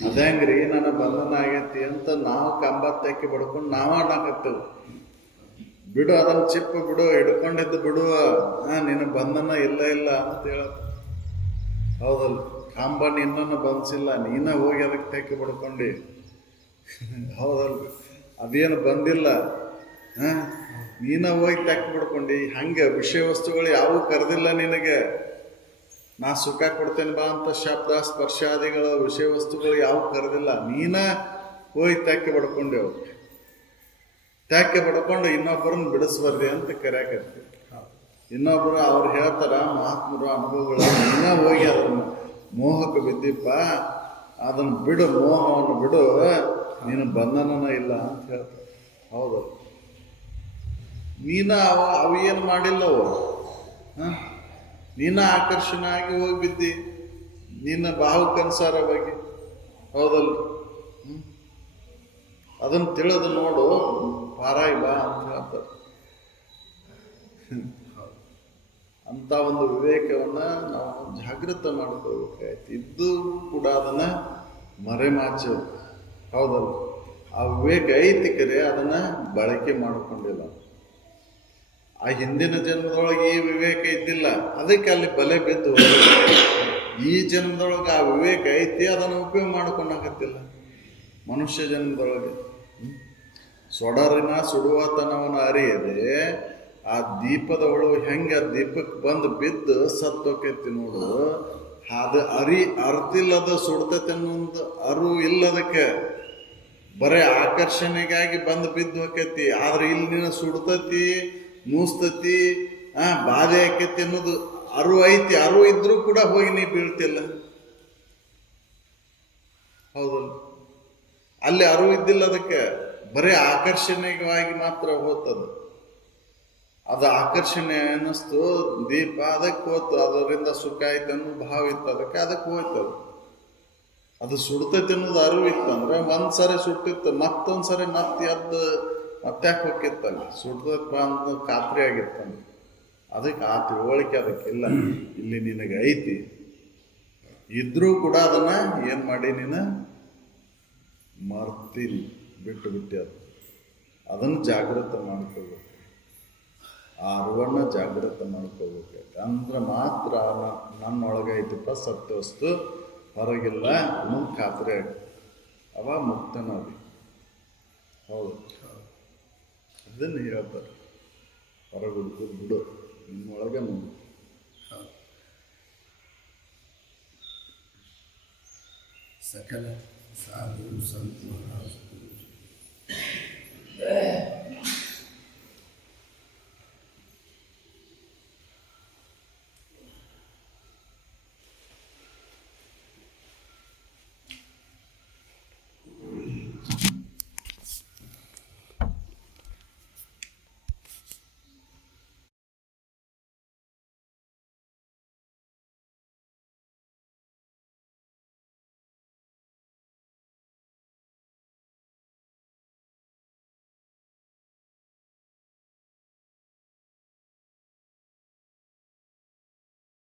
ಅದಂಗ್ರಿ ನನ್ನ ಬಂಧನ ಆಗೈತಿ ಅಂತ ನಾವು ಕಂಬತ್ತಕ್ಕೆ ಬಡ್ಕೊಂಡು ನಾವಾಡಾಕತ್ತೇವೆ. ಬಿಡು ಅದನ್ನು ಚಿಪ್ಪು ಬಿಡು, ಹಿಡ್ಕೊಂಡಿದ್ದು ಬಿಡುವ, ನಿನ್ನ ಬಂಧನ ಇಲ್ಲ ಅಂತ ಹೇಳತ್ತ. ಹೌದಲ್ಲ, ಕಂಬ ನಿನ್ನನ್ನು ಬಂಧಿಸಿಲ್ಲ, ನೀನ ಹೋಗಿ ಅದಕ್ಕೆ ತೆಕ್ಕಿ ಬಡ್ಕೊಂಡು. ಹೌದಲ್ರಿ, ಅದೇನು ಬಂದಿಲ್ಲ, ನೀನ ಹೋಗಿ ತೆಕ್ಕಿ ಬಿಡ್ಕೊಂಡು. ಹಂಗೆ ವಿಷಯ ವಸ್ತುಗಳು ಯಾವೂ ಕರೆದಿಲ್ಲ ನಿನಗೆ. ನಾ ಸುಖ ಕೊಡ್ತೇನೆ ಬಾ ಅಂತ ಶಬ್ದ ಸ್ಪರ್ಶಾದಿಗಳು ವಿಷಯ ವಸ್ತುಗಳು ಯಾವ ಕರೆದಿಲ್ಲ. ನೀನ ಹೋಗಿ ತೆಕ್ಕಿ ಬಡ್ಕೊಂಡೆವು. ತೆಕ್ಕೆ ಬಡ್ಕೊಂಡು ಇನ್ನೊಬ್ಬರನ್ನ ಬಿಡಿಸ್ಬರ್ರಿ ಅಂತ ಕರೆಯಾಕತ್ತೀವಿ. ಇನ್ನೊಬ್ಬರು ಅವ್ರು ಹೇಳ್ತಾರ, ಮಹಾತ್ಮರು ಅನುಭವಗಳು, ನೀನ ಹೋಗಿ ಅದನ್ನು ಮೋಹಕ್ಕೆ ಬಿದ್ದಿಪ್ಪ, ಅದನ್ನು ಬಿಡು, ಮೋಹವನ್ನು ಬಿಡು, ನೀನು ಬಂಧನನ ಇಲ್ಲ ಅಂತ ಹೇಳ್ತಾರೆ. ಹೌದು, ನೀನ ಅವು ಏನು ಮಾಡಿಲ್ಲವು. ನೀನ ಆಕರ್ಷಣೆ ಆಗಿ ಹೋಗಿ ಬಿದ್ದಿ, ನಿನ್ನ ಭಾವಕ್ಕನುಸಾರವಾಗಿ. ಹೌದಲ್ಲ, ಅದನ್ನು ತಿಳಿದು ನೋಡು, ಪಾರಾಯಿ ಬಾ ಅಂತ ಹೇಳ್ತಾರೆ. ಅಂತ ಒಂದು ವಿವೇಕವನ್ನು ನಾವು ಜಾಗೃತ ಮಾಡ್ಕೋಬೇಕಾಯ್ತು. ಇದ್ದು ಕೂಡ ಅದನ್ನು ಮರೆಮಾಚು. ಹೌದಲ್ಲ, ಆ ವಿವೇಕ ಐತಿಕರೆ ಅದನ್ನು ಬಳಕೆ ಮಾಡಿಕೊಂಡಿಲ್ಲ. ಆ ಹಿಂದಿನ ಜನ್ಮದೊಳಗೆ ಈ ವಿವೇಕ ಇದ್ದಿಲ್ಲ, ಅದಕ್ಕೆ ಅಲ್ಲಿ ಬಲೆ ಬಿದ್ದು ಈ ಜನ್ಮದೊಳಗೆ ಆ ವಿವೇಕ ಐತಿ, ಅದನ್ನು ಉಪಯೋಗ ಮಾಡ್ಕೊಂಡಾಗತ್ತಿಲ್ಲ ಮನುಷ್ಯ ಜನ್ಮದೊಳಗೆ. ಸೊಡರಿನ ಸುಡುವತನವನ್ನು ಅರಿಯದೆ ಆ ದೀಪದ ಒಳು ಹೆಂಗೆ ಆ ದೀಪಕ್ಕೆ ಬಂದು ಬಿದ್ದು ಸತ್ತೋಕೈತಿ ನೋಡು, ಅದು ಅರ್ತಿಲ್ಲದ ಸುಡ್ತೈತೆ ಅನ್ನೊಂದು ಅರು ಇಲ್ಲದಕ್ಕೆ ಬರೀ ಆಕರ್ಷಣೆಗಾಗಿ ಬಂದು ಬಿದ್ದು ಹೋಕೈತಿ. ಆದ್ರೆ ಇಲ್ಲಿ ನೀನು ಸುಡ್ತತಿ, ನೂಸ್ತತಿ, ಬಾಧೆ ಆಕೈತಿ ಅನ್ನೋದು ಅರು ಐತಿ. ಅರು ಇದ್ರೂ ಕೂಡ ಹೋಗಿ ನೀ ಬೀಳ್ತಿಲ್ಲ, ಹೌದಲ್ಲ? ಅಲ್ಲಿ ಅರು ಇದ್ದಿಲ್ಲ, ಅದಕ್ಕೆ ಬರೀ ಆಕರ್ಷಣೆಗಾಗಿ ಮಾತ್ರ ಹೋಗ್ತದ. ಅದು ಆಕರ್ಷಣೆ ಅನ್ನಿಸ್ತು ದೀಪ, ಅದಕ್ಕೆ ಹೋಯ್ತು, ಅದರಿಂದ ಸುಖ ಆಯ್ತು ಅನ್ನೋ ಭಾವ ಇತ್ತು, ಅದಕ್ಕೆ ಹೋಯ್ತದ. ಅದು ಸುಡ್ತೈತಿ ಅನ್ನೋದು ಅರಿವು ಇತ್ತಂದ್ರೆ ಒಂದ್ಸರಿ ಸುಟ್ಟಿತ್ತು, ಮತ್ತೊಂದ್ಸರಿ ಮತ್ತೆ ಯಾಕೆ ಹೋಗಿತ್ತಲ್ಲಿ ಸುಡ್ತೈತಿ ಅಂತ ಖಾತ್ರಿ ಆಗಿತ್ತಂದ್ರೆ ಅದಕ್ಕೆ ಆ ತಿಳುವಳಿಕೆ ಅದಕ್ಕಿಲ್ಲ. ಇಲ್ಲಿ ನಿನಗೆ ಐತಿ, ಇದ್ರೂ ಕೂಡ ಅದನ್ನ ಏನು ಮಾಡಿ ನೀನು ಮರ್ತೀನಿ, ಬಿಟ್ಟು ಅದನ್ನು ಜಾಗೃತ ಮಾಡ್ಕೋಬೇಕು. ಆ ಅರಿವನ್ನ ಜಾಗೃತ ಮಾಡ್ಕೋಬೇಕು. ಅಂದ್ರೆ ಮಾತ್ರ ನನ್ನೊಳಗೆ ಐತಿಪ್ಪ ಸತ್ಯ ವಸ್ತು, ಹೊರಗಿಲ್ಲ ಅನ್ನೋದು ಖಾತ್ರಿ ಆಗ ಅವ ಮುಕ್ತನಾದಿ. ಹೌದು, ಅದನ್ನು ಹೇಳ್ತಾರೆ, ಹೊರಗೆ ಹುಡುಕೋದು ಬಿಡು, ನಿನ್ನೊಳಗೆ ಮುಂದೆ. ಸಕಲ ಸಾಧು ಸಂತ